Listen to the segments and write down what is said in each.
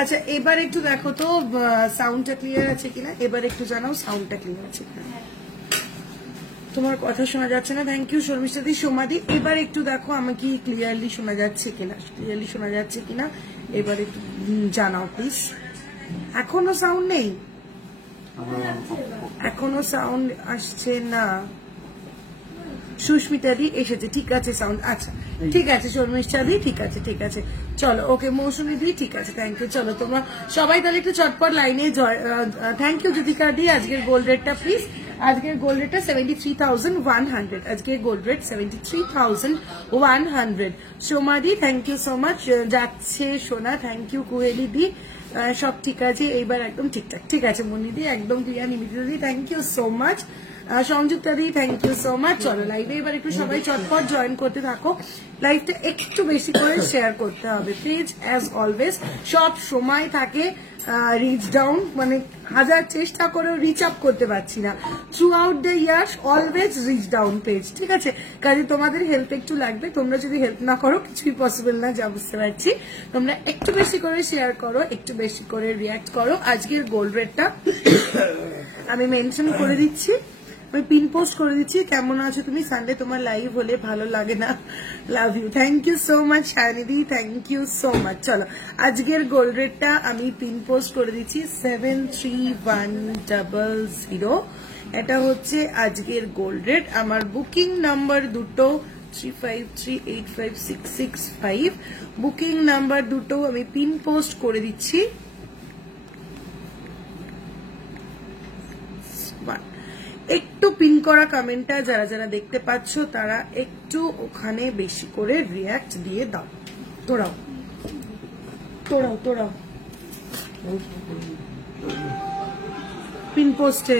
আচ্ছা এবার একটু দেখো তো সাউন্ডটা ক্লিয়ার আছে কিনা, এবার একটু জানাও সাউন্ডটা ক্লিয়ার আছে কিনা। তোমার কথা শোনা যাচ্ছে না, থ্যাংক ইউ শর্মিষ্ঠাদি সোমাদি। এবার একটু দেখো আমাকে ক্লিয়ারলি শোনা যাচ্ছে কিনা, ক্লিয়ারলি শোনা যাচ্ছে কিনা এবার একটু জানাও প্লিজ। এখনো সাউন্ড নেই, এখনো সাউন্ড আসছে না। সুস্মিতাদি এসেছে, ঠিক আছে সাউন্ড, আচ্ছা ঠিক আছে শর্মিষ্ঠাদি, ঠিক আছে ঠিক আছে চলো ওকে। মৌসুমী দি ঠিক আছে, থ্যাংক ইউ। চলো তোমরা সবাই তাহলে একটু চটপট লাইনে থ্যাংক ইউ জ্যোতিকা দি। আজকের গোল্ড রেটটা প্লিজ, আজকের গোল্ড রেটটা 73,100, আজকের গোল্ড রেট 73,100। সোমাদি থ্যাংক ইউ সো মাচ, যাচ্ছে সোনা, থ্যাংক ইউ। কুহেলি দি সব ঠিক আছে এইবার, একদম ঠিকঠাক, ঠিক আছে মনিদি একদম clear. Nimita di thank you so much, Sanjukta di thank you so much. চলো লাইভে এবার একটু সবাই চটপট জয়েন করতে থাকো, লাইভটা একটু বেশি করে শেয়ার করতে হবে প্লিজ। অ্যাজ অলওয়েজ সব সময় থাকে রিচ ডাউন, মানে হাজার চেষ্টা করেও রিচ আপ করতে পারছি না। Through out the year always reach down page, ঠিক আছে। কাজে তোমাদের হেল্প একটু লাগবে, তোমরা যদি হেল্প না করো কিছুই পসিবল না, যা বুঝতে পারছি। তোমরা একটু বেশি করে শেয়ার করো, একটু বেশি করে রিয়াক্ট করো। আজকের গোল্ড রেটটা আমি মেনশন করে দিচ্ছি, আমি পিন পোস্ট করে দিচ্ছি। কেমন আছো তুমি? সানডে তোমার লাইভ হলে ভালো লাগে না, love you, thank you so much শায়নিদি, থ্যাংক ইউ সো মাচ। চলো আজকের গোল্ড রেটটা আমি পিন পোস্ট করে দিচ্ছি 73,100, এটা হচ্ছে আজকের গোল্ড রেট। আমার বুকিং নাম্বার দুটো 35385665, বুকিং নাম্বার দুটো আমি পিন পোস্ট করে দিচ্ছি। একটু পিন করা কমেন্টটা যারা যারা দেখতে পাচ্ছ তারা একটু ওখানে বেশি করে রিয়াক্ট দিয়ে দাও। তোরাও তোরাও তোরাও পিন পোস্টে।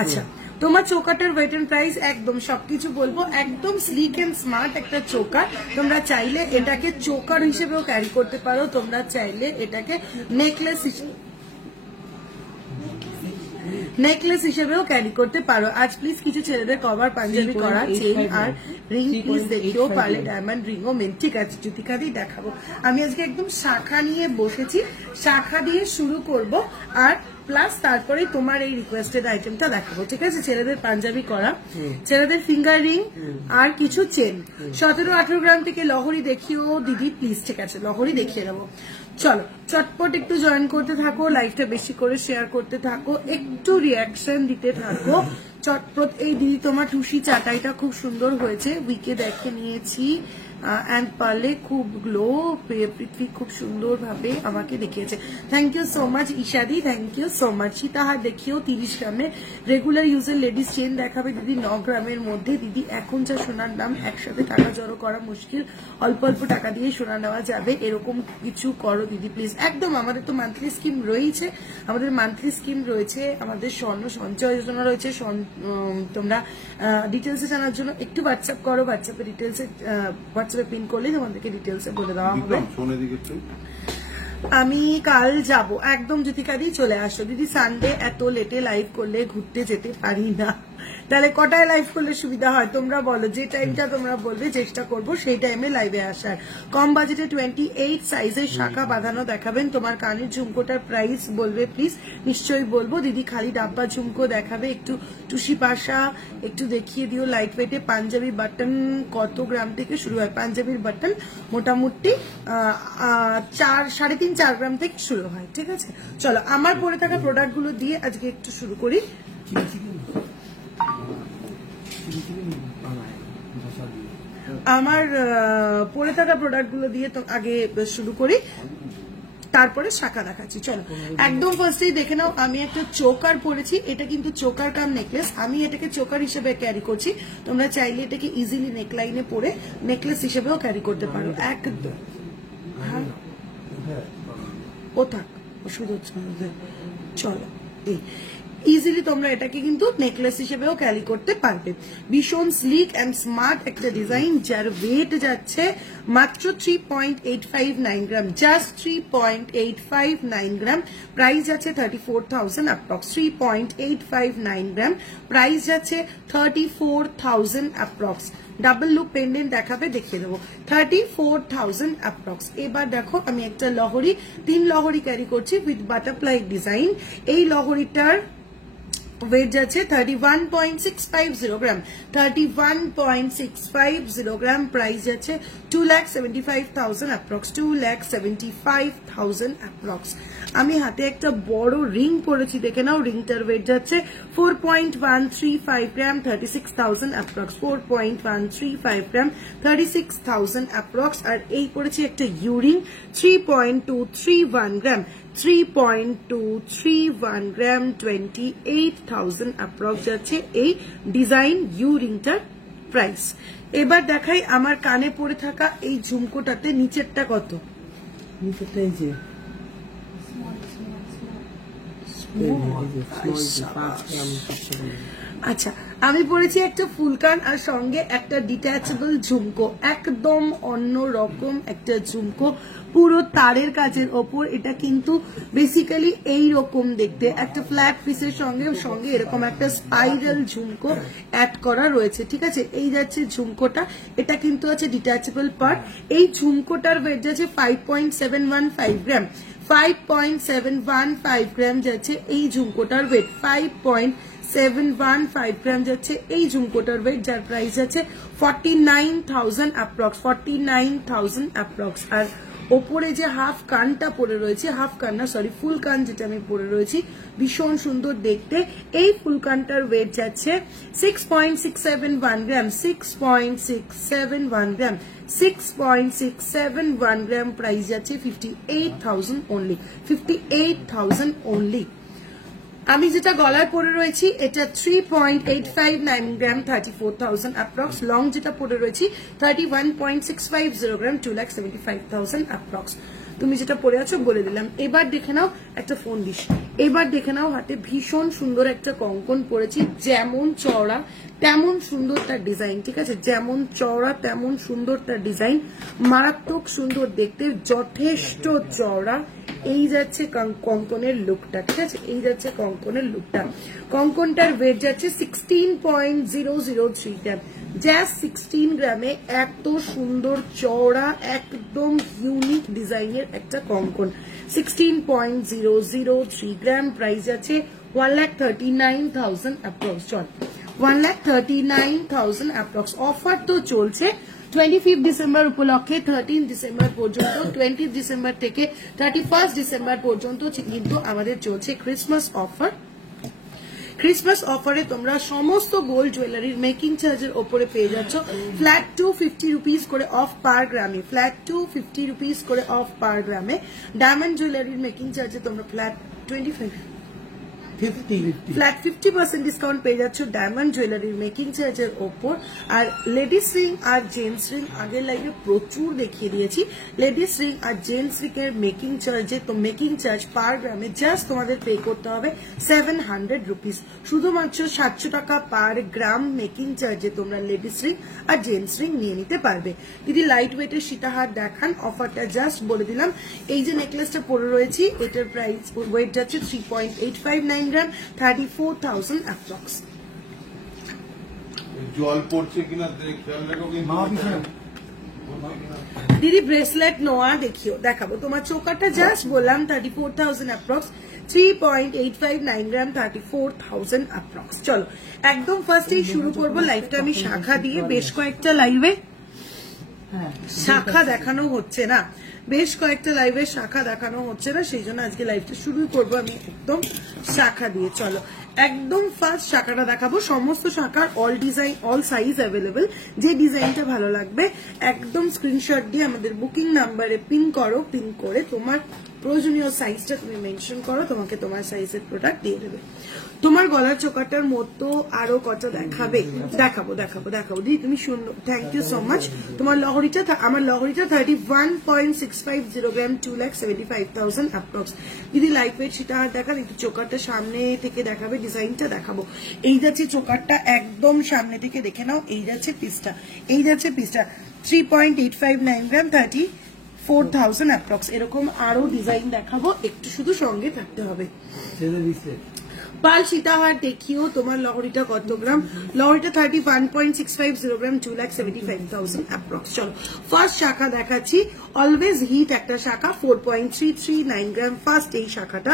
আচ্ছা তোমার চোকাটার ওয়েট এন্ড প্রাইস একদম সবকিছু বলবো, একদম স্লিক এন্ড স্মার্ট একটা চোকার। তোমরা চাইলে এটাকে চোকার হিসেবেও ক্যারি করতে পারো, তোমরা চাইলে এটাকে নেকলেস হিসেবেও ক্যারি করতে পারো। আজ প্লিজ কিছু ছেলেদের কভার পাঞ্জাবি করা চেইন আর রিং প্লিজ দেখিও, পারলে ডায়মন্ড রিংও মেন। ঠিক আছে জ্যোতিকা দি দেখাবো। আমি আজকে একদম শাখা নিয়ে বসেছি, শাখা দিয়ে শুরু করব আর প্লাস তারপরে তোমার এই রিকোয়েস্টেড আইটেমটা দেখাবো, ঠিক আছে। ছেলেদের পাঞ্জাবি করা, ছেলেদের ফিঙ্গার রিং আর কিছু চেন। 17-18 গ্রাম থেকে লহরি দেখিও দিদি প্লিজ, ঠিক আছে লহরি দেখিয়ে দেবো। চলো চটপট একটু জয়েন করতে থাকো, লাইভটা বেশি করে শেয়ার করতে থাকো, একটু রিয়াকশন দিতে থাকো চটপট। এই দিদি তোমার টুসি চাটাইটা খুব সুন্দর হয়েছে, উইকে দেখে নিয়েছি অ্যান্ড পারলে খুব গ্লো, পৃথ্বী খুব সুন্দর ভাবে আমাকে দেখিয়েছে, থ্যাংক ইউ সো মাচ। ঈশাদি থ্যাংক ইউ সো মাচ। সীতাহার দেখিও 30 গ্রামের রেগুলার ইউজের লেডিস চেন দেখাবে দিদি 9 গ্রামের মধ্যে। দিদি এখন যা সোনার দাম একসাথে টাকা জড়ো করা মুশকিল, অল্প অল্প টাকা দিয়ে সোনা নেওয়া যাবে, এরকম কিছু করো দিদি প্লিজ। একদম আমাদের তো মান্থলি স্কিম রয়েছে, আমাদের মান্থলি স্কিম রয়েছে, আমাদের স্বর্ণ সঞ্চয় যোজনা রয়েছে। তোমরা ডিটেলসে জানার জন্য একটু হোয়াটসঅ্যাপ করো, হোয়াটসঅ্যাপে ডিটেলসে হোয়াটসঅ্যাপে পিন করলে তোমাদেরকে ডিটেলসে বলে দেওয়া হবে। আমি কাল যাব একদম জ্যোতিকা দি চলে আসো। দিদি সানডে এত লেটে লাইভ করলে ঘুরতে যেতে পারি না, তাহলে কটায় লাইভ করলে সুবিধা হয় তোমরা বলো, যে টাইমটা তোমরা বলবে চেষ্টা করবো সেই টাইমে লাইভে আসার। কম বাজেটে 28 সাইজের শাখা বাঁধানো দেখাবেন। তোমার কানের ঝুমকোটার প্রাইস বলবে প্লিজ, নিশ্চয়ই বলবো। দিদি খালি ডাব্বা ঝুমকো দেখাবে, একটু টুসি পাশা একটু দেখিয়ে দিও। লাইট ওয়েটে পাঞ্জাবি বাটন কত গ্রাম থেকে শুরু হয়? পাঞ্জাবির বাটন মোটামুটি 3.5-4 গ্রাম থেকে শুরু হয়, ঠিক আছে। চলো আমার পরে থাকা প্রোডাক্ট গুলো দিয়ে আজকে একটু শুরু করি। আমার পরে থাকা প্রোডাক্ট গুলো দিয়ে তো আগে শুরু করি, তারপরে শাখা দেখাচ্ছি। চলো একদম ফার্স্টেই দেখে নাও, আমি একটা চোকার পরেছি, এটা কিন্তু চোকার কাম নেকলেস। আমি এটাকে চোকার হিসেবে ক্যারি করছি, তোমরা চাইলে এটাকে ইজিলি নেকলাইনে পরে নেকলেস হিসেবেও ক্যারি করতে পারো। একদম ও থাক, অসুবিধা হচ্ছে না। চলো এই ইজিলি তোমরা এটাকে কিন্তু নেকলেস হিসেবেও ক্যারি করতে পারবে। ভীষণ স্লিক অ্যান্ড স্মার্ট একটা ডিজাইন, যার ওয়েট যাচ্ছে মাত্র 3.859 গ্রাম, জাস্ট 3.859 গ্রাম। প্রাইস যাচ্ছে 34,000 অ্যাপ্রক্স। 3.859 গ্রাম প্রাইস যাচ্ছে 34,000 অ্যাপ্রক্স। ডাবল লুপ পেন্ডেন্ট দেখাবে, দেখিয়ে দেবো। 34,000 অ্যাপ্রক্স। এবার দেখো আমি একটা লহরি, 3 লহরি ক্যারি করছি উইথ বাটারফ্লাই ডিজাইন। এই লহরিটার ওয়েট যাচ্ছে 31.650 গ্রাম, 31.650 গ্রাম। প্রাইস যাচ্ছে 2,75,000 অ্যাপ্রক্স, 2,75,000 অ্যাপ্রক্স। আমি হাতে একটা বড় রিং পরেছি, দেখে নাও। রিংটার ওয়েট যাচ্ছে 4.135 গ্রাম, 36,000 অ্যাপ্রক্স, 4.135 গ্রাম, 36,000 অ্যাপ্রক্স। আর এই পরেছি একটা ইউরিং 3.231 গ্রাম, 3.231 গ্রাম, 28,000 অ্যাপ্রক্স যাচ্ছে এই ডিজাইন ইউরিংটার প্রাইস। এবার দেখাই আমার কানে পড়ে থাকা এই ঝুমকোটাতে নিচেরটা কত। নিচেরটা এই যে আচ্ছা, আমি পরেছি একটা ফুলকান আর সঙ্গে একটা ডিট্যাচেবল ঝুমকো, একদম অন্য রকম একটা ঝুমকো, পুরো তারের কাজের ওপর। এটা কিন্তু বেসিক্যালি এই রকম দেখতে, একটা ফ্ল্যাট পিসের সঙ্গে সঙ্গে এরকম একটা স্পাইরাল ঝুমকো অ্যাড করা রয়েছে, ঠিক আছে। এই যাচ্ছে ঝুমকোটা, এটা কিন্তু আছে ডিট্যাচেবল পার্ট। এই ঝুমকোটার ওয়েট যাচ্ছে 5.715 গ্রাম, 5.715 গ্রাম যাচ্ছে এই ঝুমকোটার ওয়েট, 5.715 গ্রাম যাচ্ছে এই ঝুমকোটার ওয়েট, যার প্রাইস আছে 49,000 অ্যাপ্রক্স, 49,000 অ্যাপ্রক্স। আর ওপরে যে হাফ কানটা পরে রয়েছে, হাফ কান না সরি ফুল কান যেটা আমি পরে রয়েছি, ভীষণ সুন্দর দেখতে। এই ফুল কানটার ওয়েট যাচ্ছে 6.671 গ্রাম, 6.671 গ্রাম, 6.671 গ্রাম। প্রাইস যাচ্ছে 58,000 অনলি, 58,000 অনলি। আমি যেটা গলায় পরে রয়েছি এটা 3.859 গ্রাম, 34,000 অ্যাপ্রক্স। লং যেটা পরে রয়েছি 31.650 গ্রাম, 2,75,000 অ্যাপ্রক্স। তুমি যেটা পরে আছো বলে দিলাম। এবার দেখে নাও একটা ফোন ডিশ, এবার দেখে নাও হাতে ভীষণ সুন্দর একটা কঙ্কন পরেছি, যেমন চওড়া তেমন সুন্দর তার ডিজাইন, ঠিক আছে। যেমন চওড়া তেমন সুন্দর তার ডিজাইন, মারাত্মক সুন্দর দেখতে, যথেষ্ট চওড়া। এই যাচ্ছে কঙ্কনের লুকটা, ঠিক আছে। এই যাচ্ছে কঙ্কনের লুকটা। কঙ্কনটার ওয়েট যাচ্ছে 16.003 গ্রাম, জাস্ট 16 গ্রামে এত সুন্দর চওড়া একদম ইউনিক ডিজাইনের একটা কঙ্কন, 16.003 গ্রাম। প্রাইস আছে 1,39,000 অ্যাপ্রক্স। চল 1,39,000 অ্যাপ্রক্স। অফার তো চলছে 25 ডিসেম্বর উপলক্ষে 13 ডিসেম্বর পর্যন্ত, 20 ডিসেম্বর থেকে 31 ডিসেম্বর পর্যন্ত কিন্তু আমাদের চলছে ক্রিসমাস অফার। ক্রিসমাস অফারে তোমরা সমস্ত গোল্ড জুয়েলারির মেকিং চার্জের ওপরে পেয়ে যাচ্ছ ফ্ল্যাট 250 রুপিস করে অফ পার গ্রামে, ফ্ল্যাট 250 রুপিস করে অফ পার গ্রামে। ডায়মন্ড জুয়েলারির মেকিং চার্জে তোমরা ফ্ল্যাট 50% ডিসকাউন্ট পেয়ে যাচ্ছ ডায়মন্ড জুয়েলারির মেকিং চার্জের ওপর। আর লেডিস রিং আর জেন্টস রিং আগের লাইভে প্রচুর দেখিয়ে দিয়েছি। লেডিস রিং আর জেন্টস রিং এর মেকিং চার্জে তো মেকিং চার্জ পার গ্রামে জাস্ট তোমাদের পে করতে হবে 700 রুপিস, শুধুমাত্র 700 টাকা পার গ্রাম মেকিং চার্জে তোমরা লেডিস রিং আর জেন্টস রিং নিয়ে নিতে পারবে। দিদি লাইট ওয়েটের সীতাহার দেখান, অফারটা জাস্ট বলে দিলাম। এই যে নেকলেসটা পরে রয়েছি এটার প্রাইস ওয়েট যাচ্ছে 3.859 গ্রাম, 34,000 অ্যাপ্রক্স। জল পড়ছে কিনা খেয়াল রাখো কিন্তু দিদি ব্রেসলেট নোয়া দেখিও, দেখাবো তোমার চোকারটা জাস্ট বললাম 34,000 অ্যাপ্রক্স, 3.859 গ্রাম, 34,000 অ্যাপ্রক্স। চলো একদম ফার্স্টেই শুরু করবো লাইভটা আমি শাখা দিয়ে। বেশ কয়েকটা লাইভে শাখা দেখানো হচ্ছে না, বেশ কয়েকটা লাইভে শাখা দেখানো হচ্ছে না, সেই জন্য আজকে লাইভটা শুরু করবো আমি একদম শাখা দিয়ে। চলো একদম ফার্স্ট শাখাটা দেখাবো। সমস্ত শাখার all design all size available, যে ডিজাইনটা ভালো লাগবে একদম স্ক্রিনশট দিয়ে আমাদের বুকিং নাম্বারে পিন করো, পিন করে তোমার প্রয়োজনীয় সাইজটা তুমি মেনশন করো, তোমাকে তোমার সাইজের প্রোডাক্ট দিয়ে দেবে। তোমার গলার চোকাটার মতো আরো কত দেখাবে? দেখাবো দেখাবো দেখাবো দিদি, তুমি সুন্দর, থ্যাংক ইউ সো মাচ। তোমার লহরিটা, আমার লহরিটা 31.650 গ্রাম, 2,75,000 অ্যাপ্রক্স। দিদি লাইট ওয়েট সেটা দেখান, একটু চোকারটা সামনে থেকে দেখাবে, ডিজাইনটা দেখাবো। এই যাচ্ছে চোকারটা একদম সামনে থেকে দেখে নাও, এই যাচ্ছে পিসটা, এই যাচ্ছে পিসটা 3.859 গ্রাম, 34,000 অ্যাপ্রক্স। এরকম আরো ডিজাইন দেখাবো, একটু শুধু সঙ্গে থাকতে হবে। পাল সীতাহার দেখিও তোমার লহরিটা কত গ্রাম লহরিটা 31.650 গ্রাম 2,75,000 অ্যাপ্রক্স চলো ফার্স্ট শাখা দেখাচ্ছি অলওয়েজ হিট একটা শাখা 4.339 গ্রাম ফার্স্ট এই শাখাটা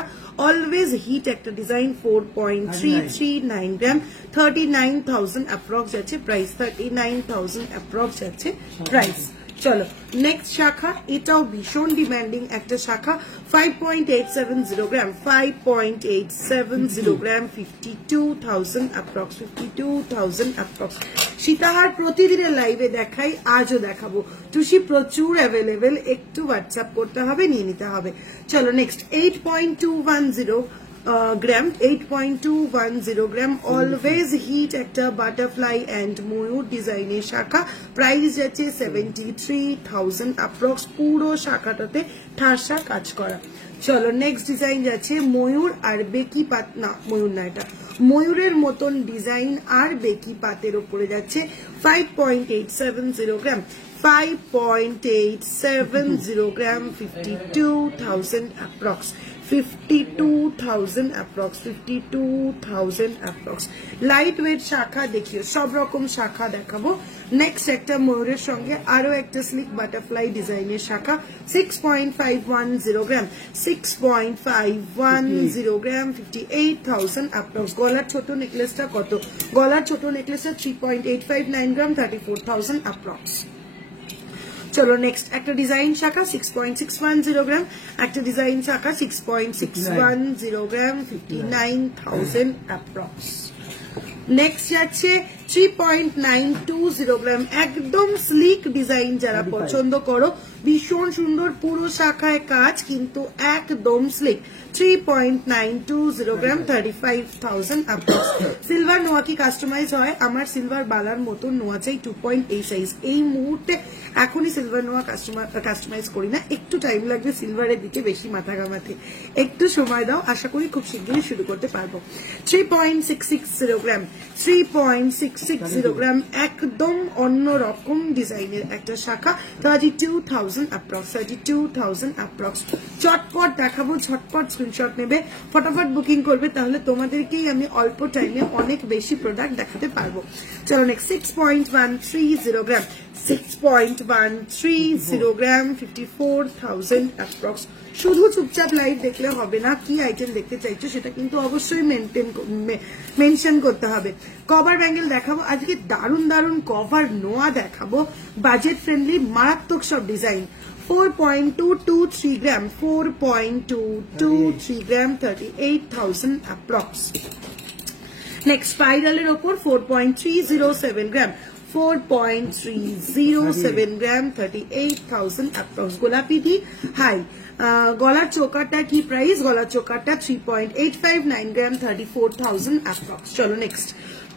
অলওয়েজ হিট একটা ডিজাইন 4.339 গ্রাম 39,000 অ্যাপ্রক্স যাচ্ছে প্রাইস 39,000 অ্যাপ্রক্স যাচ্ছে প্রাইস চলো নেক্সট শাখা এটাও ভীষণ ডিমান্ডিং একটা শাখা 5.870 গ্রাম 5.870 গ্রাম 52,000 অ্যাপ্রক্স 52,000 অ্যাপ্রক্স সীতাহার প্রতিদিনের লাইভে দেখাই আজও দেখাবো টুসি প্রচুর অ্যাভেলেবেল একটু হোয়াটসঅ্যাপ করতে হবে নিয়ে নিতে হবে চলো নেক্সট 8.210 গ্রাম 8.210 গ্রাম অলওয়েজ হিট একটা বাটারফ্লাই এন্ড ময়ূর ডিজাইনের শাখা প্রাইস যাচ্ছে 73,000 অ্যাপ্রক্স পুরো শাখাটাতে ঠাসা কাজ করা চলো নেক্সট ডিজাইন যাচ্ছে ময়ূর আর বেকি পাত না ময়ূর না এটা ময়ূরের মতন ডিজাইন আর বেকি পাতের উপরে যাচ্ছে 5.870 গ্রাম 5.870 গ্রাম 52,000 approx 52,000 approx 52,000 approx light wait শাখা দেখিও সব রকম শাখা দেখাবো নেক্সট একটা ময়ূরের সঙ্গে আরো একটা স্লিক বাটারফ্লাই ডিজাইনের শাখা 6.510 গ্রাম 6.510 গ্রাম 58,000 অ্যাপ্রক্স গলার ছোট নেকলেসটা কত গলার ছোট নেকলেসটা 3.859 গ্রাম 34,000 অ্যাপ্রক্স চলো নেক্সট একটা ডিজাইন শাখা 6.610 গ্রাম একটা ডিজাইন শাখা 6.610 গ্রাম 59,000 অ্যাপ্রক্স নেক্সট যাচ্ছে 3.920 গ্রাম একদম স্লিক ডিজাইন যারা পছন্দ করো ভীষণ সুন্দর পুরো শাখায় কাজ কিন্তু একদম স্লিক 3.920 গ্রাম 35,000 অ্যাপ্রক্স সিলভার নোয়া কি কাস্টমাইজ হয় আমার সিলভার বালার মতো নোয়া চাই 2.8 সাইজ এই মুহূর্তে এখনই সিলভার নোয়া কাস্টমাইজ করি না একটু টাইম লাগবে সিলভারের দিকে বেশি মাথা ঘামাতে একটু সময় দাও আশা করি খুব শীঘ্রই শুরু করতে পারবো 3.660 গ্রাম 3.660 গ্রাম একদম অন্যরকম ডিজাইনের একটা শাখা 32,000 অ্যাপ্রক্স 32,000 অ্যাপ্রক্স চটপট দেখাবো ঝটপট স্ক্রিনশট নেবে ফটাফট বুকিং করবে তাহলে তোমাদেরকেই আমি অল্প টাইমে অনেক বেশি প্রোডাক্ট দেখাতে পারবো চলো নেক্সট 6.130 গ্রাম 6.130 গ্রাম 54,000 অ্যাপ্রক্স শুধু চুপচাপ লাইভ দেখলে হবে না কি আইটেম দেখতে চাইছো সেটা কিন্তু অবশ্যই মেনশন করতে হবে কভার ব্যাঙ্গেল দেখাবো আজকে দারুণ দারুণ কভার নোয়া দেখাবো বাজেট ফ্রেন্ডলি মারাত্মক সব ডিজাইন 4.223 গ্রাম 4.223 গ্রাম 38,000 অ্যাপ্রক্স নেক্সট স্পাইরালের ওপর 4.307 গ্রাম 4.307 গ্রাম 38,000 অ্যাপ্রক্স গোলাপি দি হাই গলার চোকাটা কি প্রাইস গলার চোকাটা 3.859 গ্রাম 34,000 অ্যাপ্রক্স চলো নেক্সট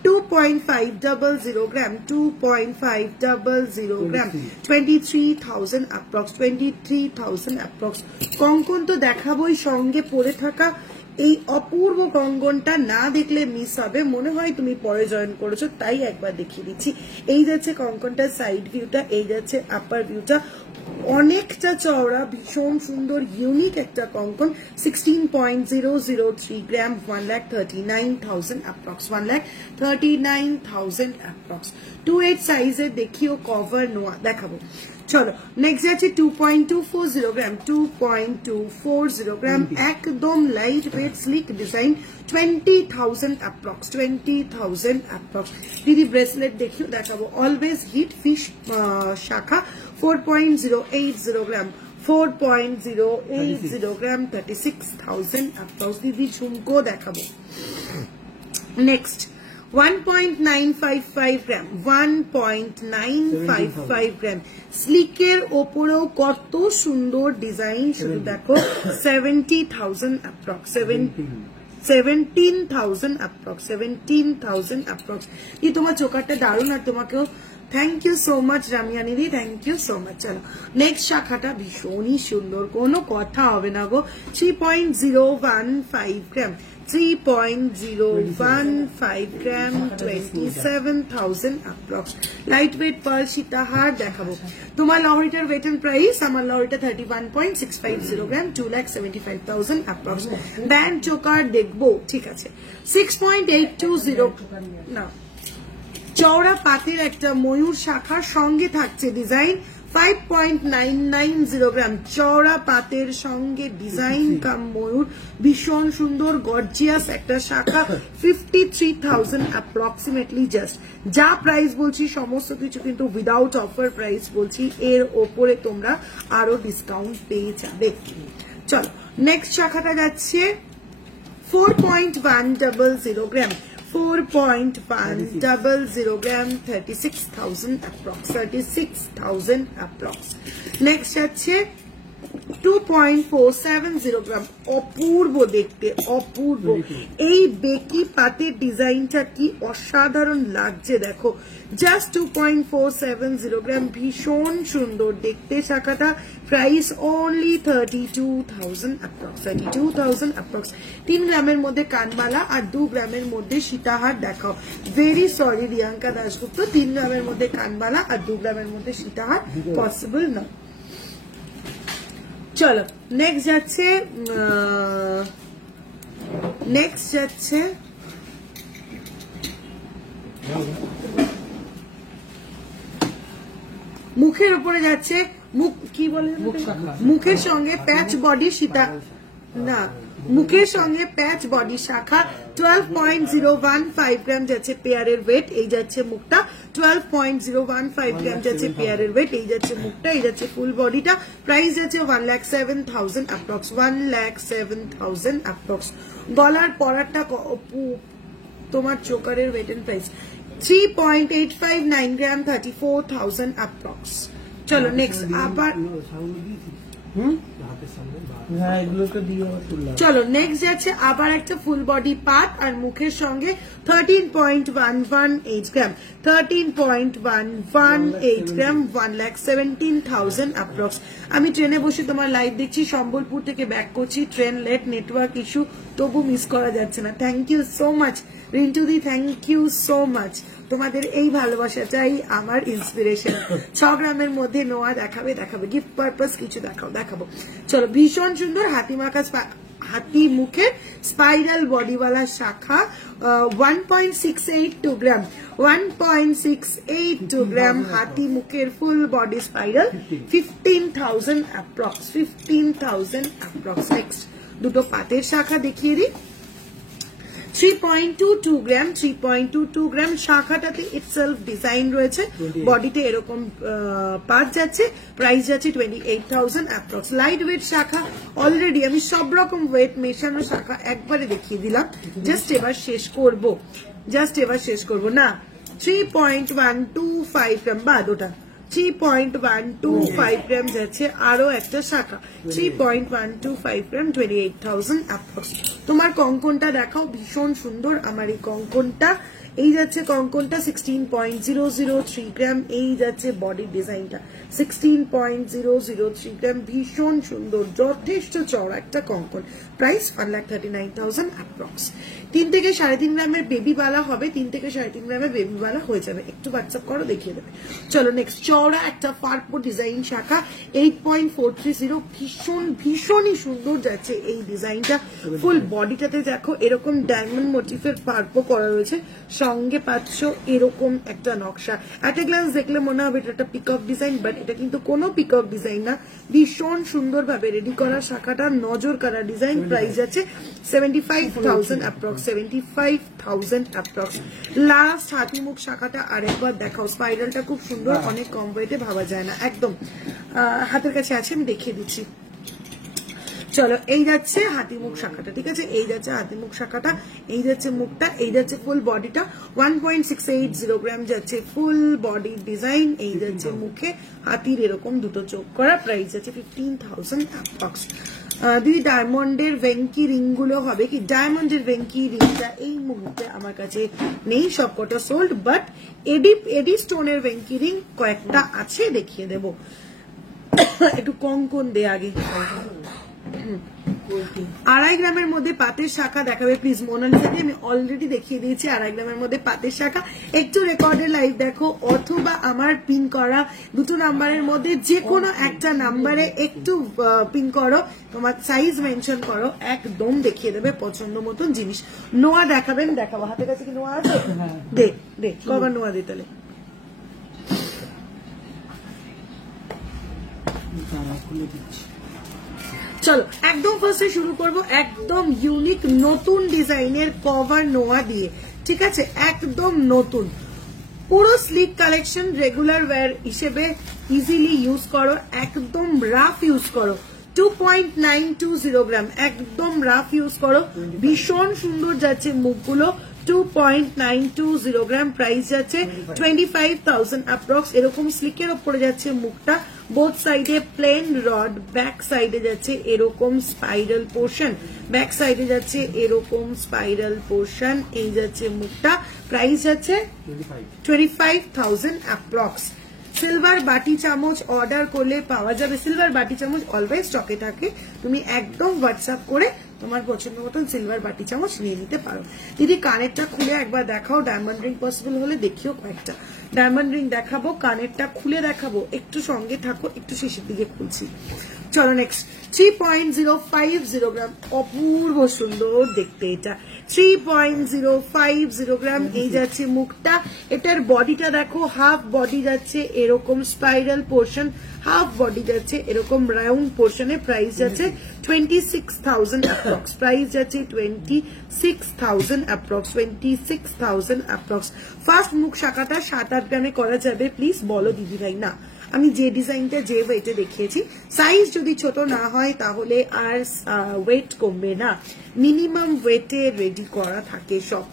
2.500 গ্রাম 2.500 গ্রাম 23,000 অ্যাপ্রক্স 23,000 অ্যাপ্রক্স কঙ্কন তো দেখাবোই সঙ্গে পরে থাকা এই অপূর্ব কঙ্গনটা না দেখলে মিস হবে মনে হয় তুমি পরে জয়েন করেছো তাই একবার দেখিয়ে দিচ্ছি এই যাচ্ছে কঙ্কনটার সাইড ভিউটা এই যাচ্ছে আপার ভিউটা অনেকটা চওড়া ভীষণ সুন্দর ইউনিক একটা কঙ্কন 16.003 গ্রাম 1,39,000 অ্যাপ্রক্স 1,39,000 অ্যাপ্রক্স 2.8 সাইজের দেখিও কভার নোয়া দেখাবো চলো নেক্সট যাচ্ছে 2.240 গ্রাম 2.240 গ্রাম একদম light weight slick design 20,000 approx 20,000 approx দিদি ব্রেসলেট দেখিও দেখাবো অলওয়েজ হিট ফিশ শাখা 4.080 গ্রাম 4.080 গ্রাম 36,000 অ্যাপ্রক্স দিদি ঝুমকো দেখাবো নেক্সট 1.955 গ্রাম 1.955 গ্রাম স্লিকের ওপরেও কত সুন্দর ডিজাইন শুধু দেখো 70,000 অ্যাপ্রক্স 17,000 অ্যাপ্রক্স 17,000 অ্যাপ্রক্স এই তোমার চোকারটা দারুণ আর তোমাকেও থ্যাংক ইউ সো মাচ রামিয়ানিদি থ্যাংক ইউ সো মাচ চলো নেক্সট শাখাটা ভীষণই সুন্দর কোনো কথা হবে না গো 3.015 gram 3.015 gram 27,000 approx light weight pearl সীতাহার দেখাবো তোমার লহরিটার ওয়েট এন্ড প্রাইস আমার লহরিটা 31.650 গ্রাম 2,75,000 approx ব্যান্ড চোকার দেখবো ঠিক আছে 6.820 না চওড়া পাতের একটা ময়ূর শাখার সঙ্গে থাকছে ডিজাইন 5.990 গ্রাম চওড়া পাতের সঙ্গে ডিজাইন কাম ময়ূর ভীষণ সুন্দর গর্জিয়াস একটা শাখা 53,000 অ্যাপ্রক্সিমেটলি জাস্ট যা প্রাইস বলছি সমস্ত কিছু কিন্তু উইদাউট অফার প্রাইস বলছি এর ওপরে তোমরা আরো ডিসকাউন্ট পেয়ে যাবে চলো নেক্সট শাখাটা যাচ্ছে 4.100 গ্রাম 4.100 gram 36,000 approx 36,000 approx next আছে 2.470 গ্রাম অপূর্ব দেখতে অপূর্ব এই বেকি পাতের ডিজাইনটা কি অসাধারণ লাগছে দেখো জাস্ট 2.470 গ্রাম ভীষণ সুন্দর দেখতে শাখাটা প্রাইস অনলি 32,000 approx 32,000 approx 3 গ্রামের মধ্যে কানবালা আর 2 গ্রামের মধ্যে সীতাহার দেখাও ভেরি সরি রিয়াঙ্কা দাশগুপ্ত 3 গ্রামের মধ্যে কানবালা আর 2 গ্রামের মধ্যে সীতাহার পসিবল না চলো নেক্সট যাচ্ছে মুখের উপরে যাচ্ছে মুখ কি বলে মুখের সঙ্গে প্যাচ বডি সীতা না মুখের সঙ্গে প্যাচ বডি শাখা 12.015 গ্রাম যাচ্ছে পেয়ারের ওয়েট এই যাচ্ছে মুখটা 12.015 গ্রাম যাচ্ছে পেয়ারের ওয়েট এই যাচ্ছে মুখটা এই যাচ্ছে ফুল বডিটা প্রাইস যাচ্ছে 1,07,000 অ্যাপ্রক্স 1,07,000 অ্যাপ্রক্স গলার পরাটা তোমার চোকারের weight and price 3.859 gram 34,000 approx চলো নেক্সট আবার চলো নেক্সট যাচ্ছে আবার একটা ফুল বডি পাত আর মুখের সঙ্গে 13.118 গ্রাম 13.118 গ্রাম 1,17,000 অ্যাপ্রক্স আমি ট্রেনে বসে তোমার লাইভ দেখছি সম্বলপুর থেকে ব্যাক করছি ট্রেন লেট নেটওয়ার্ক ইস্যু তবু মিস করা যাচ্ছে না থ্যাংক ইউ সো মাচ রিন্টুদি থ্যাংক ইউ সো মাচ তোমাদের এই ভালোবাসাটাই আমার ইন্সপিরেশন 6 গ্রামের মধ্যে নোয়া দেখাবে গিফট পারপাস কিছু দেখাবো চলো ভীষণ সুন্দর হাতি মুখের স্পাইরাল বডিওয়ালা শাখা 1.682 গ্রাম 1.682 গ্রাম হাতি মুখের full body spiral 15,000 approx 15,000 approx next দুটো পাতের শাখা দেখিয়ে দিই 3.22 গ্রাম 3.22 গ্রাম শাখাটাতে ইটসেলফ ডিজাইন রয়েছে বডিতে এরকম পাত যাচ্ছে প্রাইস যাচ্ছে 28,000 অ্যাপ্রক্স লাইট ওয়েট শাখা অলরেডি আমি সব রকম ওয়েট মেশানো শাখা একবারে দেখিয়ে দিলাম জাস্ট এবার শেষ করব না 3.125 গ্রাম বাদ ওটা 3.125 গ্রাম যাচ্ছে আরো একটা শাখা 3.125 গ্রাম 28,000 অ্যাপ্রক্স তোমার কঙ্কনটা দেখাও ভীষণ সুন্দর আমার এই কঙ্কনটা এই যাচ্ছে কঙ্কনটা 16.003 গ্রাম এই যাচ্ছে বডি ডিজাইনটা 16.003 গ্রাম ভীষণ সুন্দর যথেষ্ট চওড়া একটা কঙ্কন প্রাইস 1,39,000 অ্যাপ্রক্স 3 থেকে 3.5 গ্রামের বেবি বালা হবে 3 থেকে 3.5 গ্রামের বেবি বালা হয়ে যাবে একটু হোয়াটসঅ্যাপ করো দেখিয়ে দেবে চলো নেক্সট চওড়া একটা পার্পো ডিজাইন শাখা 8.430 ভীষণই সুন্দর যাচ্ছে এই ডিজাইনটা ফুল বডিটাতে দেখো এরকম ডায়মন্ড মোটিফের পার্পো করা রয়েছে সঙ্গে পাচ্ছ এরকম একটা নকশা এট এ গ্লান্স দেখলে মনে হবে এটা একটা পিকক ডিজাইন বাট এটা কিন্তু কোনো পিকক ডিজাইন না ভীষণ সুন্দর ভাবে রেডি করা শাখাটা নজর কারা ডিজাইন প্রাইস আছে 75,000 অ্যাপ্রক্স 75,000 অ্যাপ্রক্স লাস্ট হাতিমুখ শাখাটা আরেকবার দেখাও স্পাইরালটা খুব সুন্দর অনেক কম ওয়েটে ভাবা যায় না একদম হাতের কাছে আছে আমি দেখিয়ে দিচ্ছি চলো এই যাচ্ছে হাতিমুখ শাখাটা ঠিক আছে এই যাচ্ছে হাতিমুখ শাখাটা এই যাচ্ছে মুখটা এই যাচ্ছে ফুল বডিটা 1.680 গ্রাম যাচ্ছে ফুল বডি ডিজাইন এই যাচ্ছে মুখে হাতির এরকম দুটো চোখ করা প্রাইস যাচ্ছে 15,000 অ্যাপ্রক্স দিদি ডায়মন্ডের ভেঙ্কি রিং গুলো হবে কি ডায়মন্ডের ভেঙ্কি রিংটা এই মুহূর্তে আমার কাছে নেই সবকটা সোল্ড বাট এডি স্টোনের ভেঙ্কি রিং কয়েকটা আছে দেখিয়ে দেব একটু কঙ্কন দে আগে 2.5 গ্রামের মধ্যে পাতের শাখা দেখাবে প্লিজ। মোনালিসাকে আমি অলরেডি দেখিয়ে দিয়েছি 2.5 গ্রামের মধ্যে পাতের শাখা। একটু রেকর্ডের লাইভ দেখো অথবা আমার পিন করা দুটো নাম্বারের মধ্যে যে কোনো একটা নাম্বারে একটু পিন করো, তোমার সাইজ মেনশন করো, একদম দেখিয়ে দেবে পছন্দ মতন জিনিস। নোয়া দেখাবেন, দেখাবো। হাতের কাছে কি নোয়া আছে? দে দে কবার নোয়া দে তাহলে। চলো একদম ফার্স্টে শুরু করব একদম ইউনিক নতুন ডিজাইনের কভার নোয়া দিয়ে, ঠিক আছে? একদম নতুন পুরো স্লিক কালেকশন, রেগুলার ওয়্যার হিসেবে ইজিলি ইউজ করো, একদম রাফ ইউজ করো। 2.920 গ্রাম, একদম রাফ ইউজ করো, ভীষণ সুন্দর যাচ্ছে মুখগুলো। 2.920 গ্রাম, প্রাইস যাচ্ছে 25,000 অ্যাপ্রক্স। এরকম স্লিকের ওপরে যাচ্ছে মুখটা, বোথ সাইডে প্লেন রড, ব্যাক সাইডে যাচ্ছে এরকম স্পাইরাল পোর্শন, ব্যাক সাইডে যাচ্ছে এরকম স্পাইরাল পোর্শন, এই যাচ্ছে মুখটা, প্রাইস যাচ্ছে 25,000 অ্যাপ্রক্স। সিলভার বাটি চামচ অর্ডার করলে পাওয়া যাবে, সিলভার বাটি চামচ অলওয়েজ স্টকে থাকে, তুমি একদম হোয়াটসঅ্যাপ করে তোমার পছন্দ মতন সিলভার বাটি চামচ নিয়ে নিতে পারো। দিদি কানেরটা খুলে একবার দেখাও, ডায়মন্ড রিং পসিবল হলে দেখিও কয়েকটা। ডায়মন্ড রিং দেখাবো, কানেরটা খুলে দেখাবো, একটু সঙ্গে থাকো, একটু শেষের দিকে খুলছি। চলো নেক্সট 3.050 গ্রাম, অপূর্ব সুন্দর দেখতে এটা। 3.050 গ্রাম, এই যাচ্ছে মুখটা। এটার বডিটা দেখো, হাফ বডি যাচ্ছে এরকম স্পাইরাল পোর্শন, হাফ বডি যাচ্ছে এরকম রাউন্ড পোর্শনে, প্রাইস যাচ্ছে 26,000 অ্যাপ্রক্স, প্রাইস যাচ্ছে 26,000 অ্যাপ্রক্স, 26,000 অ্যাপ্রক্স। ফার্স্ট মুখ শাখাটা 7-8 গ্রামে করা যাবে, প্লিজ বলো দিদি ভাই। না, আমি যে ডিজাইনটা যে ওয়েটে দেখিয়েছি, সাইজ যদি ছোট না হয় তাহলে আর ওয়েট কমবে না, মিনিমাম ওয়েটে রেডি করা থাকে সব।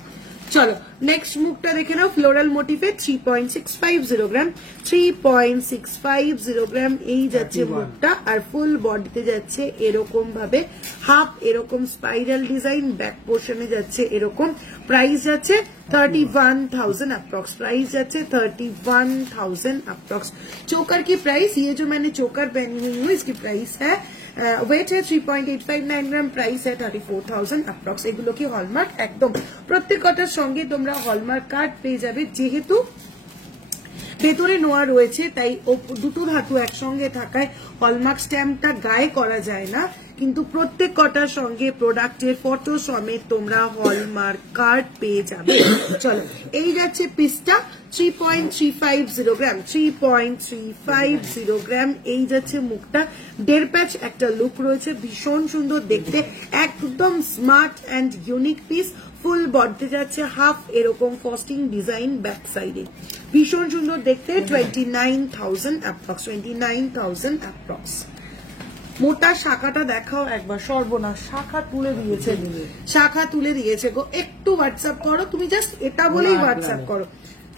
চলো নেক্সট মুখটা দেখে নাও, ফ্লোরাল মোটিভে 3.650 গ্রাম, 3.650 গ্রাম, এই যাচ্ছে মুখটা। আর ফুল বডিতে যাচ্ছে এরকম ভাবে হাফ এরকম স্পাইরাল ডিজাইন, ব্যাক পোর্শনে যাচ্ছে এরকম, প্রাইস যাচ্ছে 31,000 अप्रॉक्स, प्राइस जाते 31,000 अप्रॉक्स। चोकर की प्राइस, ये जो मैंने चोकर पहनी हुई हूँ इसकी प्राइस है, वेट है 3.859 ग्राम, प्राइस है 34,000 अप्रॉक्स। एगुलो की हॉलमार्क एकदम प्रत्येकटार संगे तोमरा हॉलमार्क कार्ड पेয়ে যাবে, যেহেতু ভেতরে নোয়া রয়েছে তাই দুটো ধাতু একসঙ্গে থাকায় হলমার্ক স্ট্যাম্পটা গায়ে করা যায় না, কিন্তু প্রত্যেক কটার সঙ্গে প্রোডাক্টের ফটো সমেত তোমরা হলমার্ক কার্ড পেয়ে যাবে। চলো এই যাচ্ছে পিসটা 3.350 গ্রাম, 3.350 গ্রাম, এই যাচ্ছে মুখটা। 1.5 প্যাচ একটা লুক রয়েছে, ভীষণ সুন্দর দেখতে, একদম স্মার্ট অ্যান্ড ইউনিক পিস। ফুল বডিতে যাচ্ছে হাফ এরকম ফস্টিং ডিজাইন ব্যাক সাইডে, ভীষণ সুন্দর দেখতে। 29,000 অ্যাপ্রক্স, 29,000 অ্যাপ্রক্স। মোটা শাখাটা দেখাও একবার, সর্বনাশ শাখা তুলে দিয়েছে, শাখা তুলে দিয়েছে গো। একটু হোয়াটসঅ্যাপ করো, তুমি জাস্ট এটা বলেই হোয়াটসঅ্যাপ করো,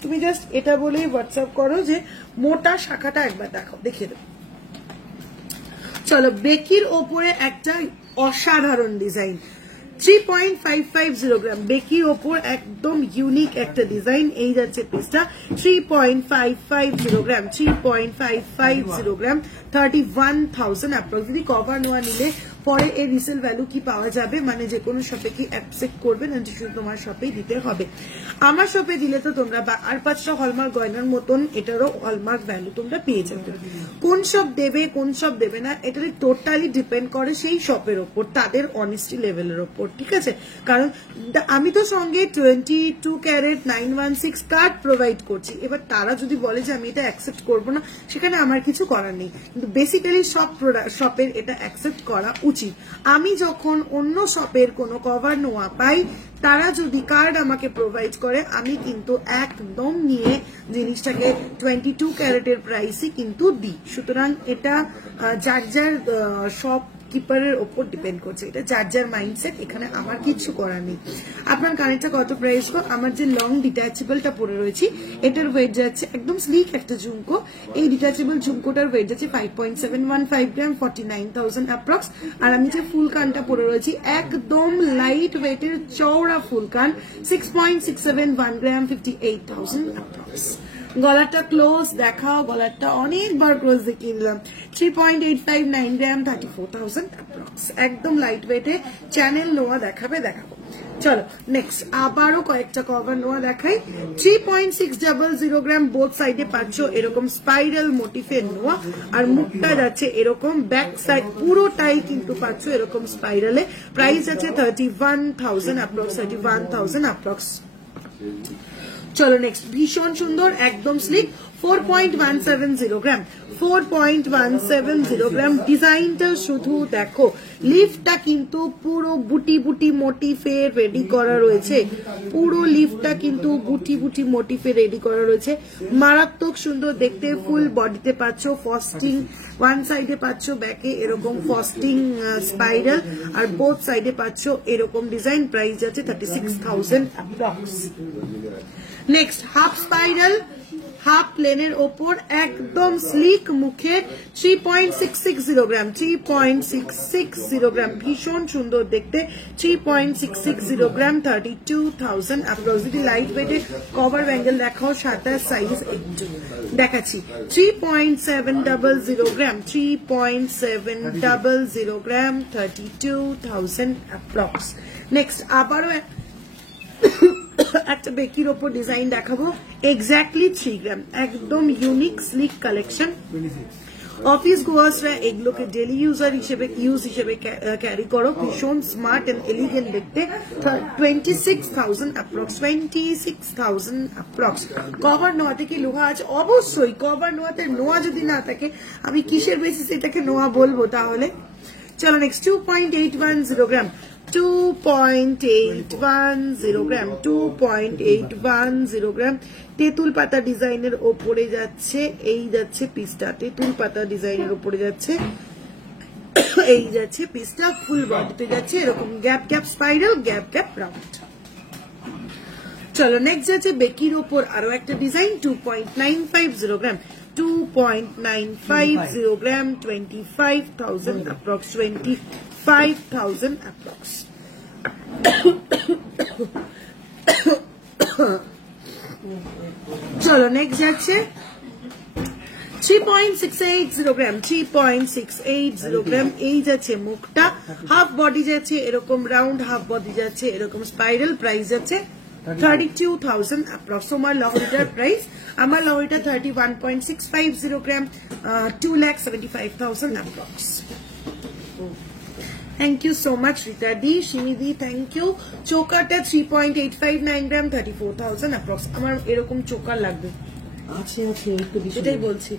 তুমি জাস্ট এটা বলেই হোয়াটসঅ্যাপ করো যে মোটা শাখাটা একবার দেখাও, দেখিয়ে দেবো। চলো বেকির ওপরে একটা অসাধারণ ডিজাইন, 3.550 গ্রাম, বেকির ওপর একদম ইউনিক একটা ডিজাইন, এই যাচ্ছে পিসটা। 3.550 গ্রাম, 3.550 গ্রাম, 31,000 অ্যাপ্রক্স। যদি কভার নোয়া নিলে পরে এর রিসেল ভ্যালু কি পাওয়া যাবে, মানে যে কোনো শপে কি অ্যাকসেপ্ট করবে না, শুধু তোমার শপেই দিতে হবে। আমার শপে দিলে তো তোমরা আর 5টা হলমার্ক গয়নার মতন এটারও হলমার্ক ভ্যালু তোমরা পেয়ে যাবে। কোন শপ দেবে কোন শপ দেবে না এটা টোটালি ডিপেন্ড করে সেই শপের ওপর, তাদের অনেস্টি লেভেলের ওপর, ঠিক আছে? কারণ আমি তো সঙ্গে 22 ক্যারেট 916 কার্ড প্রোভাইড করছি, এবার তারা যদি বলে যে আমি এটা অ্যাকসেপ্ট করবো না, সেখানে আমার কিছু করার নেই, কিন্তু বেসিক্যালি সব শপের এটা অ্যাকসেপ্ট করা উচিত। আমি যখন অন্য শপের কোনো কভার নোয়া পাই, তারা যদি কার্ড আমাকে প্রোভাইড করে, আমি কিন্তু একদম নিয়ে জিনিসটাকে 22 ক্যারেটের প্রাইসই কিন্তু দিই। সুতরাং এটা যার যার শপ কিপারের ওপর ডিপেন্ড করছে, এটা যার যার মাইন্ডসেট, এখানে আমার কিছু করার নেই। আপনার কানেরটা কত প্রাইস গো? আমার যে লং ডিটাচেবলটা পরে রয়েছি এটার ওয়েট যাচ্ছে, একদম স্লিক একটা ঝুমকো, এই ডিটাচেবল ঝুমকোটার ওয়েট যাচ্ছে 5.715 গ্রাম, 49,000 অ্যাপ্রক্স। আর আমি যে ফুল কানটা পরে রয়েছি একদম লাইট ওয়েটের চওড়া ফুল কান, 6.671 গ্রাম, 58,000 অ্যাপ্রক্স। গলাটা ক্লোজ দেখাও, গলাটা অনেকবার ক্লোজ দেখিয়ে দিলাম। 3.859 গ্রাম, 34,000 অ্যাপ্রক্স, একদম লাইট ওয়েটে চ্যানেল নোয়া দেখাবো। চলো নেক্সট আবারও কয়েকটা কভার নোয়া দেখাই। 3.600 গ্রাম, বোথ সাইডে পাচ্ছ এরকম স্পাইরাল মোটিফের নোয়া, আর মুখটা যাচ্ছে এরকম, ব্যাক সাইড পুরোটাই কিন্তু পাচ্ছ এরকম স্পাইরালে। প্রাইস আছে 31,000 অ্যাপ্রক্স, 31,000 অ্যাপ্রক্স। চলো নেক্সট, ভীষণ সুন্দর একদম স্লিক, 4.170 গ্রাম, 4.170 গ্রাম। ডিজাইনটা শুধু দেখো, লিফটা কিন্তু পুরো বুটি বুটি মোটিফে রেডি করা রয়েছে, পুরো লিফটা কিন্তু বুটি বুটি মোটিফে রেডি করা রয়েছে, মারাত্মক সুন্দর দেখতে। ফুল বডিতে পাচ্ছ ফস্টিং, ওয়ান সাইডে পাচ্ছ ব্যাকে এরকম ফস্টিং স্পাইরাল, আর বোথ সাইডে পাচ্ছ এরকম ডিজাইন। প্রাইস আছে 36,000 approx. Next half spiral, half প্লেনের ওপর একদম স্লিক মুখে, 3.660 গ্রাম, 3.660 গ্রাম, ভীষণ সুন্দর দেখতে। 3.660 গ্রাম, 32,000 অ্যাপ্রক্সিমেটলি। লাইট ওয়েটে কভার ব্যাঙ্গেল দেখাও, 27 সাইজ একটু দেখাচ্ছি। 3.700 গ্রাম, 3.700 গ্রাম, 32,000 অ্যাপ্রক্স। নেক্সট আবারও একটা বেকির ওপর ডিজাইন দেখাবো, এক্স্যাক্টলি 3 গ্রাম, একদম ইউনিক স্লিক কালেকশন। অফিস গোয়ার্সরা এগুলোকে ডেলি ইউজ হিসেবে ক্যারি করো, ভীষণ স্মার্ট এন্ড এলিগেন্ট দেখতে। 26,000 অ্যাপ্রক্স, 26,000 অ্যাপ্রক্স। কভার নোয়াতে কি লোহা আছে? অবশ্যই কভার নোয়াতে, নোয়া যদি না থাকে আমি কিসের বেসিস এটাকে নোয়া বলবো তাহলে? চলো নেক্সট, 2.810 গ্রাম, 2.810 গ্রাম, 2.810 গ্রাম। তেঁতুল পাতা ডিজাইনের ওপরে যাচ্ছে, এই যাচ্ছে পিসটা, তেঁতুল পাতা ডিজাইনের ওপরে যাচ্ছে, এই যাচ্ছে পিসটা, ফুল বডিতে যাচ্ছে এরকম gap gap spiral, gap gap round. চলো নেক্সট যাচ্ছে বেকির ওপর আরো একটা ডিজাইন, 2.950 গ্রাম, 2.950 গ্রাম, 25,000 অ্যাপ্রক্স, 25,000 অ্যাপ্রক্স। চলো নেক্সট যাচ্ছে 3.680 গ্রাম, 3.680 গ্রাম, এই যাচ্ছে মুখটা, হাফ বডি যাচ্ছে এরকম রাউন্ড, হাফ বডি যাচ্ছে এরকম স্পাইরাল। প্রাইস যাচ্ছে 32,000 অ্যাপ্রক্স। আমার লহরিটার প্রাইস, আমার লহরিটা 31.650 gram, 2,75,000 approx. Thank you so much Rita di, Simi di, thank you. চোকারটা 3.859 গ্রাম, 34,000 অ্যাপ্রক্স। আমার এরকম চোকার লাগবে, আছে আছে, এই তো বিষয় এটাই বলছি।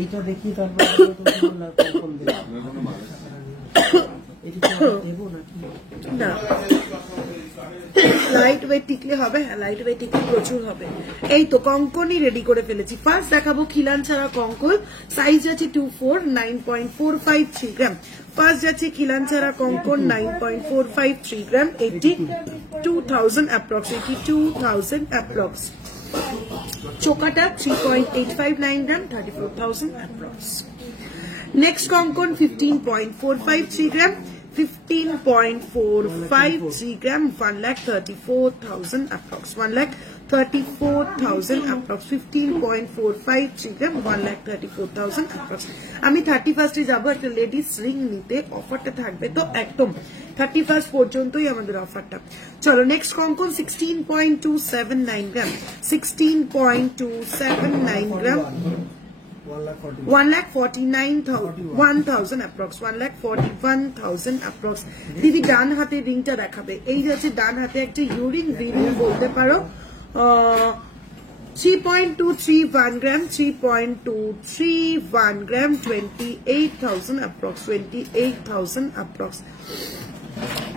এইটা দেখি তারপর দেবো নাকি না, লাইট ওয়েট টিকলে হবে, হ্যাঁ লাইট ওয়েট টিকলে প্রচুর হবে। এই তো কঙ্কনই রেডি করে ফেলেছি। ফার্স্ট দেখাবো খিলান ছাড়া কঙ্কন, সাইজ আছে 24, 9.453 গ্রাম। ফার্স্ট যাচ্ছে খিলান ছাড়া কঙ্কন, 9.453 গ্রাম, 82,000 approx, 82,000 approx. চোকাটা 3.859 gram, 34,000 approx. Next কঙ্কন 15.453 গ্রাম, 15.453 গ্রাম, 1,34,000 approx, 1,34,000 approx, 15.453 গ্রাম, 1,34,000 approx। আমি 31 যাবো একটা লেডিস রিং নিতে, অফারটা থাকবে তো একদম 31 পর্যন্তই আমাদের অফারটা। চলো নেক্সট কঙ্কন 16.279 গ্রাম, 16.279 গ্রাম, 1,49,000 approx, 1,41,000 approx। দিদি ডান হাতে রিংটা দেখাবে, এই যাচ্ছে ডান হাতে একটা ইউরিং রিং বলতে পারো, 3.231 গ্রাম, 3.231 গ্রাম, 28,000 approx, 28,000 approx।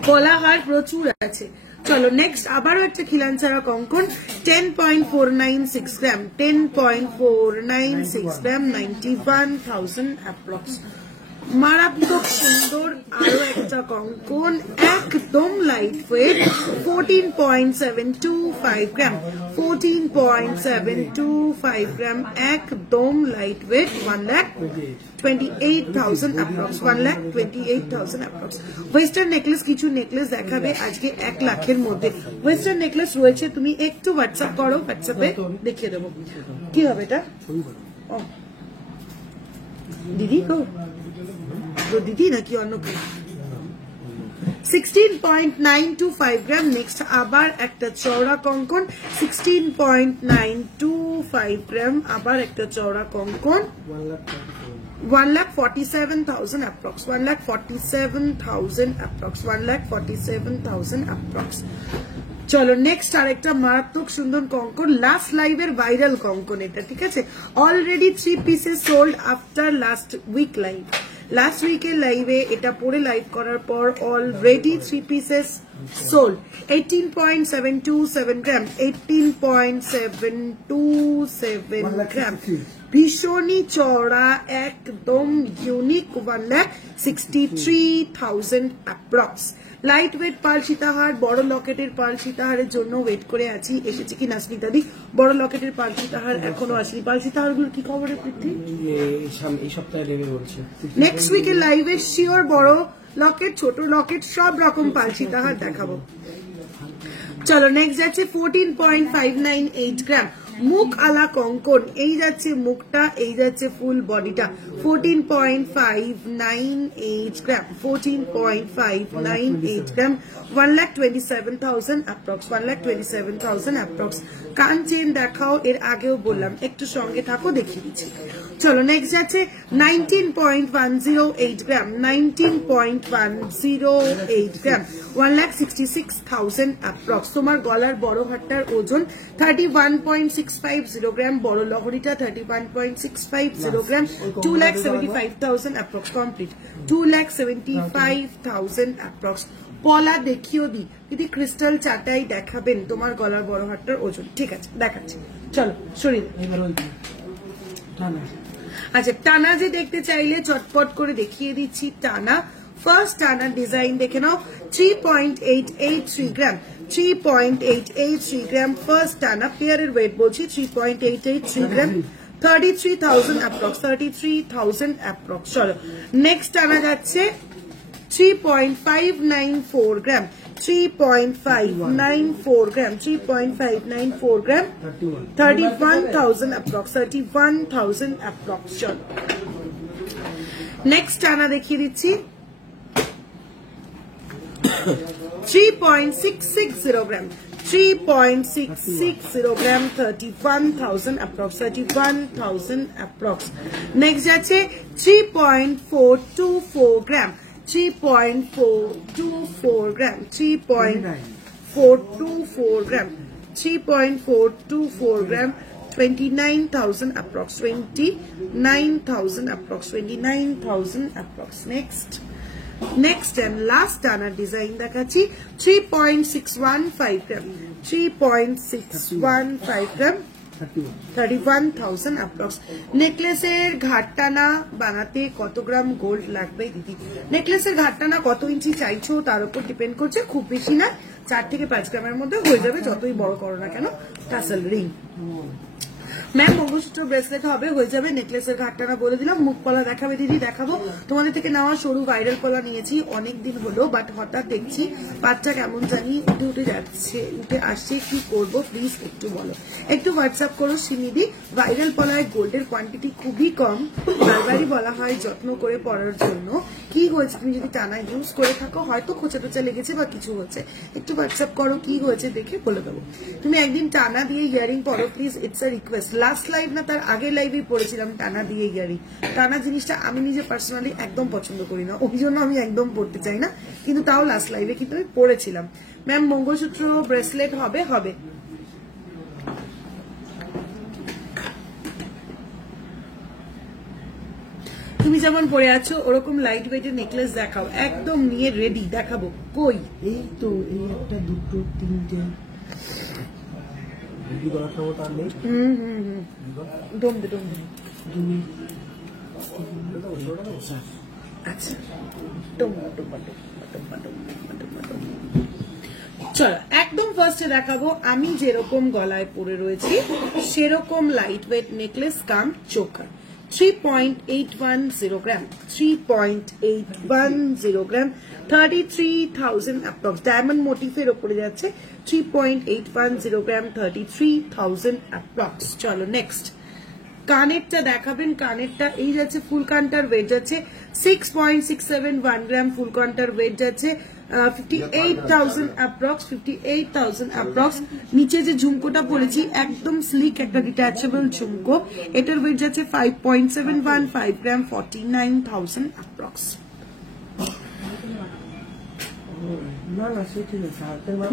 কলাহার প্রচুর আছে। চলো নেক্সট আবারও একটা খিলান ছাড়া কঙ্কন 10.496 গ্রাম, 10.496 গ্রাম, 91,000 approx, মারাত্মক সুন্দর আরো একটা কঙ্কন, একদম লাইট ওয়েট, 14.725 গ্রাম, 14.725 গ্রাম, একদম light weight, 1,28,000 approx, 1,28,000 approx. Western necklace, কিছু নেকলেস দেখাবে আজকে 1 লাখের মধ্যে। ওয়েস্টার্ন নেকলেস রয়েছে, তুমি একটু হোয়াটসঅ্যাপ করো, হোয়াটসঅ্যাপে দেখিয়ে দেবো। কি হবে এটা? ও দিদি গো, দিদি নাকি অন্য কেউ? 16.925 গ্রাম। নেক্সট আবার একটা চওড়া কঙ্কন, 16.925 গ্রাম, আবার একটা চওড়া কঙ্কন, 1,47,000 অ্যাপ্রক্স, 1,47,000 অ্যাপ্রক্স, 1,47,000 অ্যাপ্রক্স। চলো নেক্সট আরেকটা মারাত্মক সুন্দর কঙ্কন, লাস্ট লাইভের ভাইরাল কঙ্কন এটা, ঠিক আছে? Already 3 pieces sold after last week live. Last উইকের লাইভে এটা পরে লাইভ করার পর already 3 pieces sold. 18.727 gram, 18.727 gram, ভীষণই চওড়া, একদম unique, 1,63,000 approx. Light weight pearl সীতাহার, বড় লকেটের পার্ল সীতাহারের জন্য ওয়েট করে আছি, এসেছে কি না স্মিতাদি? বড় লকেটের পার্ল সীতাহার এখনো আসেনি। পার্ল সীতাহার গুলো কি খবরে পৃথ্বী? এই সপ্তাহে দেবে বলছে। নেক্সট উইকের লাইভে শিওর বড় লকেট, ছোট লকেট, সব রকম পার্ল সীতাহার দেখাবো। চলো নেক্সট যাচ্ছে 14.598 গ্রাম, মুখ আলা কঙ্কন, এই যাচ্ছে মুখটা, এই যাচ্ছে ফুল বডিটা, 14.598 গ্রাম, 14.598 গ্রাম, 1,27,000 অ্যাপ্রক্স, 1,27,000 অ্যাপ্রক্স। কান চেন দেখাও, এর আগেও বললাম, একটু সঙ্গে থাকো, দেখিয়ে দিচ্ছি। চলো নেক্সট যাচ্ছে 19.108 গ্রাম, 19.108 গ্রাম, 1,66,000 অ্যাপ্রক্স। তোমার গলার বড় হাটটার ওজন 31.650 গ্রাম, বড় লহরিটা 31.650 গ্রাম, 2,75,000 অ্যাপ্রক্স, কমপ্লিট, 2,75,000 অ্যাপ্রক্স। পলা দেখিও দি, যদি ক্রিস্টাল চাটাই দেখাবেন তোমার গলার বড় হাটটার ওজন, ঠিক আছে দেখাচ্ছি। চলো শরীর আচ্ছা, টানা যে দেখতে চাইলে চটপট করে দেখিয়ে দিচ্ছি। টানা ফার্স্ট টানা ডিজাইন দেখে নাও, 3.883 গ্রাম, 3.883 গ্রাম ফার্স্ট টানা, পেয়ারের ওয়েট বলছি 3.883 গ্রাম, 33,000 অ্যাপ্রক্স, 33,000 অ্যাপ্রক্স। চলো নেক্সট টানা যাচ্ছে 3.594 গ্রাম, 3.594 গ্রাম, 3.594 গ্রাম, 31,000 অ্যাপ্রক্স, 31,000 অ্যাপ্রক্স। চলো নেক্সট টানা দেখিয়ে দিচ্ছি 3.660 গ্রাম, 3.660 গ্রাম, 31,000 অ্যাপ্রক্স, 31,000 অ্যাপ্রক্স। নেক্সট যাচ্ছে 3.424 গ্রাম, 3.424 গ্রাম, 3.424 গ্রাম, 3.424 গ্রাম, 29,000 approx, 29,000 approx, 29,000 approx. Next and last টানার ডিজাইন দেখাচ্ছি 3.615 গ্রাম, 3.615 গ্রাম, 31,000 approx. নেকলেসের ঘাটটানা বানাতে কত গ্রাম গোল্ড লাগবে দিদি? নেকলেসের ঘাটটানা কত ইঞ্চি চাইছো তার উপর ডিপেন্ড করছে, খুব বেশি না, 4 থেকে 5 গ্রামের মধ্যে হয়ে যাবে, যতই বড় করো না কেন। Tassel ring ma'am, mangalsutra bracelet হবে, হয়ে যাবে। নেকলেসের ঘাটটানা বলে দিলাম। মুখ পলা দেখাবে দিদি? দেখাবো। তোমাদের থেকে নেওয়া সরু ভাইরাল পলা নিয়েছি অনেকদিন হলো, বাট হঠাৎ দেখছি পাটটা কেমন জানি উঠে যাচ্ছে, উঠে আসছে, কি করব প্লিজ একটু বলো, একটু হোয়াটসঅ্যাপ করো সিনিদি। ভাইরাল পলায় গোল্ডের কোয়ান্টিটি খুবই কম, বারবারই বলা হয় যত্ন করে পরার জন্য। কি হয়েছে, তুমি যদি টানা ইউজ করে থাকো হয়তো খোঁচা টোচা লেগেছে বা কিছু হচ্ছে, একটু হোয়াটসঅ্যাপ করো, কি হয়েছে দেখে বলে দেবো। তুমি একদিন টানা দিয়ে ইয়ারিং পরো please, it's a request. Last live না তার আগের লাইভেই পড়েছিলাম টানা দিয়ে ইয়ারিং। টানা জিনিসটা আমি নিজে পার্সোনালি একদম পছন্দ করি না, ওই জন্য আমি একদম পড়তে চাই না, কিন্তু তাও লাস্ট লাইভে কিন্তু আমি পড়েছিলাম। ম্যাম মঙ্গলসূত্র ব্রেসলেট হবে? হবে। তুমি যেমন পরে আছো ওরকম লাইট ওয়েটের নেকলেস দেখাও, একদম নিয়ে রেডি দেখাবো। কই এই তো, এই একটা, দুটো, তিনটে, আচ্ছা চলো একদম ফার্স্টে দেখাবো আমি যেরকম গলায় পরে রয়েছি সেরকম লাইট ওয়েট নেকলেস কাম চোকার 3.810 গ্রাম 3.810 গ্রাম 33,000 অ্যাপ্রক্স ডায়মন্ড মোটিফের উপরে যাচ্ছে 3.810 গ্রাম 33,000 অ্যাপ্রক্স চলো নেক্সট কানেরটা দেখাবেন কানেরটা এই যাচ্ছে ফুল কানটার ওয়েট যাচ্ছে 6.671 গ্রাম ফুল কানটার ওয়েট যাচ্ছে 58,000 অ্যাপ্রক্স 58,000 অ্যাপ্রক্স নিচে যে ঝুমকোটা পড়েছি একদম স্লিক একটা ডিট্যাচেবল ঝুমকো এটার ওয়েট যাচ্ছে 5.715 গ্রাম 49,000 approx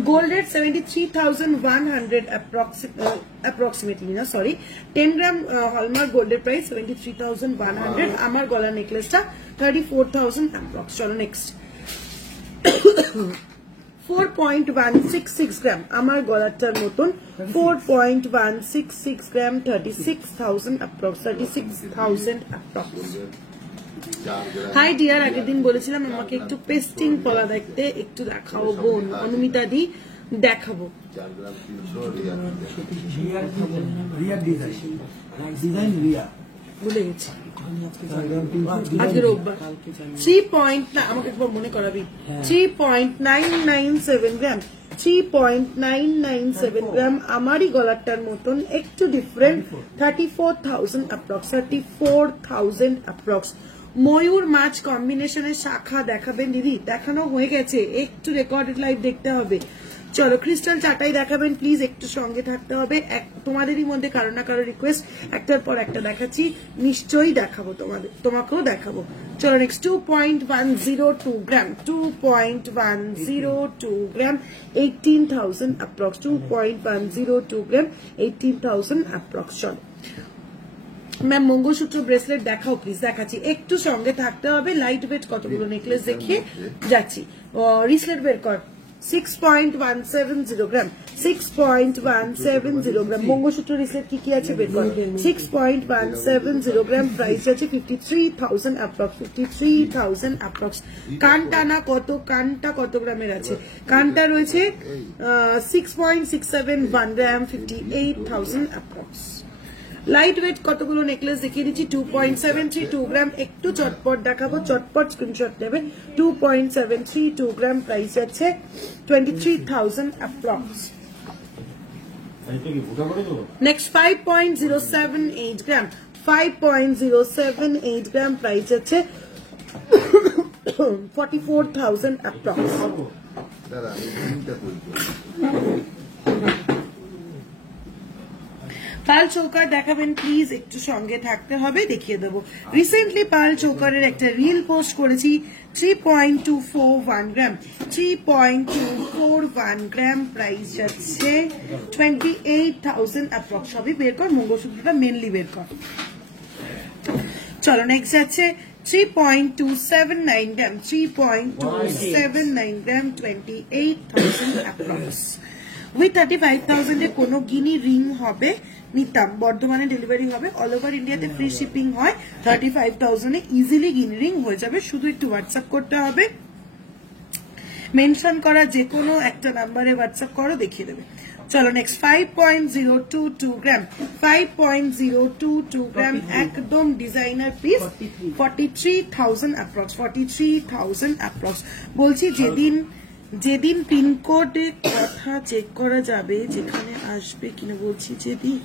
Gold rate 73,100 approximately. No, sorry. 10 gram hallmark gold rate price 73,100. Amar gola necklace ta 34,000 approx. Chalo next. 4.166 gram. Amar gola tar moton 4.166 gram 36,000 approx. 36,000 approx. High deer আগের দিন বলেছিলাম আমাকে একটু pasting পলা দেখতে একটু দেখাও বোন অনুমিতা দি দেখাবো ভুলে গেছি আজকে রোববার 3 না আমাকে একবার মনে করাবি 3.997 গ্রাম 3.997 গ্রাম আমারই গলাটার মতন একটু ডিফারেন্ট 34,000 অ্যাপ্রক্স 34,000 অ্যাপ্রক্স ময়ূর মাছ কম্বিনেশনের শাখা দেখাবেন দিদি দেখানো হয়ে গেছে একটু রেকর্ডেড লাইভ দেখতে হবে চলো ক্রিস্টাল চাটাই দেখাবেন প্লিজ একটু সঙ্গে থাকতে হবে তোমাদেরই মধ্যে কারো না কারো রিকোয়েস্ট একটার পর একটা দেখাচ্ছি নিশ্চয়ই দেখাবো তোমাকেও দেখাবো চলো নেক্সট 2.102 গ্রাম 2.102 গ্রাম 18,000 অ্যাপ্রক্স 2.102 গ্রাম 18,000 অ্যাপ্রক্স চলো ম্যাম মঙ্গলসূত্র ব্রেসলেট দেখাও প্লিজ দেখাচ্ছি একটু সঙ্গে থাকতে হবে লাইট ওয়েট কতগুলো নেকলেস দেখিয়ে যাচ্ছি রিসলেট বের কর 6.170 গ্রাম 6.170 গ্রাম মঙ্গলসূত্র রিসলেট কি কি আছে বের কর 6.170 গ্রাম প্রাইস আছে 53,000 অ্যাপ্রক্স 53,000 অ্যাপ্রক্স কানটা কত গ্রামের আছে কানটা রয়েছে 6.671 গ্রাম 58,000 অ্যাপ্রক্স লাইট ওয়েট কতগুলো নেকলেস দেখিয়ে দিচ্ছি 2.732 গ্রাম একটু চটপট দেখাবো চটপট স্ক্রিনশট নেবে 2.732 গ্রাম প্রাইস আছে 23,000 অ্যাপ্রক্স নেক্সট 5.078 গ্রাম 5.078 গ্রাম প্রাইস আছে 44,000 অ্যাপ্রক্স পাল চৌকার দেখাবেন প্লিজ একটু সঙ্গে থাকতে হবে দেখিয়ে দেবো রিসেন্টলি পাল চৌকারের একটা রিল পোস্ট করেছি 3.241 গ্রাম 3.241 গ্রাম প্রাইস যাচ্ছে 28,000 অ্যাপ্রক্স সবই বের কর মঙ্গলসূত্রটা মেনলি বের কর চলো নেক্সট যাচ্ছে 3.279 গ্রাম 3.279 গ্রাম 28,000 অ্যাপ্রক্স উইথ 35,000 এ কোনো গিনি রিং হবে নিতাম বর্ধমানে ডেলিভারি হবে অল ওভার ইন্ডিয়াতে ফ্রি শিপিং হয় 35,000 এ ইজিলি গিনি রিং হয়ে যাবে শুধু একটু হোয়াটসঅ্যাপ করতে হবে মেনশন করা যে কোনো একটা নাম্বারে হোয়াটসঅ্যাপ করো দেখিয়ে দেবে চলো নেক্সট 5.022 গ্রাম 5.022 গ্রাম একদম ডিজাইনার পিস 43,000 অ্যাপ্রক্স 43,000 অ্যাপ্রক্স বলছি যেদিন পিনকোডে কথা চেক করা যাবে যেখানে আসবে কিনা বলছি যেদিন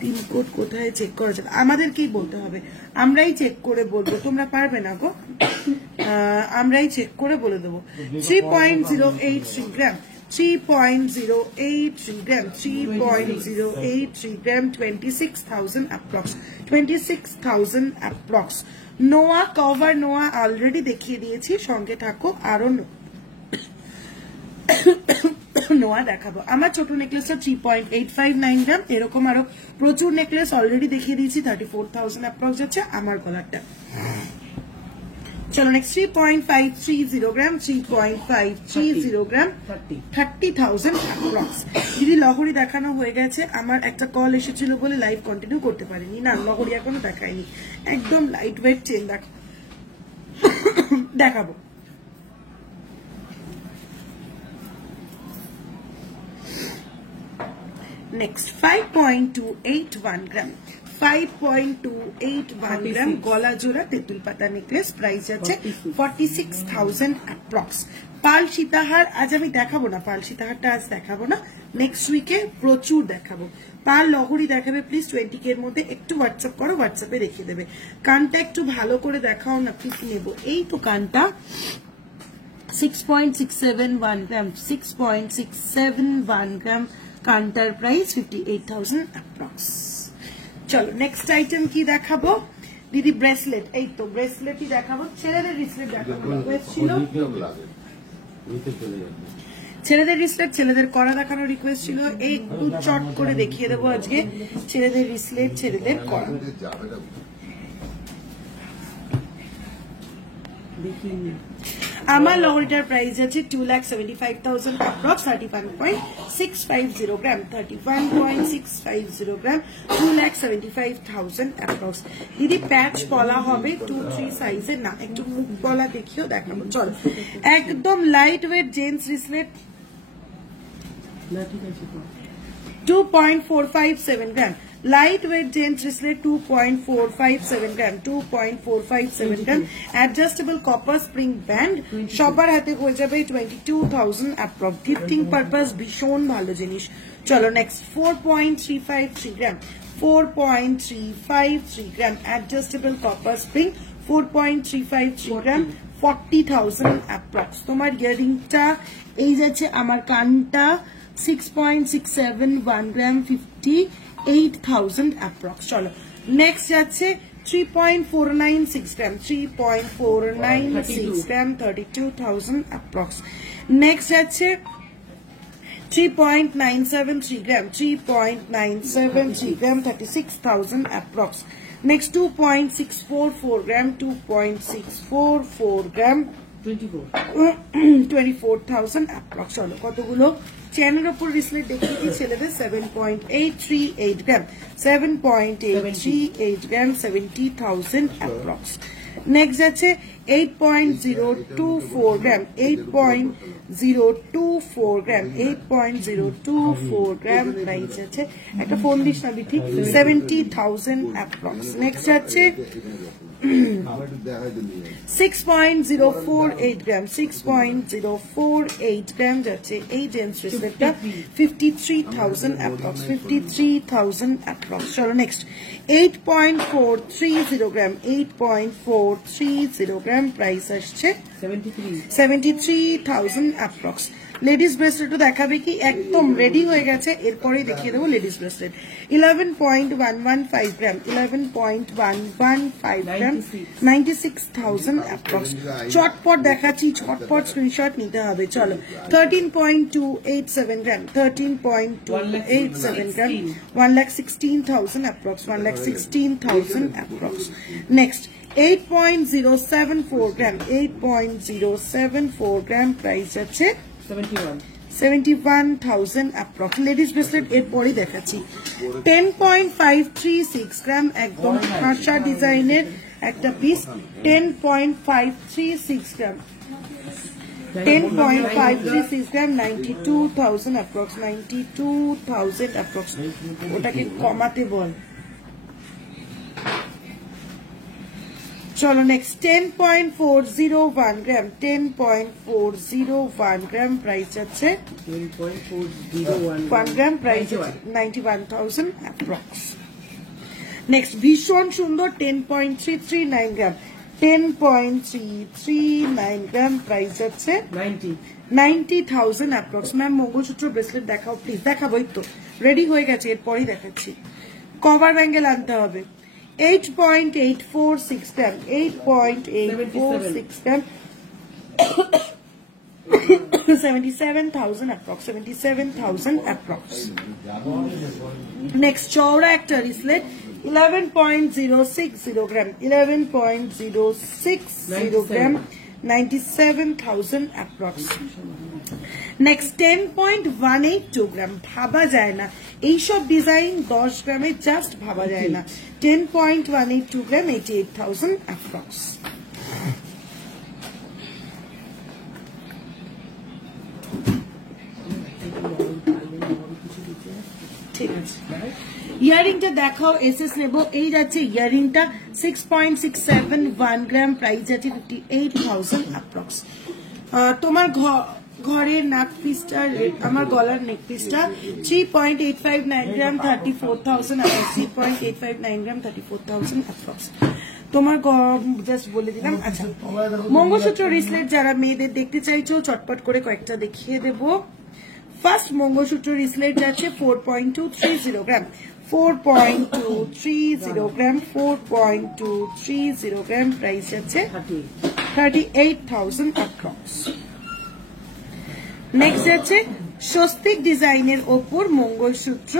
পিনকোড কোথায় চেক করা যাবে আমাদেরকেই বলতে হবে আমরাই চেক করে বলবো তোমরা পারবে না গো আমরাই চেক করে বলে দেবো 3.083 গ্রাম 3.083 গ্রাম 3.083 গ্রাম 26,000 অ্যাপ্রক্স 26,000 অ্যাপ্রক্স নোয়া কভার নোয়া অলরেডি দেখিয়ে দিয়েছি সঙ্গে থাকো আরো নোয়া দেখাবো আমার ছোট নেকলেসটা 3.859 গ্রাম এরকম আরো প্রচুর নেকলেস অলরেডি দেখিয়ে দিয়েছি 34,000 অ্যাপ্রক্স যাচ্ছে আমার গলারটা চলো নেক্সট 3.530 গ্রাম 3.530 গ্রাম 30,000 অ্যাপ্রক্স যদি লহরি দেখানো হয়ে গেছে আমার একটা কল এসেছিল বলে লাইভ কন্টিনিউ করতে পারিনি না লহরি এখনো দেখায়নি একদম লাইট ওয়েট চেন দেখো দেখাবো। নেক্সট 5.281 গ্রাম, 5.281 গ্রাম গলা জোড়া তেঁতুল পাতা নেকলেস, প্রাইস আছে 46,000 অ্যাপ্রক্স। পাল সীতাহার আজ আমি দেখাবো না, পাল সীতাহারটা আজ দেখাবো না, নেক্সট উইকে প্রচুর দেখাবো। পাল লহরি দেখাবে প্লিজ 20K এর মধ্যে, একটু হোয়াটসঅ্যাপ করো, হোয়াটসঅ্যাপে রেখে দেবে। কানটা একটু ভালো করে দেখাও না, কি নেব? এই তো কানটা 6.671 গ্রাম, 6.671 গ্রাম কান্টার প্রাইস 58,000 অ্যাপ্রক্স। চলো নেক্সট আইটেম কি দেখাবো দিদি? ব্রেসলেট। এই তো ব্রেসলেটই দেখাবো, ছেলেদের ব্রেসলেট দেখাবো। রিকোয়েস্ট ছিল ছেলেদের ব্রেসলেট, ছেলেদের কড়া দেখানোর রিকোয়েস্ট ছিল, এই একটু চট করে দেখিয়ে দেবো আজকে ছেলেদের ব্রেসলেট, ছেলেদের কড়া। আমার লহরিটার প্রাইস আছে 2,75,000 অ্যাপ্রক্স, 31.650 গ্রাম, 31.650 গ্রাম, 2,75,000 অ্যাপ্রক্স। দিদি প্যাচ পলা হবে 2-3 সাইজের, না একটু মুখ পলা দেখিও দেখাবো। চলো একদম লাইট ওয়েট জেন্টস রিসলেট 2.457 গ্রাম, লাইট ওয়েট জেন্টস রিসলেট 2.457 গ্রাম, 2.457 গ্রাম, অ্যাডজাস্টেবল কপার স্প্রিং ব্যান্ড, সবার হাতে হয়ে যাবে 22,000 অ্যাপ্রক্স। গিফটিং পারপাস ভীষণ ভালো জিনিস। চলো নেক্সট 4.353 গ্রাম, 4.353 গ্রাম, অ্যাডজাস্টেবল কপার স্প্রিং 4.353 গ্রাম, 40,000 অ্যাপ্রক্স। তোমার ইয়ারিংটা এই যাচ্ছে, আমার কানটা 6.671 গ্রাম, 58,000 অ্যাপ্রক্স। চলো নেক্সট যাচ্ছে 3.496 গ্রাম, 3.496 গ্রাম, 32,000 অ্যাপ্রক্স। নেক্সট যাচ্ছে 3.973 গ্রাম, 3.973 গ্রাম, 36,000 অ্যাপ্রক্স। নেক্সট 2.644 গ্রাম, 2.644 গ্রাম, 24,000 অ্যাপ্রক্স। চলো কতগুলো চেনের ওপর রিসলেট দেখিয়েছি ছেলেদের 7.838 গ্রাম, 7.838 গ্রাম, 70,000 অ্যাপ্রক্স। নেক্সট আছে 8.024 গ্রাম, 8.024 গ্রাম, 8.024 গ্রাম, প্রাইস আছে একটা ফোন দিস না বিথি, 70,000 অ্যাপ্রক্স। নেক্সট আছে 6.048 গ্রাম, 6.048 গ্রাম যাচ্ছে এই জেন্টস রিসলেটটা 53,000 অ্যাপ্রক্স, 53,000 অ্যাপ্রক্স। চলো নেক্সট 8.430 গ্রাম, 8.430 গ্রাম, প্রাইস আসছে 73,000 অ্যাপ্রক্স। লেডিস ব্রেসলেটও দেখাবে কি? একদম রেডি হয়ে গেছে, এরপরেই দেখিয়ে দেবো লেডিস ব্রেসলেট। 11.115 গ্রাম, 11.115 গ্রাম, 96,000 অ্যাপ্রক্স। চটপট দেখাচ্ছি, চটপট স্ক্রিনশট নিতে হবে। চলো 13.287 গ্রাম, 13.287 গ্রাম, 1,16,000 অ্যাপ্রক্স, 1,16,000 অ্যাপ্রক্স। নেক্সট 8.074 গ্রাম, 8.074 গ্রাম, প্রাইস আছে 71,000 অ্যাপ্রক্স। লেডিস ব্রেসলেট এরপরই দেখাচ্ছি 10.536 গ্রাম, একদম হাসা ডিজাইনের একটা পিস, 10.536 গ্রাম, 10.536 গ্রাম, 92,000 অ্যাপ্রক্স, 92,000 অ্যাপ্রক্স। ওটাকে কমাতে বল। চলো নেক্সট 10.401 গ্রাম, 10.401 গ্রাম, প্রাইস আছে 1 গ্রাম, প্রাইস 91,000 অ্যাপ্রক্স। নেক্সট ভীষণ সুন্দর 10.339 গ্রাম, 10.339 গ্রাম, প্রাইস আছে 90,000 অ্যাপ্রক্স। ম্যাম মঙ্গলসূত্র ব্রেসলেট দেখাও প্লিজ। দেখাবোই তো, রেডি হয়ে গেছে, এরপরই দেখাচ্ছি। কভার ব্যাঙ্গেল আনতে হবে। 8.846 গ্রাম, 8.846 গ্রাম, 77,000 অ্যাপ্রক্স, 77,000 অ্যাপ্রক্স। নেক্সট চওড়া একটা রিসলেট 11.060 গ্রাম, 11.060 গ্রাম, 97,000 অ্যাপ্রক্স। নেক্সট 10.182 গ্রাম, ভাবা যায় না এইসব ডিজাইন 10 গ্রামে, জাস্ট ভাবা যায় না। 10.182 গ্রাম, 88,000 অ্যাপ্রক্স। ইয়ারিংটা দেখাও, এসএস নেব। এই যাচ্ছে ইয়ারিংটা 6.671 গ্রাম, প্রাইস যাচ্ছে 58,000 অ্যাপ্রক্স। তোমার ঘরের নাক পিসটা, আমার গলার নেক পিসটা 3.859 গ্রাম, 34,000 অ্যাপ্রক্স। 3.859 gram, 34,000 approx. তোমার জাস্ট বলে দিলাম। আচ্ছা, মঙ্গলসূত্র রিসলেট যারা মেয়েদের দেখতে চাইছো চটপট করে কয়েকটা দেখিয়ে দেব। ফার্স্ট মঙ্গলসূত্র রিসলেট যাচ্ছে 4.230 গ্রাম, 4.230 গ্রাম, 4.230 গ্রাম, প্রাইস যাচ্ছে 38,000 অ্যাপ্রক্স। নেক্সট যাচ্ছে স্বস্তিক ডিজাইনের ওপর মঙ্গলসূত্র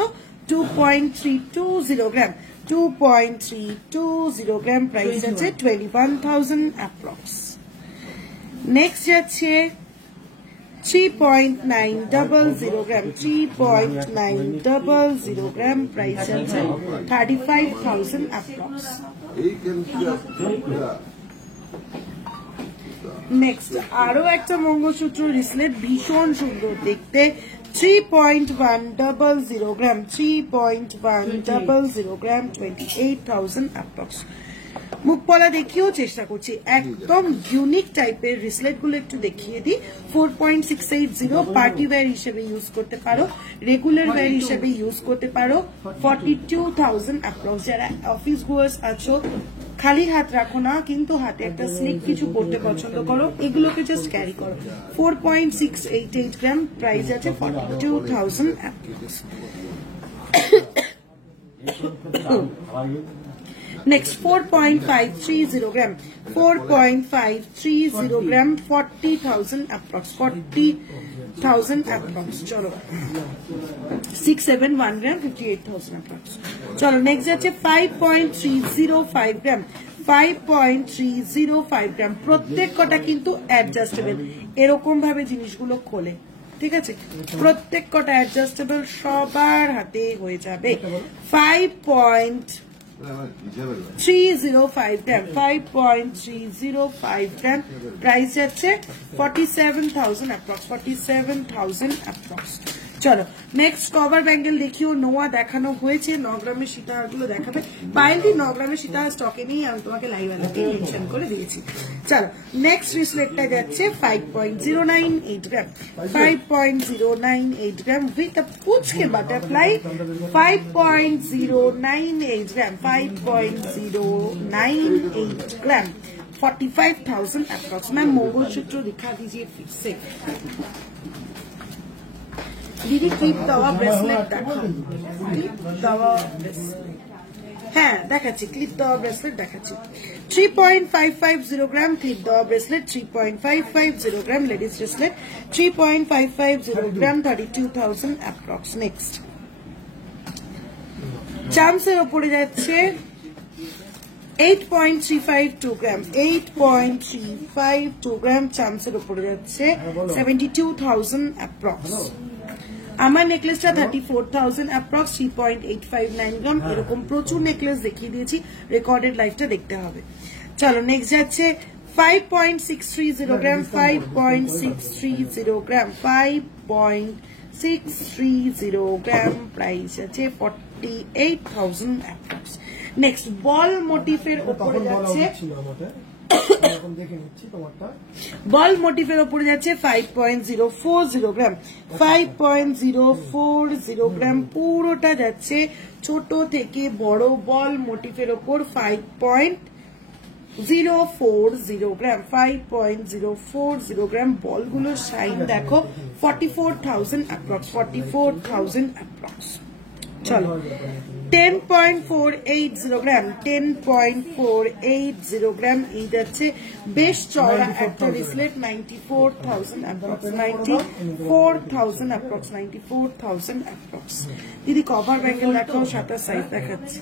2.320 গ্রাম, 2.320 গ্রাম, প্রাইস যাচ্ছে 21,000 অ্যাপ্রক্স। নেক্সট যাচ্ছে 3.900 গ্রাম, 3.900 গ্রাম, প্রাইস যাচ্ছে 35,000 অ্যাপ্রক্স। নেক্সট আরো একটা মঙ্গলসূত্র রিসলেট, ভীষণ সুন্দর দেখতে, 3.100 গ্রাম, 3.100 গ্রাম, 28,000 অ্যাপ্রক্স। মুখ পলা দেখিয়েও চেষ্টা করছি, একদম ইউনিক টাইপের রিসলেট গুলো একটু দেখিয়ে দিই। 4.680 পার্টি ওয়্যার হিসেবে ইউজ করতে পারো, রেগুলার ওয়্যার হিসেবে ইউজ করতে পারো, 42,000 অ্যাপ্রক্স। যারা অফিস গোয়ার্স আছো, খালি হাত রাখো না, কিন্তু হাতে একটা স্লিক কিছু পড়তে পছন্দ করো, এগুলোকে জাস্ট ক্যারি করো। 4.688 গ্রাম, প্রাইস আছে 42,000 approx. Next 4.530 gram, 4.530 gram, 40,000 approx, 40,000 approx. চলো 671 gram, 58,000 approx. চলো নেক্সট যাচ্ছে 5.305 gram, 5.305 গ্রাম। প্রত্যেক কটা কিন্তু অ্যাডজাস্টেবল, এরকম ভাবে জিনিসগুলো খোলে, ঠিক আছে? প্রত্যেক কটা অ্যাডজাস্টেবল, সবার হাতে হয়ে যাবে। 5.305 গ্রাম, 5.305 গ্রাম, প্রাইস যাচ্ছে 47,000 অ্যাপ্রক্স, 47,000 অ্যাপ্রক্স। চলো নেক্সট কভার ব্যাঙ্গেল দেখিও। নোয়া দেখানো হয়েছে, 9 গ্রামের সীতাহার গুলো দেখাবে। পায়েলদি 9 গ্রামের সীতাহার স্টকে নেই, আমি তোমাকে লাইভ আলাদা মেনশন করে দিয়েছি। চলো নেক্সট রিসলেটটা যাচ্ছে 5.098 গ্রাম, 5.098 গ্রাম উইথ আ পুচকে butterfly, 5.098 gram, 5.098 gram, 45,000 approx. Ma'am mangalsutra दिखा दीजिए फिर से। दीदी क्लिप देवा ब्रेसलेट देखो, क्लिप देवा ब्रेसलेट, হ্যাঁ দেখাচ্ছি, ক্লিপ দেওয়া ব্রেসলেট দেখাচ্ছি। 3.550 গ্রাম ক্লিপ দেওয়া ব্রেসলেট, 3.550 গ্রাম লেডিস ব্রেসলেট, 3.550 গ্রাম, 32,000 অ্যাপ্রক্স। নেক্সট চামসের ওপরে যাচ্ছে 8.352 গ্রাম, 8.352 গ্রাম চামসের উপরে যাচ্ছে 72,000 অ্যাপ্রক্স। আমার নেকলেসটা 34,000 অ্যাপ্রক্স, 3.859 গ্রাম। এরকম প্রচুর নেকলেস দেখিয়ে দিয়েছি, রেকর্ডেড লাইফটা দেখতে হবে। চলো নেক্সট যাচ্ছে 5.630 গ্রাম, 5.630 গ্রাম, 5.630 গ্রাম, প্রাইস আছে 48,000 অ্যাপ্রক্স। নেক্সট বল মোটিফের উপরে যাচ্ছে, বল মোটিফের উপরে যাচ্ছে 5.040 গ্রাম, 5.040 গ্রাম, পুরোটা যাচ্ছে ছোট থেকে বড় বল মোটিফের ওপর 5.040 গ্রাম, 5.040 গ্রাম। বলগুলোর শাইন দেখো, 44,000 অ্যাপ্রক্স, 44,000 অ্যাপ্রক্স। চলো 10.480 গ্রাম, 10.480 গ্রাম, এই যাচ্ছে বেশ চওড়া একটা রিসলেট, 94,000 অ্যাপ্রক্স, 94,000 অ্যাপ্রক্স, 94,000 অ্যাপ্রক্স। দিদি কভার ব্যাঙ্গেল দেখাও, 27 সাইজ দেখাচ্ছি।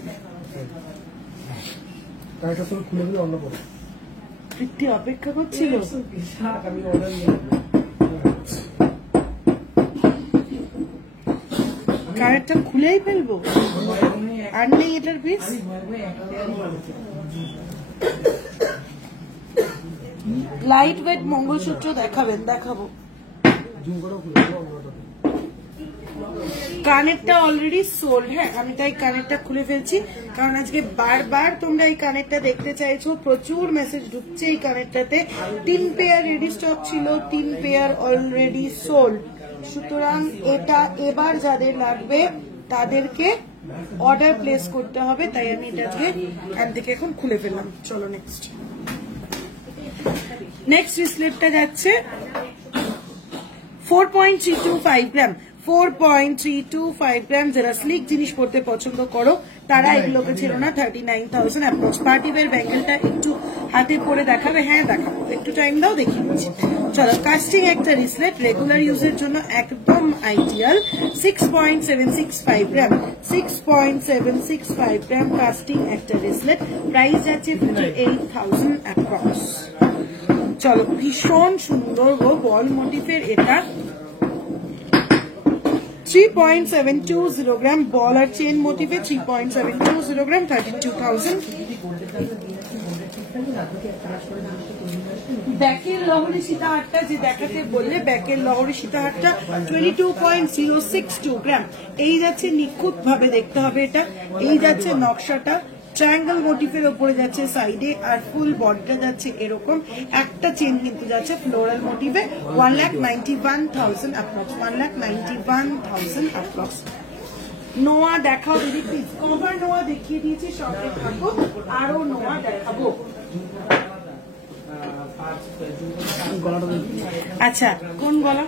তৃপ্তি অপেক্ষা করছিল, কারেক্টটা খুলেই ফেলবো, আর নেই এটার পিস। লাইট ওয়েট মঙ্গলসূত্র দেখাবেন? দেখাবো। কানেরটা অলরেডি সোল্ড। হ্যাঁ, আমি তাই কানেরটা খুলে ফেলছি, কারণ আজকে বারবার তোমরা এই কানেরটা দেখতে চাইছো, প্রচুর মেসেজ ঢুকছে এই কানেরটাতে। 3 পেয়ার রেডি স্টক ছিল, 3 পেয়ার অলরেডি সোল্ড। সুতরাং এটা এবার যাদের লাগবে তাদেরকে অর্ডার প্লেস করতে হবে, তাই আমি এটাকে এখান থেকে এখন খুলে ফেললাম। চলো নেক্সট রিসলেটটা যাচ্ছে 4.325 গ্রাম। 4.325 গ্রাম। যারা স্লিক জিনিস পড়তে পছন্দ করো তারা এগুলোকে ছিল না 39,000 অ্যাপ্রক্স। পার্টিওয়্যার ব্যাঙ্গেলটা একটু হাতে পরে দেখাবে? হ্যাঁ দেখাবো, একটু টাইম দাও, দেখিয়ে দিচ্ছি। চলো, কাস্টিং একটা রিসলেট, রেগুলার ইউজের জন্য একদম আইডিয়াল। 6.765 গ্রাম। 6.765 গ্রাম কাস্টিং একটা রিসলেট। প্রাইস যাচ্ছে 58,000 অ্যাপ্রক্স। চলো, ভীষণ সুন্দর গো বল মোটিফের এটা। 3.720 গ্রাম বল আর চেন মোটিভে। 3.720 গ্রাম, 32,000। ব্যাকের লহরি সীতাহারটা যে দেখাতে বললে, ব্যাকের লহরি সীতাহারটা 22.062 গ্রাম। এই যাচ্ছে নিখুঁত ভাবে দেখতে হবে এটা। এই যাচ্ছে নকশাটা ট্রায়াঙ্গেল মোটিভের উপরে যাচ্ছে সাইডে, আর ফুল বডিটা যাচ্ছে এরকম। একটা চেন কিন্তু যাচ্ছে ফ্লোরাল মোটিভে। 1,91,000 অ্যাপ্রক্স। 1,91,000 অ্যাপ্রক্স। নোয়া দেখাও দিদি প্লিজ। কভার নোয়া দেখিয়ে দিয়েছি, সঙ্গে থাকো, আরো নোয়া দেখাবো। আচ্ছা, কোন গলা?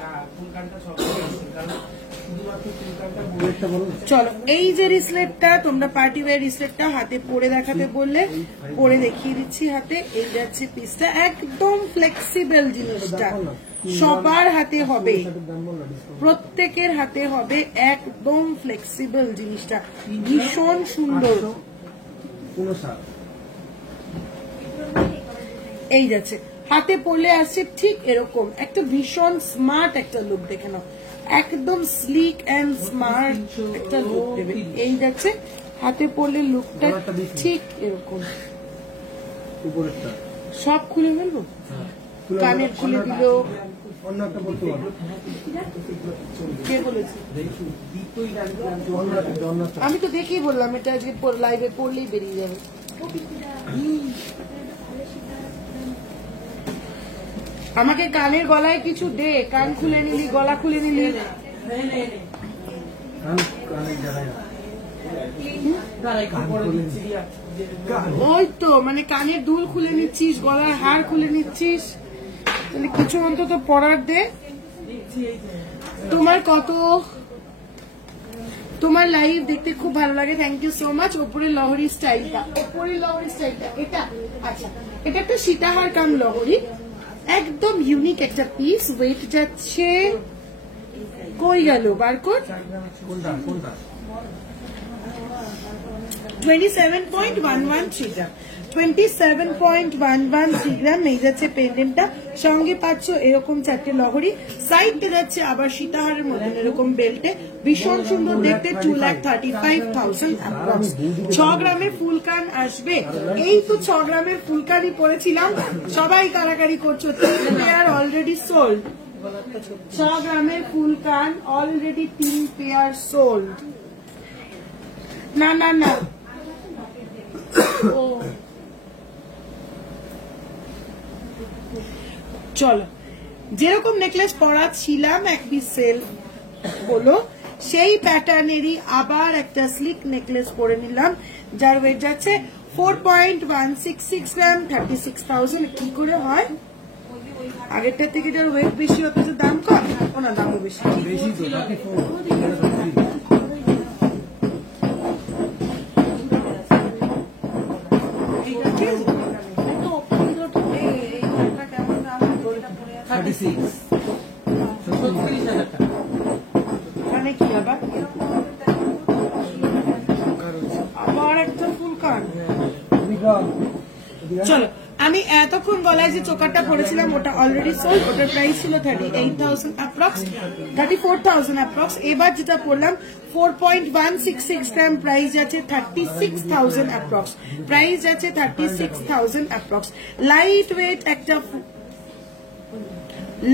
চলো, এই যে রিসলেটটা তোমরা পার্টি ওয়্যার রিসলেটটা হাতে পরে দেখাতে বললে, পরে দেখিয়ে দিচ্ছি হাতে। এই যাচ্ছে পিসটা, একদম ফ্লেক্সিবল জিনিসটা, সবার হাতে হবে, প্রত্যেকের হাতে হবে, একদম ফ্লেক্সিবল জিনিসটা, ভীষণ সুন্দর। এই যাচ্ছে হাতে পরলে আসছে ঠিক এরকম একটা ভীষণ স্মার্ট একটা লুক। দেখে নাও, একদম স্লিক এন্ড স্মার্ট একটা লুক দেবে। এই যাচ্ছে হাতে পরলে লুকটা ঠিক এরকম। সব খুলে ফেলবো, কানের খুলে দিল। কে বলেছে? আমি তো দেখেই বললাম এটা আজকে লাইভে পড়লেই বেরিয়ে যাবে। আমাকে কানের গলায় কিছু দে, কান খুলে নিলি, গলা খুলে নিলি। ওই তো মানে কানের দুল খুলে নিচ্ছিস, গলার হার খুলে নিচ্ছিস, তাহলে কিছু অন্তত পরার দে। তোমার কত, তোমার লাইভ দেখতে খুব ভালো লাগে, থ্যাংক ইউ সো মাচ। ওপরের লহরি স্টাইলটা, ওপরের লহরি স্টাইলটা এটা। আচ্ছা, এটা একটা সীতাহার কাম লহরি, একদম ইউনিক একটা পিস। ওয়েট যাচ্ছে, কই গেল বারকোড? 27.113 গ্রাম। 27.113 গ্রাম। এই যাচ্ছে পেন্ডেন্টটা, সঙ্গে পাচ্ছ এরকম 4টে লহরি। সাইডটা যাচ্ছে আবার সীতাহারের মতন এরকম বেল্টে, ভীষণ সুন্দর দেখতে। 2,35,000 অ্যাপ্রক্স। 6 গ্রামের ফুল কান আসবে। এই তো 6 গ্রামের ফুল কানই পরেছিলাম, সবাই কারাকারি করছো। 3 পেয়ার অলরেডি সোল্ড। 6 গ্রামের ফুল কান অলরেডি 3 পেয়ার সোল্ড। না না না, চলো, যেরকম নেকলেস পরাচ্ছিলাম এক পিস সেল হলো, সেই প্যাটার্নেরই আবার একটা স্লিক নেকলেস পরে নিলাম, যার ওয়েট যাচ্ছে 4.166 গ্রাম, 36,000। কি করে হয়? আগেরটা থেকে যার ওয়েট বেশি হতো তো দাম কম, ওনার দামও বেশি। মানে কি আবার একটা ফুল কান? চলো, আমি এতক্ষণ গলায় যে চোকারটা পরেছিলাম ওটা অলরেডি সোল্ড। ওটার প্রাইস ছিল 38,000 অ্যাপ্রক্স, 34,000 অ্যাপ্রক্স। এবার যেটা পড়লাম 4.166 গ্রাম, প্রাইস যাচ্ছে 36,000 অ্যাপ্রক্স। প্রাইস যাচ্ছে 36,000 অ্যাপ্রক্স। লাইট ওয়েট একটা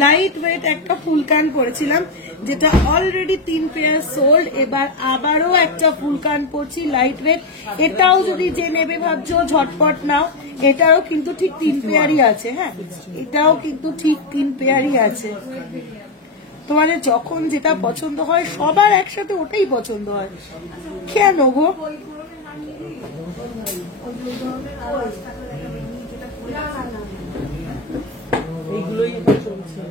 লাইট ওয়েট একটা ফুল কান পরেছিলাম, যেটা অলরেডি 3 পেয়ার সোল্ড। এবার আবারও একটা ফুল কান পরছি লাইট ওয়েট। এটাও যদি যে নেবে ভাবছো ঝটপট নাও, এটাও কিন্তু ঠিক 3 পেয়ারই আছে। হ্যাঁ, এটাও কিন্তু ঠিক 3 পেয়ারই আছে। তোমাদের যখন যেটা পছন্দ হয় সবার একসাথে ওটাই পছন্দ হয় কেন গো? এইগুলোই চলছে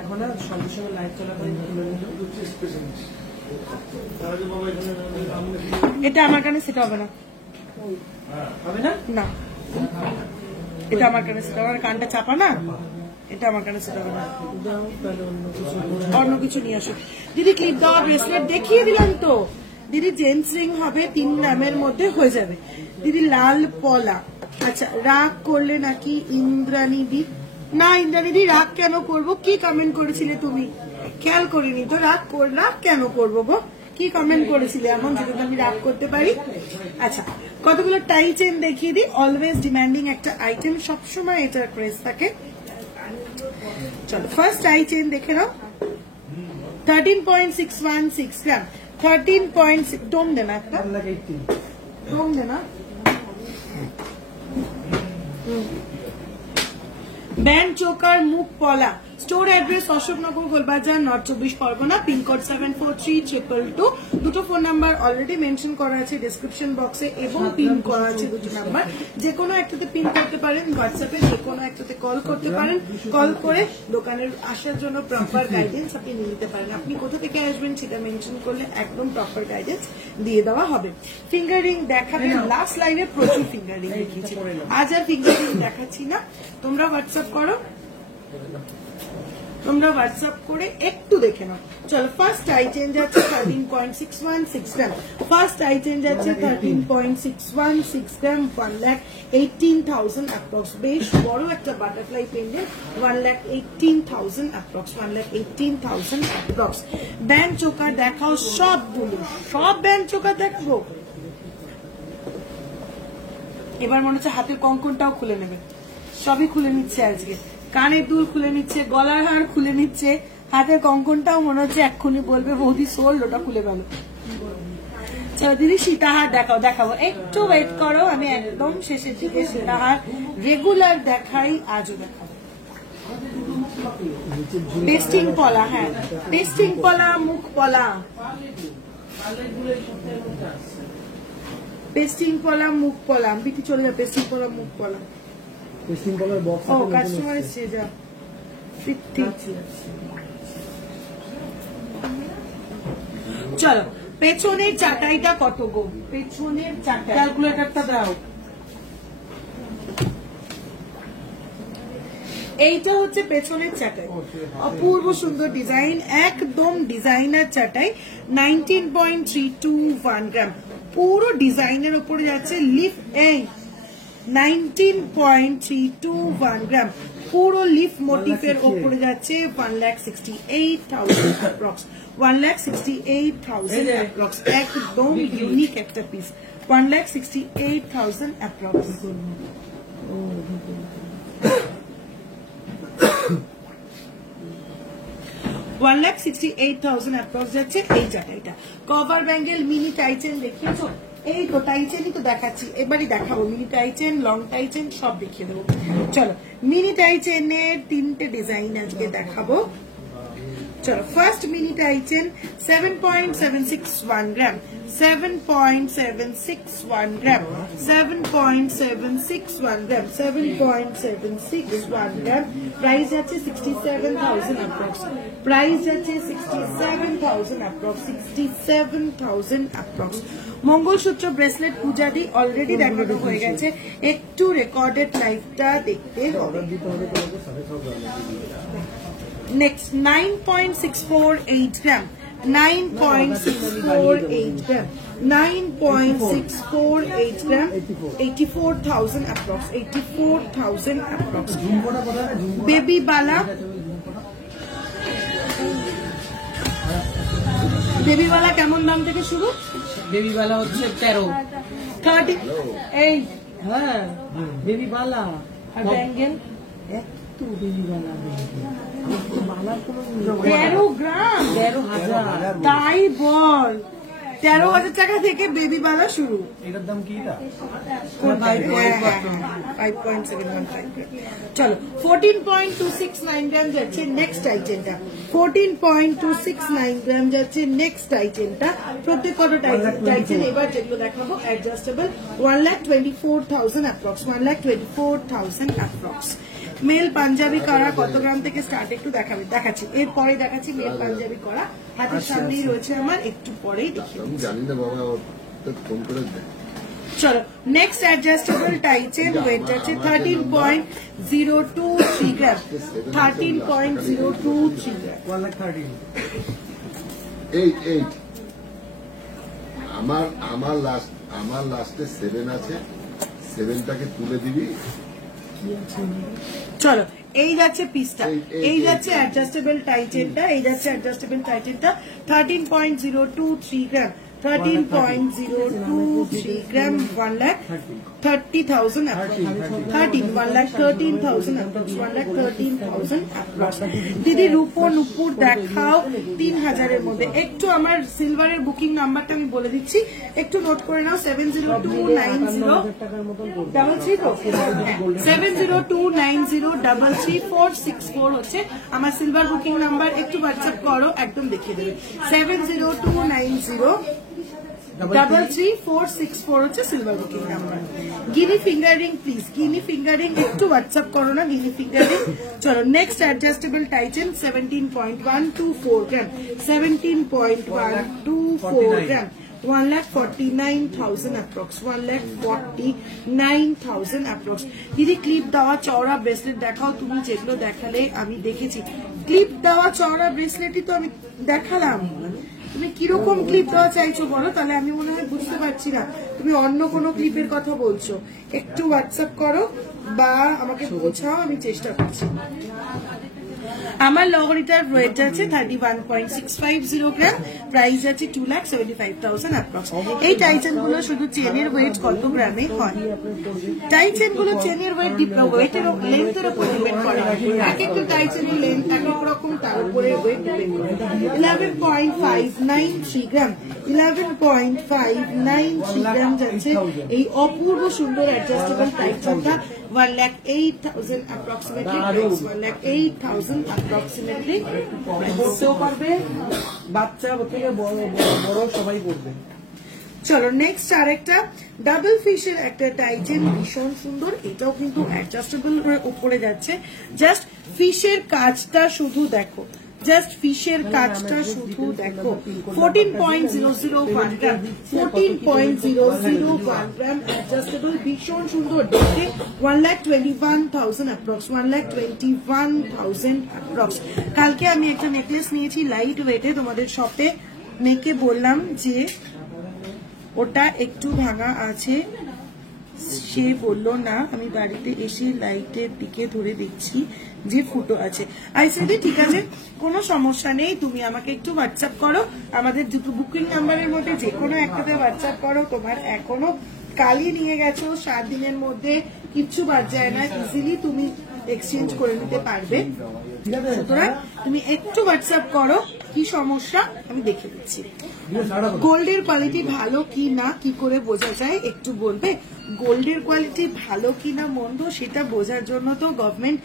এখন না, সঙ্গে সঙ্গে লাইভ চলাকালীন এটা আমার কানে সেটা হবে না, হবে না। না এটা আমার কানে সেটা, আমার কানটা চাপা না, এটা আমার কানে সেটা হবে না। অন্য কিছু নিয়ে আসো দিদি। ক্লিপ দেওয়া ব্রেসলেট দেখিয়ে দিলাম তো দিদি। জেন্টস রিং হবে 3 গ্রামের মধ্যে হয়ে যাবে দিদি। লাল পলা, আচ্ছা রাগ করলে নাকি ইন্দ্রাণীদি? না ইন্দ্রাণীদি রাগ কেন করব? কি কমেন্ট করেছিলে তুমি? খেয়াল করিনি তো। রাগ কেন করবো গো? কি কমেন্ট করেছিলে এমন যেটা আমি রাগ করতে পারি? আচ্ছা কতগুলো টাই চেন দেখিয়ে দিই। অলওয়েজ ডিমান্ডিং একটা আইটেম, সবসময় এটার ক্রেজ থাকে। চলো ফার্স্ট টাই চেন দেখে নাও। 13.616 গ্রাম। 13.6 ডোম দেনা একটা, ডোম দেনা। ব্যান্ড চোকার মুখ পলা। Store address Ashoknagar, Golbazar, north 24 Parganas, pincode 743222। দুটো ফোন নাম্বার অলরেডি মেনশন করা আছে ডেসক্রিপশন বক্সে এবং পিন করা আছে দুটো নাম্বার। যে কোনো একটাতে পিন করতে পারেন, হোয়াটসঅ্যাপে যে কোনো একটাতে কল করতে পারেন। কল করে দোকানের আসার জন্য প্রপার গাইডেন্স আপনি নিয়ে নিতে পারেন। আপনি কোথা থেকে আসবেন সেটা মেনশন করলে একদম প্রপার গাইডেন্স দিয়ে দেওয়া হবে। ফিঙ্গারিং দেখাবেন লাস্ট লাইনে, প্রচুর ফিঙ্গারিং দেখিয়েছি, আজ আর ফিঙ্গারিং দেখাচ্ছি না। তোমরা হোয়াটসঅ্যাপ করো, তোমরা হোয়াটসঅ্যাপ করে একটু দেখে নাও। চলো ফার্স্ট আই চেঞ্জ আছে 13.616 গ্রাম। ফার্স্ট আই চেঞ্জ আছে 13.616 গ্রাম। 1,18,000 অ্যাপ্রক্স। বেশ বড় একটা butterfly pendant. 1,18,000 approx. 1,18,000 approx. Band choker দেখাও সবগুলো, সব ব্যান্ড চোকার দেখাবো। এবার মনে হচ্ছে হাতের কঙ্কনটাও খুলে নেবে। সবই খুলে নিচ্ছে আজকে। কানের দুল খুলে নিচ্ছে, গলার হার খুলে নিচ্ছে, হাতের কঙ্কনটাও মনে হচ্ছে এক্ষুনি বলবে বৌদি সোল্ড, ওটা খুলে গেল। চলো দিদি সীতাহার দেখাও। দেখাবো, একটু ওয়েট করো, আমি একদম শেষের দিকে সীতাহার রেগুলার দেখাই, আজও দেখাবো। পেস্টিং পলা, হ্যাঁ পেস্টিং পলা, মুখ পলা। পেস্টিং পলা, মুখ পলা। বিটি চলে যাবে। পেস্টিং পলা, মুখ পলা। ও কাস্টমার এসছে, যা চলো। পেছনের চাটাইটা কত গো? পেছনের চাটাই ক্যালকুলেটরটা দাও। এইটা হচ্ছে পেছনের চাটাই, অপূর্ব সুন্দর ডিজাইন, একদম ডিজাইনার চাটাই। 19.321 গ্রাম। পুরো ডিজাইনের উপরে যাচ্ছে লিফ। এই 19.321 গ্রাম পুরো লিফ মোটিফের ওপরে যাচ্ছে। 1,68,000 অ্যাপ্রক্স। 1,68,000 অ্যাপ্রক্স। একদম ইউনিক একটা পিস। 1,68,000 অ্যাপ্রক্স। 1,68,000 অ্যাপ্রক্স যাচ্ছে এই চাটাইটা। Cover bangle mini টাইচেন দেখিয়েছো? এই তো টাইচেনই তো দেখাচ্ছি, এবারই দেখাবো। মিনি টাইচেন, লং টাইচেন সব দেখিয়ে দেবো। চলো মিনি টাইচেনের 3টে ডিজাইন আজকে দেখাবো। চলো ফার্স্ট মিনি টাইচেন 7.761 gram. 7.761 gram. 7.761 gram. 7.761 gram. Price আছে 67,000 অ্যাপ্রক্স। প্রাইস আছে 67,000 অ্যাপ্রক্স। 67,000 অ্যাপ্রক্স। মঙ্গলসূত্র ব্রেসলেট পূজাদি অলরেডি দেখানো হয়ে গেছে, একটু রেকর্ডেড লাইভটা দেখতে হবে। Next 9.648 gram. 9.648 gram. 9.648 gram. 84,000 approx. 84,000 approx. Baby বালা, বেবি বালা কেমন দাম থেকে শুরু? বেবি বালা হচ্ছে 13। 30। এই হ্যাঁ বেবি বালা। আর ব্যাঙ্গেল তো বেবি বালা বালার কোনো 13 গ্রাম 13,000 তাই বল 13,000 টাকা থেকে বেবি বালা শুরু এটার দাম কি এটা 5.715 চলো 14.269 গ্রাম যাচ্ছে নেক্সট আইটেমটা 14.269 গ্রাম যাচ্ছে নেক্সট আইটেমটা প্রত্যেক কত টাইটেন এবার যেগুলো দেখাবো adjustable 1,24,000 approx 1,24,000 approx male Punjabi করা কত গ্রাম থেকে স্টার্ট একটু দেখাচ্ছি এরপরে দেখাচ্ছি মেল পাঞ্জাবি করা হাতের সামনেই রয়েছে আমার একটু পরেই দেখিয়ে আমি জানি না বাবা ফোন করে দেয় চলো নেক্সট অ্যাডজাস্টেবল টাইটেন ওয়েট যাচ্ছে 13.023 গ্রাম 13.023 গ্রাম 1,13,000 8 আমার লাস্টে 7 আছে 7টাকে তুলে দিবি চলো এই যাচ্ছে পিসটা এই যাচ্ছে অ্যাডজাস্টেবল টাইটেনটা এই যাচ্ছে অ্যাডজাস্টেবল টাইটেনটা 13.023 গ্রাম 13.023 গ্রাম 1,30,000 দিদি রূপো নুপুর দেখাও 3,000 মধ্যে একটু আমার সিলভারের বুকিং নাম্বারটা আমি বলে দিচ্ছি একটু নোট করে নাও 70290333464 হচ্ছে আমার সিলভার বুকিং নাম্বার একটু হোয়াটসঅ্যাপ করো একদম দেখিয়ে দেবে 70290333464 হচ্ছে silver booking number Guinea fingering please Guinea fingering একটু হোয়াটসঅ্যাপ করো না গিনি ফিঙ্গারিং চলো নেক্সট অ্যাডজাস্টেবল টাইটেন 17.124 গ্রাম 17.124 গ্রাম 1,49,000 approx 1,49,000 approx দিদি ক্লিপ দেওয়া চওড়া ব্রেসলেট দেখাও তুমি যেগুলো দেখালে আমি দেখেছি ক্লিপ দেওয়া চওড়া ব্রেসলেটই তো আমি দেখালাম তুমি কিরকম ক্লিপ দেওয়া চাইছো বলো তাহলে আমি মনে হয় বুঝতে পারছি না তুমি অন্য কোনো ক্লিপের কথা বলছো একটু হোয়াটসঅ্যাপ করো বা আমাকে বোঝাও আমি চেষ্টা করছি আমার লহরিটার ওয়েট আছে 31.650 গ্রাম প্রাইস আছে 2,75,000 অ্যাপ্রক্স এই টাইটেন গুলো শুধু চেনের ওয়েট কত গ্রামে হয় টাইটেন গুলো চেনের ওয়েট ওয়েটের লেন্থের উপর ডিপেন্ড করে এক একটা টাইটেনের লেন্থ এক এক রকম তার উপরে ওয়েট ডিপেন্ড করে 11.593 গ্রাম 11.593 গ্রাম যাচ্ছে এই অপূর্ব সুন্দর অ্যাডজাস্টেবল টাইটেনটা 1,08,000 approximately price 1,08,000 approximately বলতেও পারবে বাচ্চা থেকে বড় সবাই পড়বে চলো নেক্সট আরেকটা ডাবল ফিশের একটা টাইটেন ভীষণ সুন্দর এটাও কিন্তু অ্যাডজাস্টেবল উপরে যাচ্ছে জাস্ট ফিশের কাজটা শুধু দেখো জাস্ট ফিশের কাজটা শুধু দেখো 14.001 গ্রাম 14.001 গ্রাম অ্যাডজাস্টেবল ভীষণ সুন্দর দেখতে 1,21,000 অ্যাপ্রক্স 1,21,000 অ্যাপ্রক্স কালকে আমি একটা নেকলেস নিয়েছি লাইট ওয়েটে তোমাদের শপে মেয়েকে বললাম যে ওটা একটু ভাঙা আছে সে বললো না আমি বাড়িতে এসে লাইটের দিকে ধরে দেখছি যে ফুটো আছে আইসিডি ঠিক আছে কোনো সমস্যা নেই তুমি আমাকে একটু হোয়াটসঅ্যাপ করো আমাদের দুটো বুকিং নাম্বারের মধ্যে যে কোনো একটাতে হোয়াটসঅ্যাপ করো তোমার এখনো কালই নিয়ে গেছো 7 দিনের মধ্যে কিচ্ছু বাদ যায় না ইজিলি তুমি এক্সচেঞ্জ করে নিতে পারবে সুতরাং তুমি একটু হোয়াটসঅ্যাপ করো কি সমস্যা আমি দেখে দিচ্ছি গোল্ডের কোয়ালিটি ভালো কি না কি করে বোঝা যায় একটু বলবে গোল্ডের কোয়ালিটি ভালো কি না মন্দ সেটা বোঝার জন্য তো গভর্নমেন্ট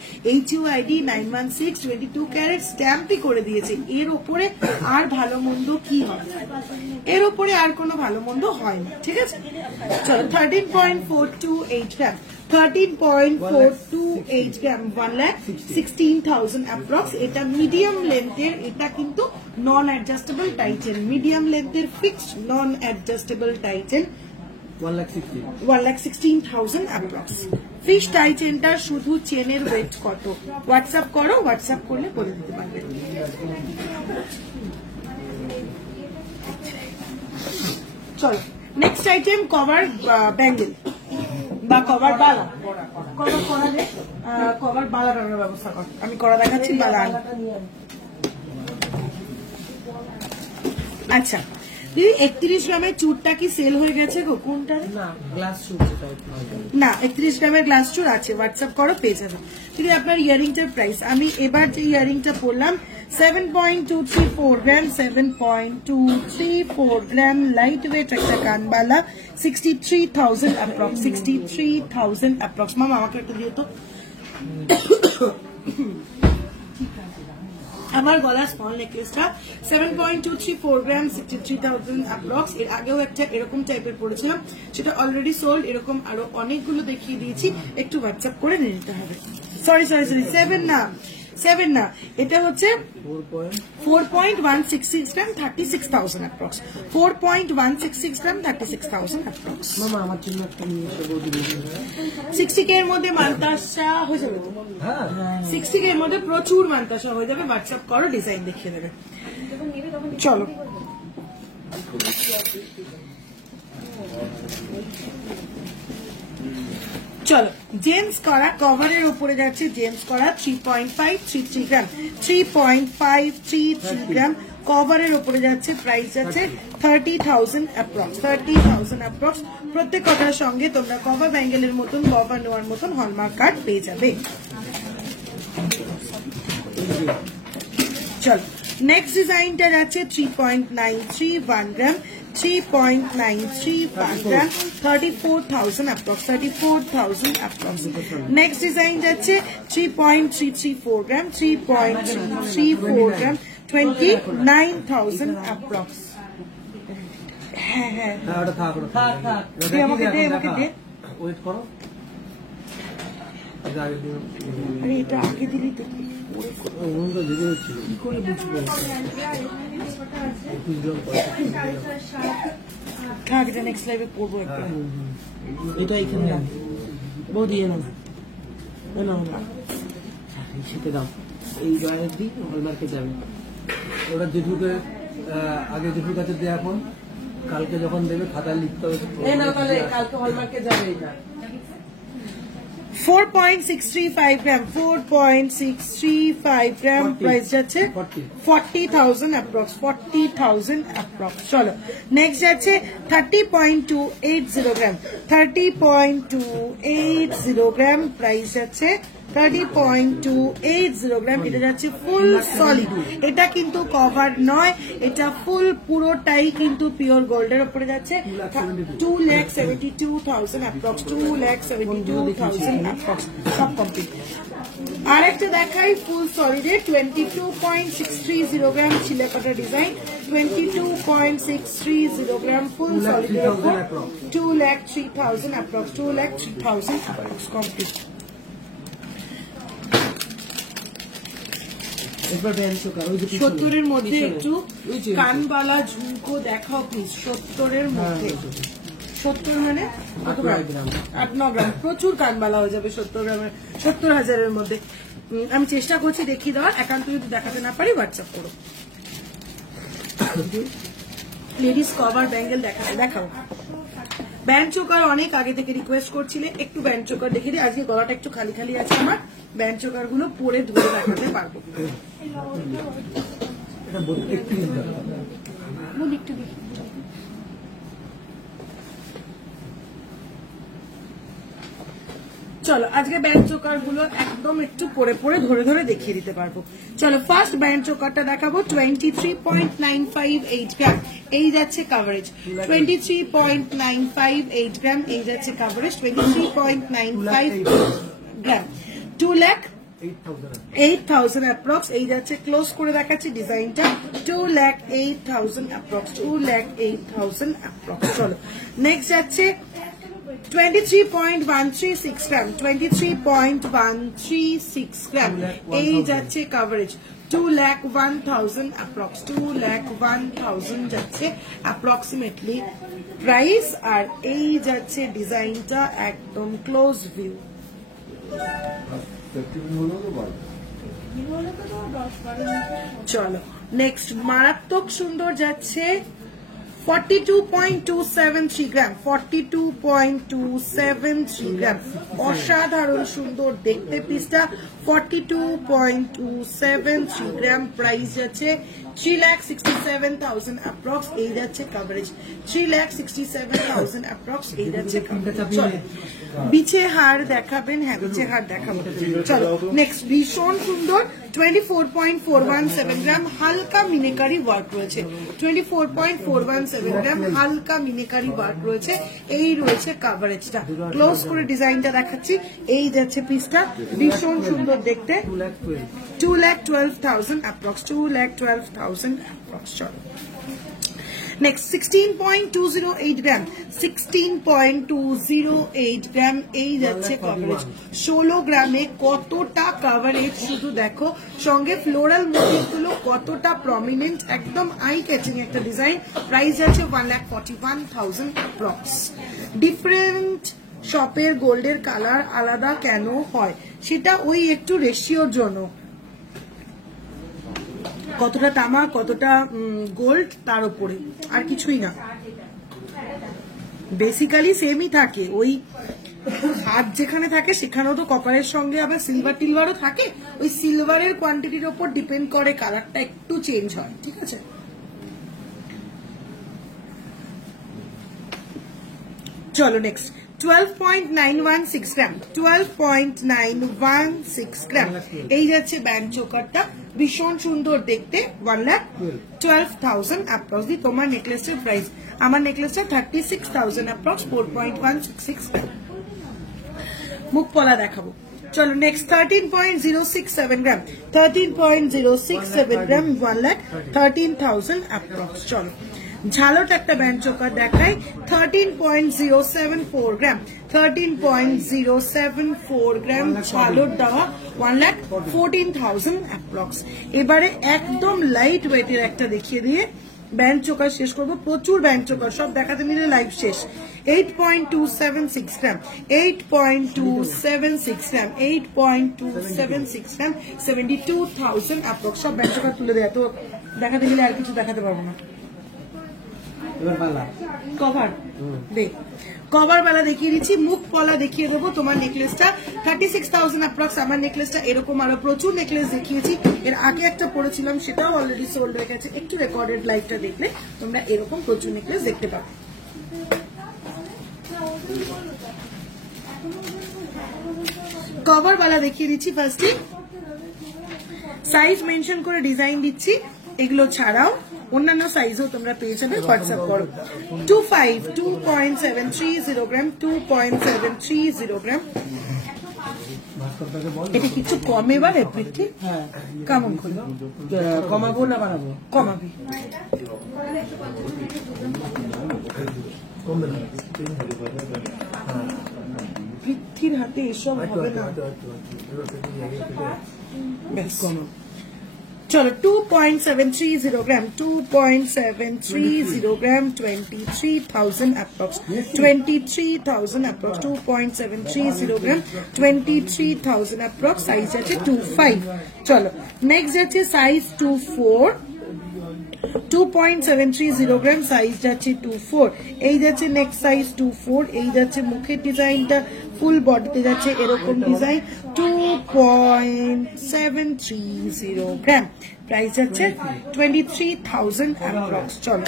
HUID 916 22 ক্যারেট স্ট্যাম্পই করে দিয়েছে এর উপরে আর ভালো মন্দ কি হয় এর উপরে আর কোনো ভালো মন্দ হয় না ঠিক আছে চলো 13.428 গ্রাম 13.428 গ্রাম 1,16,000 অ্যাপ্রক্স এটা মিডিয়াম লেন্থের এটা কিন্তু নন অ্যাডজাস্টেবল টাইটেন মিডিয়াম লেন্থের ফিক্সড নন অ্যাডজাস্টেবল টাইটেন 1,16,000 অ্যাপ্রক্স ফিশ টাইটেনটার শুধু চেনের ওয়েট কত হোয়াটসঅ্যাপ করো হোয়াটসঅ্যাপ করলে বলে দিতে পারবে চলো নেক্সট আইটেম কভার ব্যাঙ্গেল বা কভার বালা কভার বালা করার ব্যবস্থা কর আমি করা দেখাচ্ছি বালা আচ্ছা দিদি 31 গ্রামের চুরটা কি সেল হয়ে গেছে গো? কোনটা? না গ্লাস শুট যেটা না 31 গ্রামের গ্লাস চুর আছে, হোয়াটসঅ্যাপ করো পেয়ে যাবে। দিদি আপনার ইয়ারিংটার প্রাইস, আমি এবার যে ইয়ারিংটা পড়লাম 7.234 গ্রাম, 7.234 গ্রাম, লাইট ওয়েট একটা কানবালা, 63,000 অ্যাপ্রক্স, 63,000 অ্যাপ্রক্স। মামা আমাকে একটা দিও তো। আমার গলা স্মল নেকলেসটা 7.234 গ্রাম, 63,000 অ্যাপ্রক্স। এর আগেও একটা এরকম টাইপের পড়েছিলাম, সেটা অলরেডি সোল্ড। এরকম আরো অনেকগুলো দেখিয়ে দিয়েছি, একটু হোয়াটসঅ্যাপ করে নিয়ে নিতে হবে। সরি 7 না, এটা হচ্ছে 4.166 গ্রাম, 36,000 অ্যাপ্রক্স, 4.166 গ্রাম, 36,000 অ্যাপ্রক্স। মামা আমার জন্য একটা নিয়ে এসে বৌদি 60K এর মধ্যে মান্তাসা হয়ে যাবে। হ্যাঁ 60K এর মধ্যে প্রচুর মান্তাসা হয়ে যাবে, হোয়াটসঅ্যাপ করো, ডিজাইন দেখিয়ে দেবে। চলো চলো জেমস করা কভারের উপরে যাচ্ছে, জেমস করা 3.533 গ্রাম, 3.533 গ্রাম কভারের উপরে যাচ্ছে, প্রাইস যাচ্ছে 30,000 অ্যাপ্রক্স, 30,000 অ্যাপ্রক্স। প্রত্যেক কথার সঙ্গে তোমরা কভার ব্যাঙ্গেলের মতন, কভার নেওয়ার মতন হলমার্ক কার্ড পেয়ে যাবে। চলো নেক্সট ডিজাইনটা যাচ্ছে 3.931 গ্রাম, 3.931 গ্রাম, 34,000 অ্যাপ্রক্স, 34,000 অ্যাপ্রক্স। নেক্সট ডিজাইন যাচ্ছে 3.334 গ্রাম, 3.334 গ্রাম, 29,000 অ্যাপ্রক্স। হ্যাঁ হ্যাঁ ওটা থাক থাক থাক, দে আমাকে দে, আমাকে দে। ওয়েট করো এটা আগে দিও। আরে এটা আগে দিলি তো ওটা দিতে হচ্ছিল কি করে বুঝবো? থাক, এটা নেক্সট লাইভে পড়বো একটা। এটা এখানে বৌদি এনো এনো না সেটা দাও, এই জয়ের দিই হলমার্কে যাবে। ওটা জেঠুকে আগে জেঠুর কাছে দিয়ে, এখন কালকে যখন দেবে খাতা লিখতে হবে। তাহলে কালকে হলমার্কে যাবে এটা। 4.635 গ্রাম, 4.635 গ্রাম, প্রাইস যাচ্ছে 40,000 অ্যাপ্রক্স, 40,000 অ্যাপ্রক্স। চলো নেক্সট যাচ্ছে 30.280 গ্রাম, 30.280 গ্রাম, প্রাইস যাচ্ছে 30.280 গ্রাম। এটা যাচ্ছে ফুল সলিড, এটা কিন্তু কভার নয়, এটা ফুল পুরোটাই কিন্তু পিওর গোল্ডের উপরে যাচ্ছে। 2,72,000 অ্যাপ্রক্স, 2,72,000 অ্যাপ্রক্স, সব কমপ্লিট। আর একটা দেখাই ফুল সলিডে 22.630 গ্রাম ছিলেকাটা ডিজাইন, 22.630 গ্রাম ফুল সলিডের উপর 2,03,000 অ্যাপ্রক্স, 2,03,000 অ্যাপ্রক্স কমপ্লিট। একবার ব্যান চোকার ওই যে 70-এর মধ্যে একটু কানবালা ঝুমকো দেখাও প্লিজ। 70-এর মধ্যে, 70 মানে কত গ্রাম? 8-9 গ্রাম, প্রচুর কানবালা হয়ে যাবে 70 গ্রামের, 70,000-এর মধ্যে। আমি চেষ্টা করছি দেখিয়ে দেওয়ার, একান্ত যদি দেখাতে না পারি হোয়াটসঅ্যাপ করো। লেডিস কভার ব্যাঙ্গেল দেখাও। ব্যান্ড চোকার অনেক আগে থেকে রিকোয়েস্ট করছিলে, একটু ব্যান্ড চোকার দেখিয়ে দিই। আজকে গলাটা একটু খালি খালি আছে আমার, ব্যান্ড চোকার গুলো পরে ধরে দেখাতে পারবো। একটু দেখি। চলো আজকে ব্যান্ড চোকার গুলো একদম একটু পরে পরে ধরে ধরে দেখিয়ে দিতে পারবো। চলো ফার্স্ট ব্যান্ড চোকারটা দেখাবো 23.958 গ্রাম, এই যাচ্ছে কাভারেজ 23.958 গ্রাম, এই যাচ্ছে কাভারেজ 23.95 গ্রাম, 2,08,000 অ্যাপ্রক্স, এই যাচ্ছে ক্লোজ করে দেখাচ্ছি ডিজাইনটা 2,08,000 অ্যাপ্রক্স, 2,08,000 অ্যাপ্রক্স। চলো নেক্সট যাচ্ছে 23.136 গ্রাম, 23.136 গ্রাম, এই যাচ্ছে কাভারেজ 2,01,000 অ্যাপ্রক্স, 2,01,000 যাচ্ছে অ্যাপ্রক্সিমেটলি প্রাইস। আর এই যাচ্ছে ডিজাইনটা একদম ক্লোজ ভিউ। চলো নেক্সট মারাত্মক সুন্দর যাচ্ছে 42.273 গ্রাম, 42.273 গ্রাম, অসাধারণ সুন্দর দেখতে পিসটা। 42.273 গ্রাম, প্রাইস আছে 3,67,000 অ্যাপ্রক্স। এই যাচ্ছে কভারেজ 3,67,000 অ্যাপ্রক্স। এই যাচ্ছে বিছে হার দেখাবেন? হ্যাঁ, বিছে হার দেখাবো। চলো নেক্সট, ভীষণ সুন্দর 24.417 গ্রাম, হালকা মিনেকারি ওয়ার্ক রয়েছে। 24.417 গ্রাম, হালকা মিনেকারি ওয়ার্ক রয়েছে। এই রয়েছে কাভারেজটা। ক্লোজ করে ডিজাইনটা দেখাচ্ছি। এই যাচ্ছে পিসটা, ভীষণ সুন্দর দেখতে। 2,12,000 অ্যাপ্রক্স, 2,12,000 অ্যাপ্রক্স। চলো নেক্সট, 16.208 গ্রাম, 16.208 গ্রাম, এই যাচ্ছে কভারেজ। 16 গ্রামে কতটা কভারেজ শুধু দেখো, সঙ্গে ফ্লোরাল মোটিভ গুলো কতটা প্রমিনেন্ট, একদম আই ক্যাচিং একটা ডিজাইন। প্রাইস আছে 1,41,000 অ্যাপ্রক্স। ডিফারেন্ট শপের গোল্ডের কালার আলাদা কেন হয়? সেটা ওই একটু রেশিওর জন্য, কতটা তামা কতটা গোল্ড তার উপরে, আর কিছুই না। বেসিক্যালি সেমই থাকে, ওই হাত যেখানে থাকে সেখানেও তো কপারের সঙ্গে আবার সিলভার টিলভারও থাকে। ওই সিলভারের কোয়ান্টিটির উপর ডিপেন্ড করে, কালারটা একটু চেঞ্জ হয়। ঠিক আছে, চলো নেক্সট, 12.916 গ্রাম, 12.916 গ্রাম, এই যাচ্ছে ব্যান্ড চোকারটা, ভীষণ সুন্দর দেখতে। 1,12,000 অ্যাপ্রক্স। তোমার নেকলেসের প্রাইস, আমার নেকলেসটা 36,000 অ্যাপ্রক্স, 4.166 গ্রাম। মুখ পলা দেখাবো। চলো নেক্সট, 13.067 গ্রাম, 13.067 গ্রাম, 1,13,000 অ্যাপ্রক্স। চলো ঝালট একটা ব্যান্ড চোকার দেখাই, 13.074 গ্রাম, 13.074 গ্রাম ঝালট দেওয়া, 1,14,000 অ্যাপ্রক্স। এবারে একদম লাইট ওয়েটের একটা দেখিয়ে দিয়ে ব্যান্ড চোকার শেষ করবো। প্রচুর ব্যান্ড চোকার, সব দেখাতে মিলে লাইভ শেষ। 8.276 গ্রাম, 8.276 গ্রাম, 8.276 গ্রাম, 72,000 অ্যাপ্রক্স। সব ব্যান্ড চোকার তুলে দেয়, তো দেখাতে মিলে আর কিছু দেখাতে পারবো না। কভার দেখ, কভার বেলা দেখিয়ে দিচ্ছি, মুখ পলা দেখিয়ে দেবো। তোমার নেকলেসটা 36,000 অ্যাপ্রক্স। আমার নেকলেসটা এরকম আরো প্রচুর নেকলেস দেখিয়েছি, এর আগে একটা পড়েছিলাম সেটাও অলরেডি সোল্ড হয়ে গেছে। একটু রেকর্ডেড লাইভটা দেখলে তোমরা এরকম প্রচুর নেকলেস দেখতে পাবে। কভার বেলা দেখিয়ে দিচ্ছি। ফার্স্টে সাইজ মেনশন করে ডিজাইন দিচ্ছি, এগুলো ছাড়াও অন্যান্য সাইজও তোমরা পেয়ে যাবে, হোয়াটসঅ্যাপ করো। 25, 2.730 গ্রাম, 2.730 গ্রাম। এটা কিছু কমে বাড়ে পৃথ্বী? হ্যাঁ, কেমন করে কমাবো না বাড়াবো? কমাবি। পৃথ্বীর হাতে এসব হবে না, বেশ কমা। চলো 2.730 গ্রাম, 2.730 গ্রাম, 23,000 অ্যাপ্রক্স, 23,000 অ্যাপ্রক্স, 2.730 গ্রাম, 23,000 অ্যাপ্রক্স। সাইজ আছে 25। চলো নেক্সট যাচ্ছে সাইজ 24, 2.730 গ্রাম, সাইজ যাচ্ছে 24। এই যাচ্ছে নেক্সট সাইজ 24। এই যাচ্ছে মুখের ডিজাইনটা, ফুল বডিতে যাচ্ছে এরকম ডিজাইন, 2.730 গ্রাম, প্রাইস যাচ্ছে 23,000 অ্যাপ্রক্স। চলো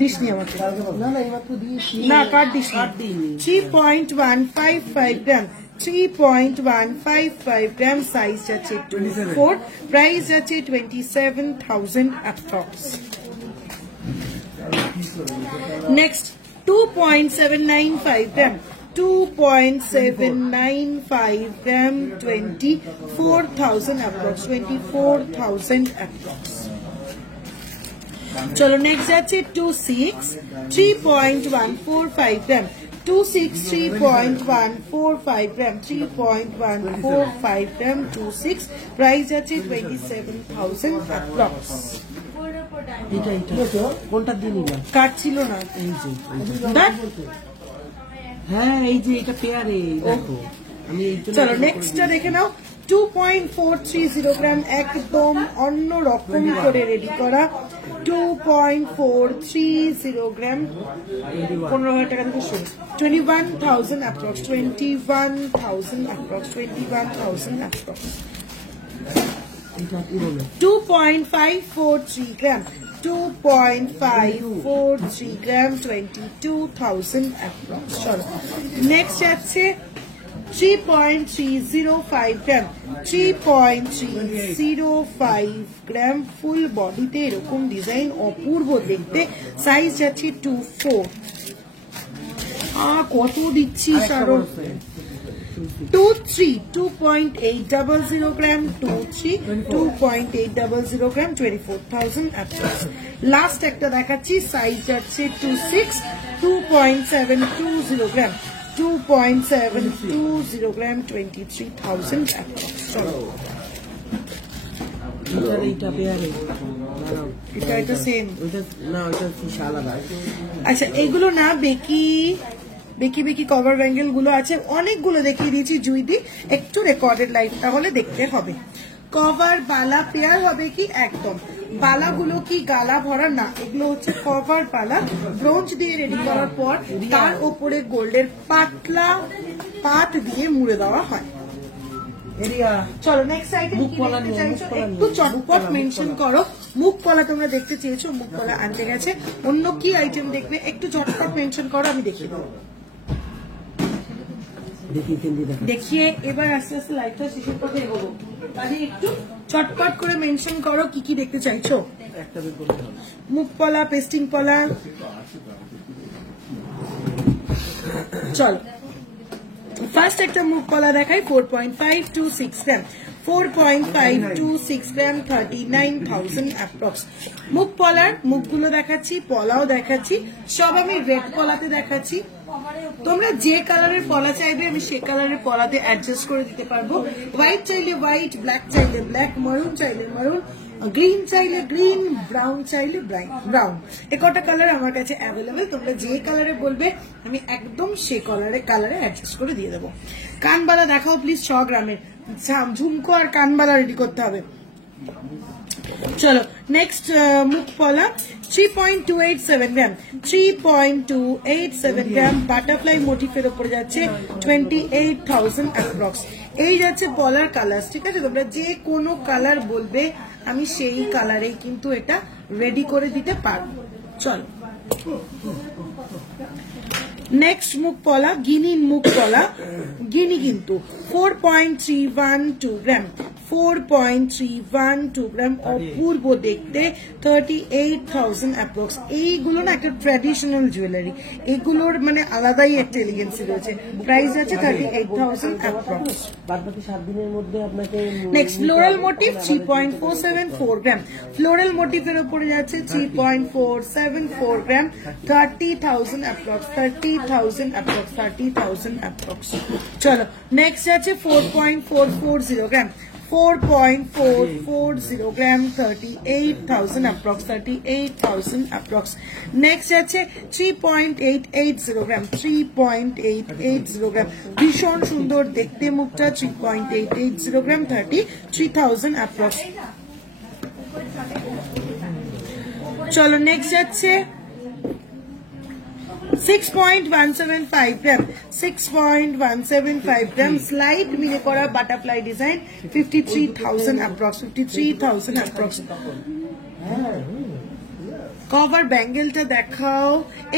দিস নি আমাকে, না card this, 3.155 gram, 3.155 gram, size যাচ্ছে 24, প্রাইস যাচ্ছে 27,000 অ্যাপ্রক্স। নেক্সট 2.795 গ্রাম, 2.795 গ্রাম, 24,000 অ্যাপ্রক্স, 24,000 অ্যাপ্রক্স। চলো নেক্সট যাচ্ছে 26, 3.145 গ্রাম, 26, 3.145 গ্রাম, 3.145 গ্রাম, 26, প্রাইস আছে 27,000 অ্যাপ্রক্স। কোনটা দিয়ে নিলাম? কাট ছিল না, এই যে, হ্যাঁ এই যে এটা পেয়ারে দেখো। আমি চলো নেক্সটটা দেখে নাও, 2.430 গ্রাম, একদম অন্য রকম করে রেডি করা 2.430 গ্রাম, 15,000 টাকা থেকে শুরু, 21,000 অ্যাপ্রক্স, 21,000 অ্যাপ্রক্স, 21,000 অ্যাপ্রক্স। 2.543 গ্রাম, 2.543 গ্রাম, 22,000 অ্যাপ্রক্স। চলো নেক্সট আছে 3.305 গ্রাম, 3.305 গ্রাম, ফুল বডিতে এরকম ডিজাইন, অপূর্ব দেখতে, সাইজ যাচ্ছে 24। কত দিচ্ছি সারো, 2.800 গ্রাম, 2.800 গ্রাম, 24,000 অ্যাপ্রক্স। লাস্ট একটা দেখাচ্ছি, সাইজ যাচ্ছে 26, 2.720 গ্রাম, 2.720 গ্রাম, 23,000 অ্যাপ্রক্স। চলো এটা সেম, আচ্ছা এগুলো না বেকি কভার ব্যাঙ্গেল গুলো আছে, অনেকগুলো দেখিয়ে দিয়েছি জুইদি, একটু রেকর্ডেড লাইভ তাহলে দেখতে হবে। কভার বালা পেয়ার হবে কি, একদম বালাগুলো কি গালা ভরা না, এগুলো হচ্ছে কভার বালা, ব্রোঞ্জ দিয়ে রেডি করার পর তার ওপরে গোল্ডের পাতলা পাত দিয়ে মুড়ে দেওয়া হয়। চলো নেক্সট আইটেম কি দেখতে চাইছো, একটু চটপট মেনশন করো। মুখ পলা তোমরা দেখতে চেয়েছো, মুখ পলা আনতে গেছে, অন্য কি আইটেম দেখবে একটু চটপট মেনশন করো, আমি দেখিয়ে দেবো। দেখিয়ে এবার আস্তে আস্তে লাইভটা শেষের পথে এগোবো, তাহলে একটু চটপট করে মেনশন করো কি কি দেখতে চাইছো। মুখ পলা, পেস্টিং পলা, চলো ফার্স্ট একটা মুখ পলা দেখাই, 4.526 গ্রাম, 4.526 গ্রাম, 39,000 অ্যাপ্রক্স। মুখ পলার মুখগুলো দেখাচ্ছি, পলাও দেখাচ্ছি, সব আমি রেড পলাতে দেখাচ্ছি। তোমরা যে কালারের পলা চাইবে আমি সে কালারের পলাতে অ্যাডজাস্ট করে দিতে পারবো। হোয়াইট চাইলে হোয়াইট, ব্ল্যাক চাইলে ব্ল্যাক, মারুন চাইলে মারুন, গ্রিন চাইলে গ্রিন, ব্রাউন চাইলে ব্রাউন, একটা কালার আমার কাছে অ্যাভেলেবেল। তোমরা যে কালারে বলবে আমি একদম সে কালারে অ্যাডজাস্ট করে দিয়ে দেবো। কানবালা দেখাও প্লিজ, 100 গ্রামের ঝুমকো আর কানবালা রেডি করতে হবে। চলো নেক্সট মুখ পলা 3.287 গ্রাম, 3.287 গ্রাম, বাটারফ্লাই মোটিফের উপরে যাচ্ছে, 28,000 অ্যাপ্রক্স। এই যাচ্ছে পলার কালার, ঠিক আছে, তোমরা যে কোনো কালার বলবে আমি সেই কালারে কিন্তু এটা রেডি করে দিতে পারবো। চলো নেক্সট মুখ পলা, গিনি মুখ পলা, গিনি কিন্তু 4.312 গ্রাম, 4.312 গ্রাম, অপূর্ব দেখতে, 38,000 অ্যাপ্রক্স। এইগুলো না একটা ট্র্যাডিশনাল জুয়েলারি, এগুলোর মানে আলাদাই একটা এলিগেন্সি রয়েছে। প্রাইস আছে 38,000 অ্যাপ্রক্স। নেক্সট ফ্লোরাল মোটিভ 3.474 গ্রাম, ফ্লোরাল মোটিভের উপরে যাচ্ছে 3.474 গ্রাম, 30,000 অ্যাপ্রক্স, 30,000 অ্যাপ্রক্স, 30,000 অ্যাপ্রক্স। চলো নেক্সট আছে 4.440 গ্রাম, 4.440 গ্রাম, 38,000 অ্যাপ্রক্স, 38,000 অ্যাপ্রক্স। নেক্সট আছে 3.880 গ্রাম, 3.880 গ্রাম, ভীষণ সুন্দর দেখতে মুখটা, 3.880 গ্রাম, 33,000 অ্যাপ্রক্স। চলো নেক্সট যাচ্ছে 6.175 গ্রাম, 6.175 গ্রাম, স্লাইড মিলে করা butterfly design, 53,000 approx, 53,000 approx. Cover ব্যাঙ্গেলটা দেখাও,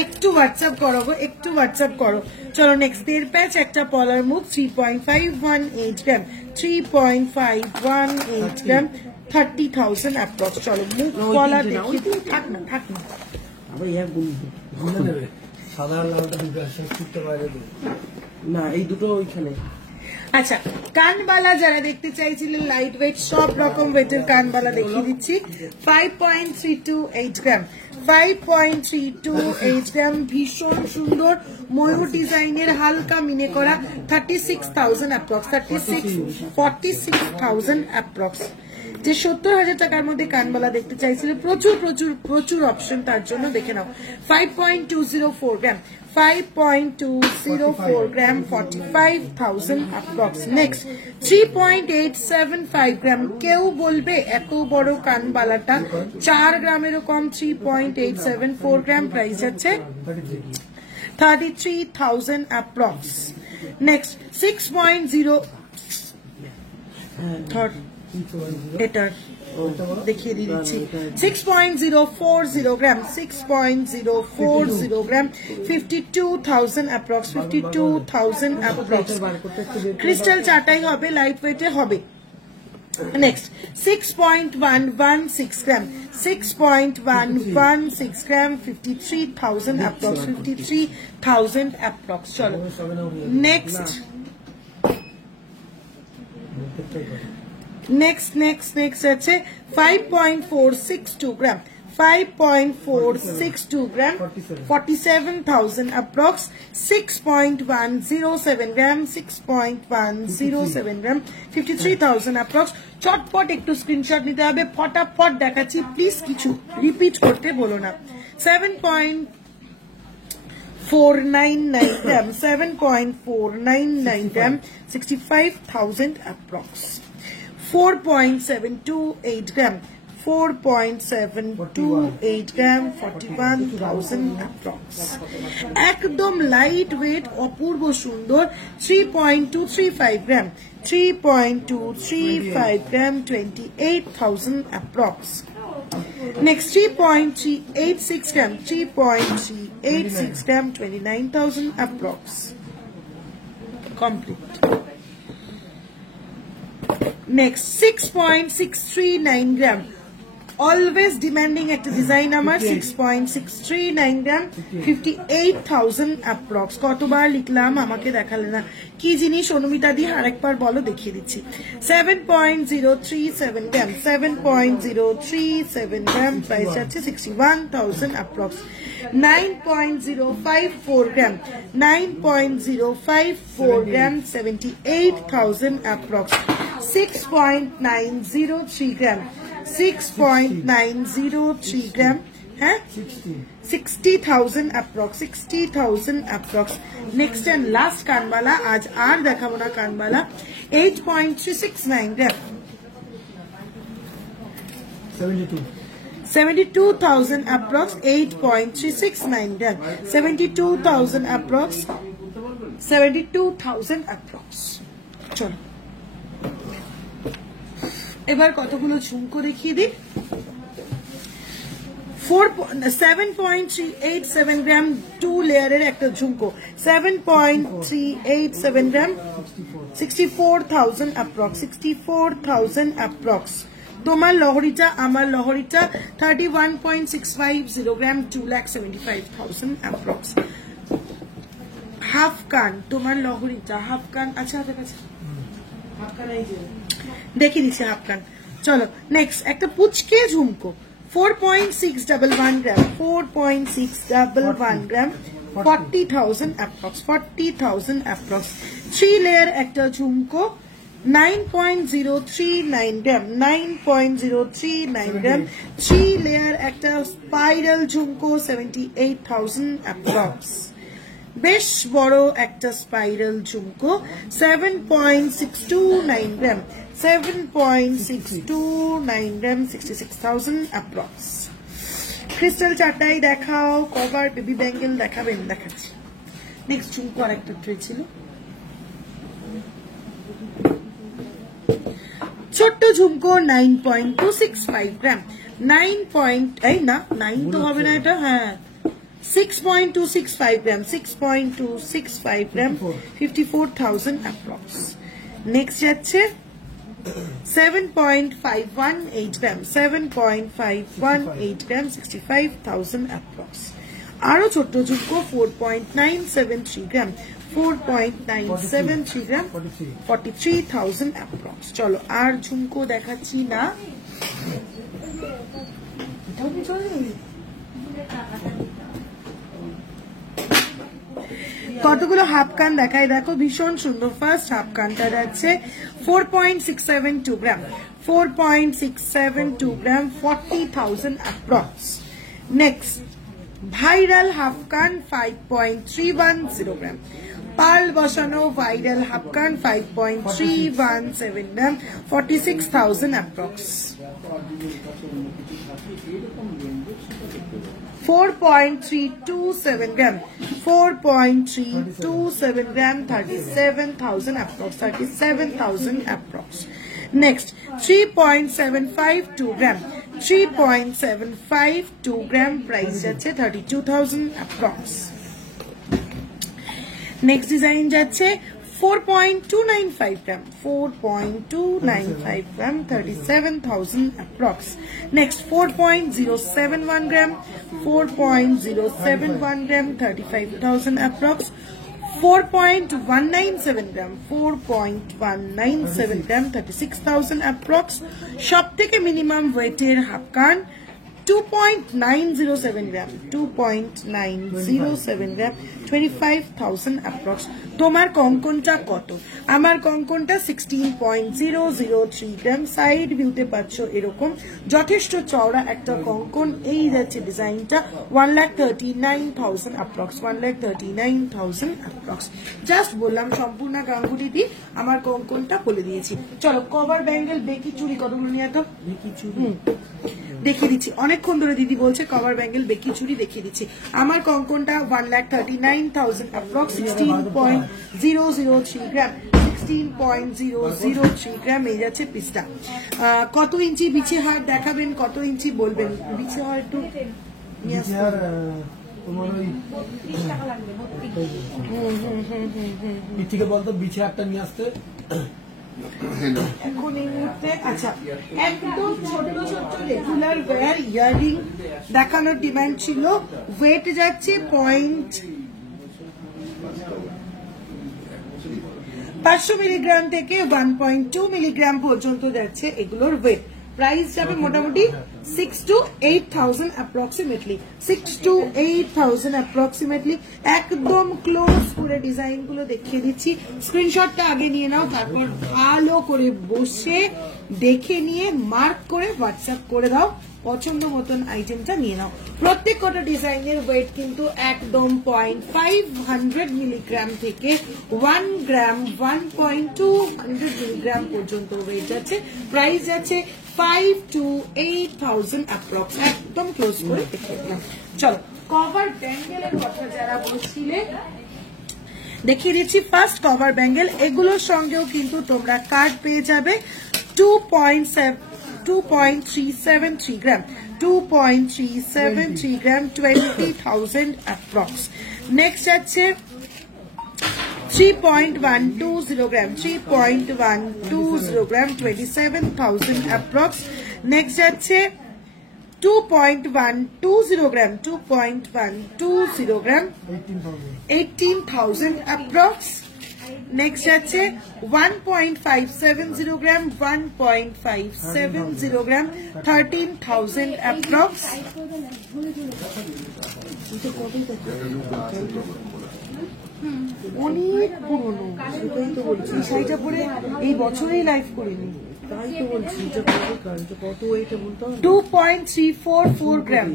একটু হোয়াটসঅ্যাপ করো, একটু হোয়াটসঅ্যাপ করো। চলো নেক্সট দেড় প্যাচ একটা পলার মুখ, 3.518 গ্রাম, 3.518 গ্রাম, 30,000 অ্যাপ্রক্স। চলো মুখ পলা দেখি, থাক না এই দুটো ওইখানে। আচ্ছা কানবালা যারা দেখতে চাইছিলেন লাইট ওয়েট সব রকম ওয়েটের কানবালা দেখিয়ে দিচ্ছি, 5.328 গ্রাম, 5.328 গ্রাম, ভীষণ সুন্দর ময়ূর ডিজাইনের হালকা মিনে করা, 36,000 অ্যাপ্রক্স, 46,000 অ্যাপ্রক্স। যে 70,000 টাকার মধ্যে কানবালা দেখতে চাইছিল, প্রচুর প্রচুর প্রচুর অপশন, তার জন্য দেখে নাও। 5.204 গ্রাম, 5.204 gram 45,000 approx. Next 3.875 gram কেউ বলবে এত বড় কানবালাটা 4 গ্রামেরও কম 3.874 gram প্রাইস আছে 33,000 approx. Next 6.0 third এটা দেখিয়ে দিচ্ছি 6.040 gram 6.040 gram 52,000 approx 52,000 approx. Crystal চাটাই হবে লাইট ওয়েটে হবে Next 6.116 gram 6.116 gram 53,000 approx 53,000 approx. চলো next আছে 5.462 gram 5.462 gram 47,000 approx. 6.107 gram 6.107 gram 53,000 approx. চটপট একটু স্ক্রিনশট নিতে হবে ফটাফট দেখাচ্ছি প্লিজ কিছু রিপিট করতে বলো না 7.499 gram 7.499 gram 65,000 approx. 4.728 gram 4.728 gram 41,000 approx. একদম লাইট ওয়েট অপূর্ব সুন্দর 3.235 gram 3.235 gram 28,000 approx. Next 3.386 gram 3.386 gram 29,000 approx. Complete. Next 6.639 gram always demanding একটা ডিজাইন আমার 6.639 gram 58,000 approx. কতবার লিখলাম আমাকে দেখালে না কি জিনিস অনুমিতা দি আরেকবার বলো দেখিয়ে দিচ্ছি 7.037 gram 7.037 gram প্রাইস আছে 61,000 approx. 9.054 gram 9.054 gram 78,000 approx. 6.903 gram 6.903 gram 60,000 approx 60,000 approx. Next and last কানবালা আজ আর দেখাবো না কানবালা 8.369 gram 72,000 approx 8.369 gram 72,000 approx 72,000 approx. চলো এবার কতগুলো ঝুমকো দেখিয়ে দিই 7.387 gram 2 লেয়ারের একটা ঝুমকো 7.387 gram 64,000 approx 64,000 approx. তোমার লহরিটা আমার লহরিটা 31.650 gram 2,75,000 approx. হাফ কান তোমার লহরিটা হাফ কান আচ্ছা দেখাচ্ছি হাফ কান এই যে দেখিয়ে দিচ্ছি হাফ কান চলো নেক্সট একটা পুচকে ঝুমকো 4.611 gram 4.611 gram 40,000 approx 40,000 approx. 3 layer একটা ঝুমকো 9.039 gram 9.039 gram 3 layer একটা স্পাইরাল ঝুমকো 78,000 approx. বেশ বড় একটা স্পাইরাল ঝুমকো 7.629 gram 7.629 gram 66,000 approx. ক্রিস্টাল চাটাই দেখাও কভার বেবি ব্যাঙ্গেল দেখাবেন দেখাচ্ছি নেক্সট ঝুমকো আরেকটা ট্রে ছিল ছোট্ট ঝুমকো 9.265 gram 9 তো হবে না এটা হ্যাঁ 6.265 gram 6.265 gram 54,000 approx. Next যাচ্ছে 7.518 gram 7.518 gram 65,000 approx. আরো ছোট ঝুমকো 4.973 gram 4.973 gram 43,000 approx. চলো আর ঝুমকো দেখাচ্ছি না কতগুলো হাফ কান দেখাই দেখো ভীষণ সুন্দর ফার্স্ট হাফ কানটা যাচ্ছে 4.672 gram 4.672 gram 40,000 approx. Next viral হাফকান 5.310 গ্রাম, পার্ল বসানো ভাইরাল হাফকান 5.317 গ্রাম, 46,000 অ্যাপ্রক্স। 4.327 গ্রাম, 4.327 গ্রাম, 37,000 approx, 37,000 approx. Next, 3.752 gram, 3.752 gram price যাচ্ছে 32,000 approx. Next design যাচ্ছে 4.295 gram, 4.295 gram, 37,000 approx. Next, 4.071 gram, 4.071 gram, 35,000 approx. 4.197 gram, 4.197 gram, 36,000 approx. সব থেকে মিনিমাম ওয়েটের হাফকান 2.907 gram, 2.907 gram, 25,000 approx. তোমার কঙ্কনটা কত? আমার কঙ্কনটা 16.003 গ্রাম, side ভিউতে পাচ্ছ এরকম যথেষ্ট চওড়া একটা কঙ্কন। এই যাচ্ছে ডিজাইনটা 1,39,000 approx, 1,39,000 approx. জাস্ট বললাম সম্পূর্ণ গাঙ্গুলি দি আমার কঙ্কনটা বলে দিয়েছি। চলো কভার ব্যাঙ্গেল বেকি চুড়ি কতগুলো নিয়ে তো বেকি চুড়ি দেখিয়ে দিচ্ছি, অনেকক্ষণ ধরে দিদি বলছে কভার ব্যাঙ্গেল বেকি চুড়ি দেখিয়ে দিচ্ছি। আমার কঙ্কনটা 1,39,000 approx, 16.003 গ্রাম, 16.003 গ্রাম। এই যাচ্ছে পিসটা। কত ইঞ্চি বিছে হার দেখাবেন, কত ইঞ্চি বলবেন? বিছে হার একটু থেকে বলতো বিছে হারটা নিয়ে আসতে এখন এই মুহূর্তে। আচ্ছা, একদম ছোট ছোট রেগুলার ওয়্যার ইয়াররিং দেখানোর ডিমান্ড ছিল। ওয়েট যাচ্ছে 500 মিলিগ্রাম থেকে 1.2 মিলিগ্রাম পর্যন্ত যাচ্ছে এগুলোর ওয়েট। প্রাইস যাবে মোটামুটি 6 to 8,000 approximately, 6 to 8,000 approximately। একদম ক্লোজ করে ডিজাইন গুলো দেখিয়ে দিচ্ছি। স্ক্রিনশটটা আগে নিয়ে নাও, তারপর ভালো করে বসে দেখে নিয়ে মার্ক করে হোয়াটসঅ্যাপ করে দাও, পছন্দ মতন আইটেমটা নিয়ে নাও। প্রত্যেক কটা ডিজাইনের ওয়েট কিন্তু একদম 0.500 মিলিগ্রাম থেকে 1 গ্রাম 1.200 মিলিগ্রাম পর্যন্ত ওয়েট যাচ্ছে। প্রাইস যাচ্ছে 5 to 8,000 approx, একদম ক্লোজ করে দেখে দিলাম। চলো কভার ব্যাঙ্গেলের কথা যারা বলছিলে দেখিয়ে দিচ্ছি। ফার্স্ট কভার ব্যাঙ্গেল, এগুলোর সঙ্গেও কিন্তু তোমরা কার্ড পেয়ে যাবে। 2.373 গ্রাম, 2.373 গ্রাম, 20,000 approx. নেক্সট আছে 3.120 গ্রাম, 3.120 গ্রাম, 27,000 approx. নেক্সট আছে 2.120 গ্রাম, 2.120 গ্রাম, 18,000 approx. নেক্সট আছে 1.570 গ্রাম, 1.570 গ্রাম, 13,000 approx. অনেক পুরনো, সেটাই তো বলছি। শাড়িটা পরে এই বছরেই লাইভ করিনি, তাই তো বলছি। কত ওয়েট বলতো? 2.344 গ্রাম।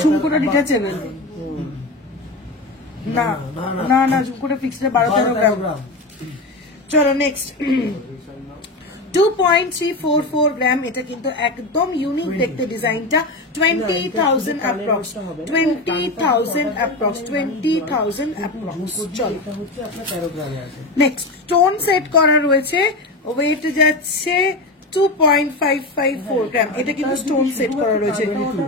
ঝুমকোটা ডিটাচেবল না, না না ঝুমকোটা ফিক্সড 12-13 গ্রাম। চলো নেক্সট 2.344 গ্রাম। এটা কিন্তু একদম ইউনিক দেখতে ডিজাইনটা। 20,000 approx, 20,000 approx, 20,000 approx। চলো নেক্সট স্টোন সেট করা রয়েছে, ওয়েট যাচ্ছে 2.554 গ্রাম। এটা কিন্তু স্টোন সেট করা রয়েছে।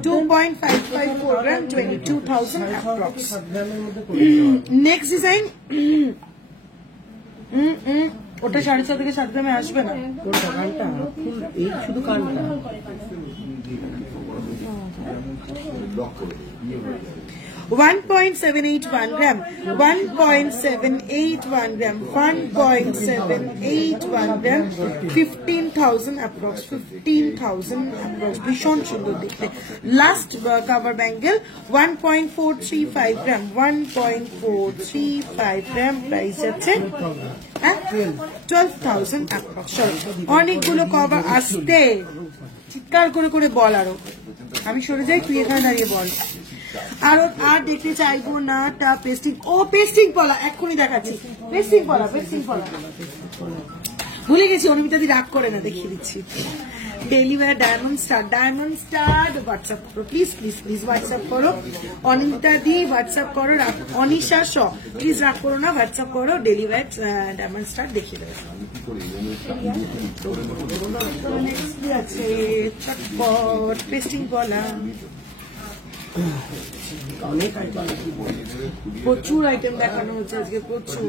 2.554 গ্রাম, 22,000 approx। নেক্সট ডিজাইন, ওটা 7.5 থেকে 7 গ্রামে আসবে না। কোনটা কানটা? এই শুধু কানটা। 1.781 গ্রাম, 1.781 গ্রাম, 1.781 গ্রাম, 15,000 approx, 15,000 approx। ভীষণ সুন্দর দেখতে। লাস্ট কভার ব্যাঙ্গেল 1.435 গ্রাম, 1.435 গ্রাম। প্রাইস যাচ্ছে হ্যাঁ 12,000 অ্যাপ্রক্স। অনেকগুলো কভার আসতে চিৎকার করে করে বল, আরো আমি সরে যাই, তুই এখানে দাঁড়িয়ে বল। আর দেখতে চাইবো না টা পেস্টিং, ও পেস্টিং পলা এক্ষুনি দেখাচ্ছি, পেস্টিং পলা ভুলে গেছি, অনুমিতাদি রাগ করে না, দেখিয়ে দিচ্ছি। Daily wear diamond star WhatsApp করো প্লিজ হোয়াটসঅ্যাপ করো, অনিতা দি হোয়াটসঅ্যাপ করো, অনিশা শ প্লিজ রাগ করো না, হোয়াটসঅ্যাপ করো, ডেইলি ওয়্যার ডায়মন্ড স্টার দেখিয়ে দেবে। আছে চটপট পেস্টিং পলা, প্রচুর আইটেম দেখানো হচ্ছে আজকে, প্রচুর।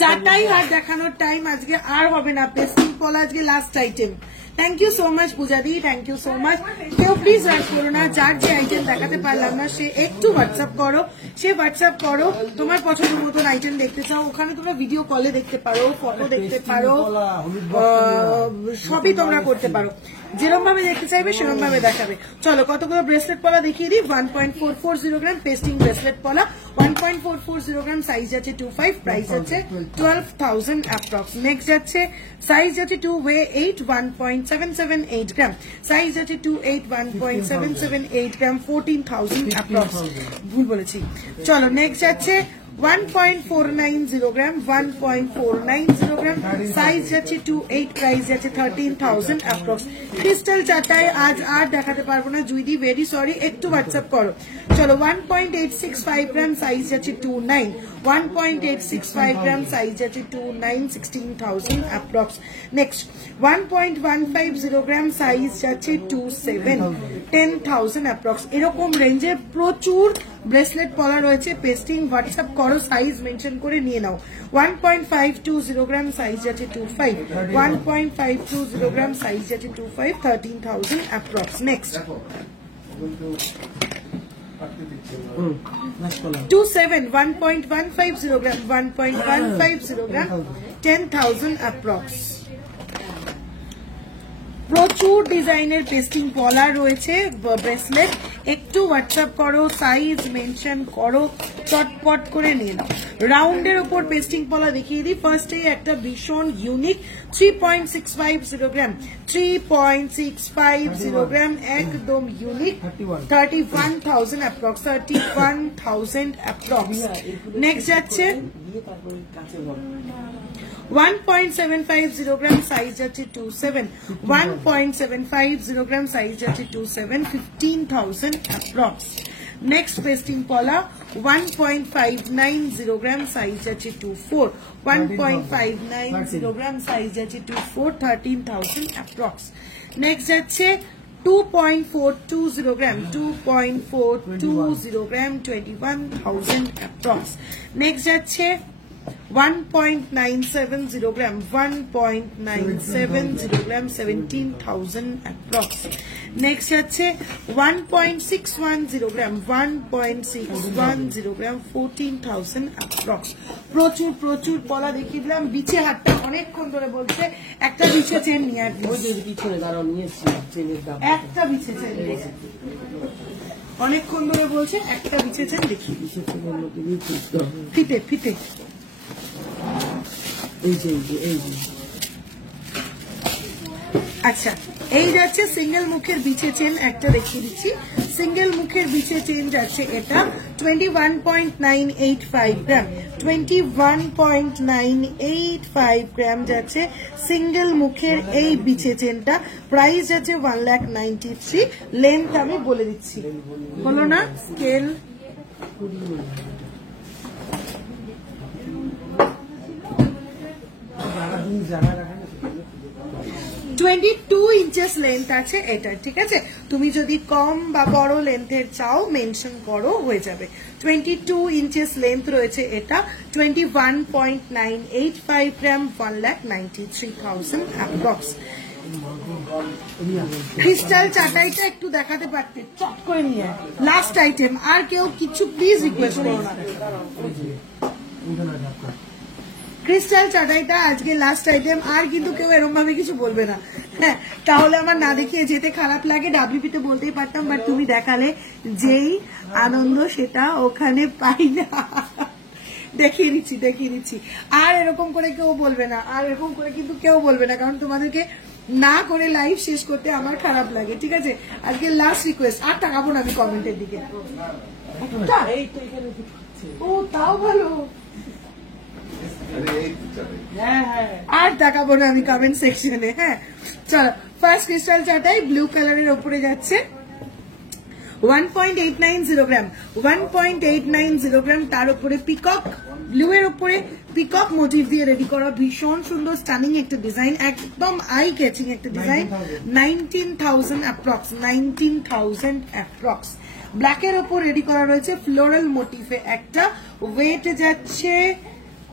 চারটাই হাট দেখানোর টাইম আজকে আর হবে না, পেস্টিং পলা আজকে last item. Thank you so much পূজাদি, থ্যাংক ইউ সো মাচ। কেউ প্লিজ রাইট করো না, যার যে আইটেম দেখাতে পারলাম না সে একটু হোয়াটসঅ্যাপ করো, তোমার পছন্দ মতন আইটেম দেখতে চাও, ওখানে তোমরা ভিডিও কলে দেখতে পারো, ফটো দেখতে পারো, সবই তোমরা করতে পারো, যেরকম ভাবে দেখতে চাইবে সেরকম ভাবে দেখাবে। চলো কতগুলো ব্রেসলেট পলা দেখিয়ে দিই। 1.440 গ্রাম পেস্টিং ব্রেসলেট পলা, 1.440 গ্রাম, সাইজ আছে 25, প্রাইস আছে 12,000 অ্যাপ্রক্স। নেক্সট যাচ্ছে সাইজ আছে 2 ওয়ে 8, 1.778 গ্রাম, সাইজ আছে 2/8, 1.778 গ্রাম, 14,000 অ্যাপ্রক্স। ভুল বলেছি। চলো নেক্সট যাচ্ছে 1.490 গ্রাম, 1.490 গ্রাম, সাইজ যাচ্ছে 2/8, প্রাইস যাচ্ছে 13,000 অ্যাপ্রক্স। ক্রিস্টাল চাটায় আজ আর দেখাতে পারবো না, জুইদি ভেরি সরি, একটু হোয়াটসঅ্যাপ করো। চলো 1.865 গ্রাম, সাইজ যাচ্ছে 2/9, 1.865 গ্রাম, সাইজ যাচ্ছে 2/9, 16,000 অ্যাপ্রক্স। নেক্সট 1.150 গ্রাম, সাইজ যাচ্ছে 2/7, 10,000 অ্যাপ্রক্স। এরকম রেঞ্জে প্রচুর ব্রেসলেট পলা রয়েছে, পেস্টিং হোয়াটসঅ্যাপ করো, সাইজ মেনশন করে নিয়ে নাও। 1.520 গ্রাম, সাইজ আছে 2/5, 1.520 গ্রাম, সাইজ আছে 2/5, 13,000 অ্যাপ্রক্স। নেক্সট 2/7, 1.150 গ্রাম, 1.150 গ্রাম, 10,000 অ্যাপ্রক্স। প্রচুর ডিজাইনের পেস্টিং পলা রয়েছে, ব্রেসলেট, একটু হোয়াটসঅ্যাপ করো, সাইজ মেনশন করো, চটপট করে নিয়ে নাও। রাউন্ডের উপর পেস্টিং পলা দেখিয়ে দিই। ফার্স্টে একটা ভীষণ ইউনিক 3.650 গ্রাম, 3.650 গ্রাম, একদম ইউনিক, 31,000 অ্যাপ্রক্স, 31,000 অ্যাপ্রক্স। নেক্সট যাচ্ছে 1.750 গ্রাম, সাইজ আছে 2/7, 1.750 গ্রাম, সাইজ আছে 2/7, 15,000 অ্যাপ্রক্স। নেক্সট পেস্টিং পলা 1.590 গ্রাম, সাইজ আছে 2/4, 1.590 গ্রাম, সাইজ আছে 2/4, 13,000 অ্যাপ্রক্স। নেক্সট যাচ্ছে 2.420 গ্রাম, 2.420 গ্রাম, 21,000 অ্যাপ্রক্স। নেক্সট যাচ্ছে 1.970 গ্রাম, 1.970 গ্রাম, 17,000 অ্যাপ্রক্স। নেক্সট যাচ্ছে 1.610 গ্রাম, 1.610 গ্রাম, 14,000 অ্যাপ্রক্স। প্রচুর প্রচুর পলা দেখিয়ে দিলাম। বিছে হাতটা অনেকক্ষণ ধরে বলছে একটা বিছে চেন নিয়ে পিছনে দাঁড়াও, নিয়েছি চেনের দাম, একটা বিছে চেন অনেকক্ষণ ধরে বলছে, একটা বিছে চেন দেখি, ফিতে ফিতে আচ্ছা। এই যাচ্ছে সিঙ্গেল মুখের বিছে চেন, একটা দেখিয়ে দিচ্ছি। সিঙ্গেল মুখের বিছে চেন যাচ্ছে এটা 21.985 গ্রাম, 21.985 গ্রাম যাচ্ছে সিঙ্গেল মুখের এই বিছে চেনটা, প্রাইস যাচ্ছে 1,93,000। লেন্থ আমি বলে দিচ্ছি, হলো না স্কেল 22 ইঞ্চেস লেন্থ আছে এটা, ঠিক আছে। তুমি যদি কম বা বড় লেন্থের চাও মেনশন করো, হয়ে যাবে। 22 ইঞ্চেস লেন্থ রয়েছে এটা, 21.985 গ্রাম, 1,93,000 অ্যাপ্রক্স। ক্রিস্টাল চাটাইটা একটু দেখাতে পারতে, চট করে নিয়ে লাস্ট আইটেম। আর কেউ কিছু প্লিজ রিকোয়েস্ট করো না, ক্রিস্টাল চাটাইটা আজকে লাস্ট আইটেম, আর কিন্তু কেউ এরকম ভাবে কিছু বলবে না, হ্যাঁ তাহলে আমার না দেখিয়ে যেতে খারাপ লাগে। ডাব্লিউপিতে বলতেই পারতাম, বাট তুমি দেখালে যেই আনন্দ সেটা ওখানে পাই না। দেখিয়ে দিচ্ছি আর এরকম করে কেউ বলবে না, আর এরকম করে কিন্তু কেউ বলবে না, কারণ তোমাদেরকে না করে লাইভ শেষ করতে আমার খারাপ লাগে, ঠিক আছে। আজকে লাস্ট রিকোয়েস্ট, আর তাকাবো না আমি কমেন্টের দিকে। ও তাও ভালো, আর তাকাবো না আমি কমেন্ট সেকশনে। হ্যাঁ চলো, ফার্স্ট ক্রিস্টাল চাটাই ব্লু কালারের ওপরে যাচ্ছে 1.890 গ্রাম, 1.890 গ্রাম। তার উপরে পিকক ব্লু এর উপরে পিকক মোটিভ দিয়ে রেডি করা ভীষণ সুন্দর স্টানিং একটা ডিজাইন, একদম আই ক্যাচিং একটা ডিজাইন। 19,000 approx, 19,000 approx. ব্ল্যাকের ওপর রেডি করা রয়েছে ফ্লোরাল মোটিভে একটা, ওয়েট যাচ্ছে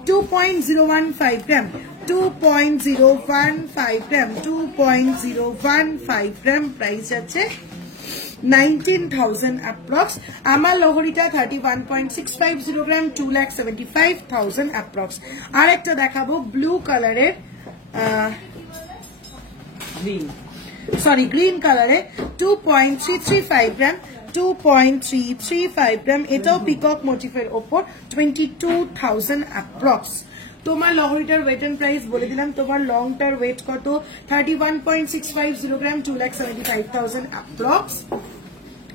2.015 গ্রাম, 2.015 গ্রাম, 2.015 গ্রাম। প্রাইস যাচ্ছে 19,000 অ্যাপ্রক্স। আমার লহরিটা 31.650 গ্রাম, 2,75,000 অ্যাপ্রক্স। আর একটা দেখাবো ব্লু কালারের, গ্রিন কালারে 2.335 গ্রাম, 2.335 গ্রাম। এটাও পিকক মোটিভের ওপর 22,000 অ্যাপ্রক্স। তোমার লহরিটার ওয়েট এন্ড প্রাইস বলে দিলাম। তোমার লংটার ওয়েট কত? 31.650 গ্রাম, 2,75,000 অ্যাপ্রক্স।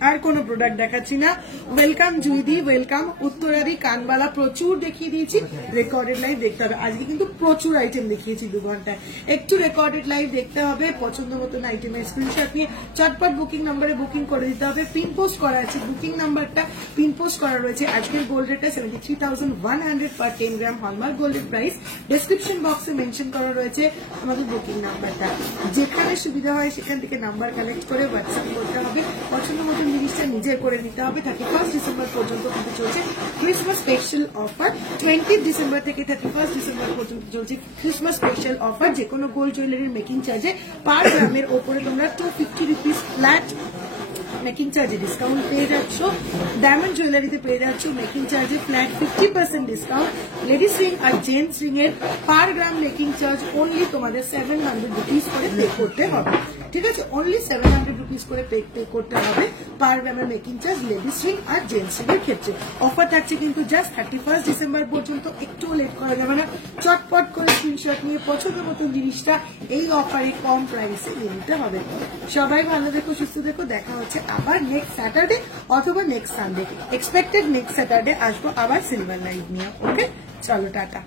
আর কোনো প্রোডাক্ট দেখাচ্ছি না। ওয়েলকাম জুইদি, ওয়েলকাম উত্তরাদি, কানবালা প্রচুর দেখিয়ে দিয়েছি। রেকর্ডেড লাইভ দেখতে হবে, আজকে কিন্তু প্রচুর আইটেম দেখিয়েছি 2 ঘন্টায়। একটু রেকর্ডেড লাইভ দেখতে হবে, পছন্দ মতন আইটেমের স্ক্রিনশট নিয়ে চটপট বুকিং নাম্বারে বুকিং করে দিতে হবে। পিন পোস্ট করা আছে, বুকিং নাম্বারটা পিন পোস্ট করা রয়েছে। আজকের গোল্ড রেটটা 73,100 পার 10 গ্রাম হলমার্ক গোল্ডের প্রাইস। ডেসক্রিপশন বক্সে মেনশন করা রয়েছে আমাদের বুকিং নাম্বারটা। যেখানে সুবিধা হয় সেখান থেকে নাম্বার কালেক্ট করে হোয়াটসঅ্যাপ করতে হবে। পছন্দ মতন জিনিসটা নিজে করে নিতে হবে। 31 ডিসেম্বর পর্যন্ত কিন্তু চলছে ক্রিসমাস স্পেশাল অফার। 20 ডিসেম্বর থেকে 31 ডিসেম্বর পর্যন্ত চলছে ক্রিসমাস স্পেশাল অফার। যে কোনো গোল্ড জুয়েলারির মেকিং চার্জে পার গ্রামের ওপরে তোমরা 250 রুপিস ফ্ল্যাট মেকিং চার্জে ডিসকাউন্ট পেয়ে যাচ্ছ। ডায়মন্ড জুয়েলারিতে পেয়ে যাচ্ছ মেকিং চার্জে ফ্ল্যাট 50% ডিসকাউন্ট। লেডিস রিং আর জেন্টস রিং এর পার গ্রাম মেকিং চার্জ অনলি তোমাদের 700 রুপিস করে পে করতে হবে, ঠিক আছে। অনলি 700 রুপিস করে পে করতে হবে পার গ্রামের মেকিং চার্জ লেডিস রিং আর জেন্টস রিং এর ক্ষেত্রে। অফার থাকছে কিন্তু জাস্ট 31 ডিসেম্বর পর্যন্ত, একটু লেট করা যাবে না। চটপট করে স্ক্রিনশট নিয়ে পছন্দ মতন জিনিসটা এই অফারে কম প্রাইসে নিয়ে নিতে হবে। সবাই ভালো দেখো, সুস্থ দেখো। দেখা হচ্ছে আবার নেক্সট স্যাটারডে অথবা next Sunday. Expected next Saturday আসবো আবার সিলভার লাইভ নিয়ে। ওকে চলো, টাটা।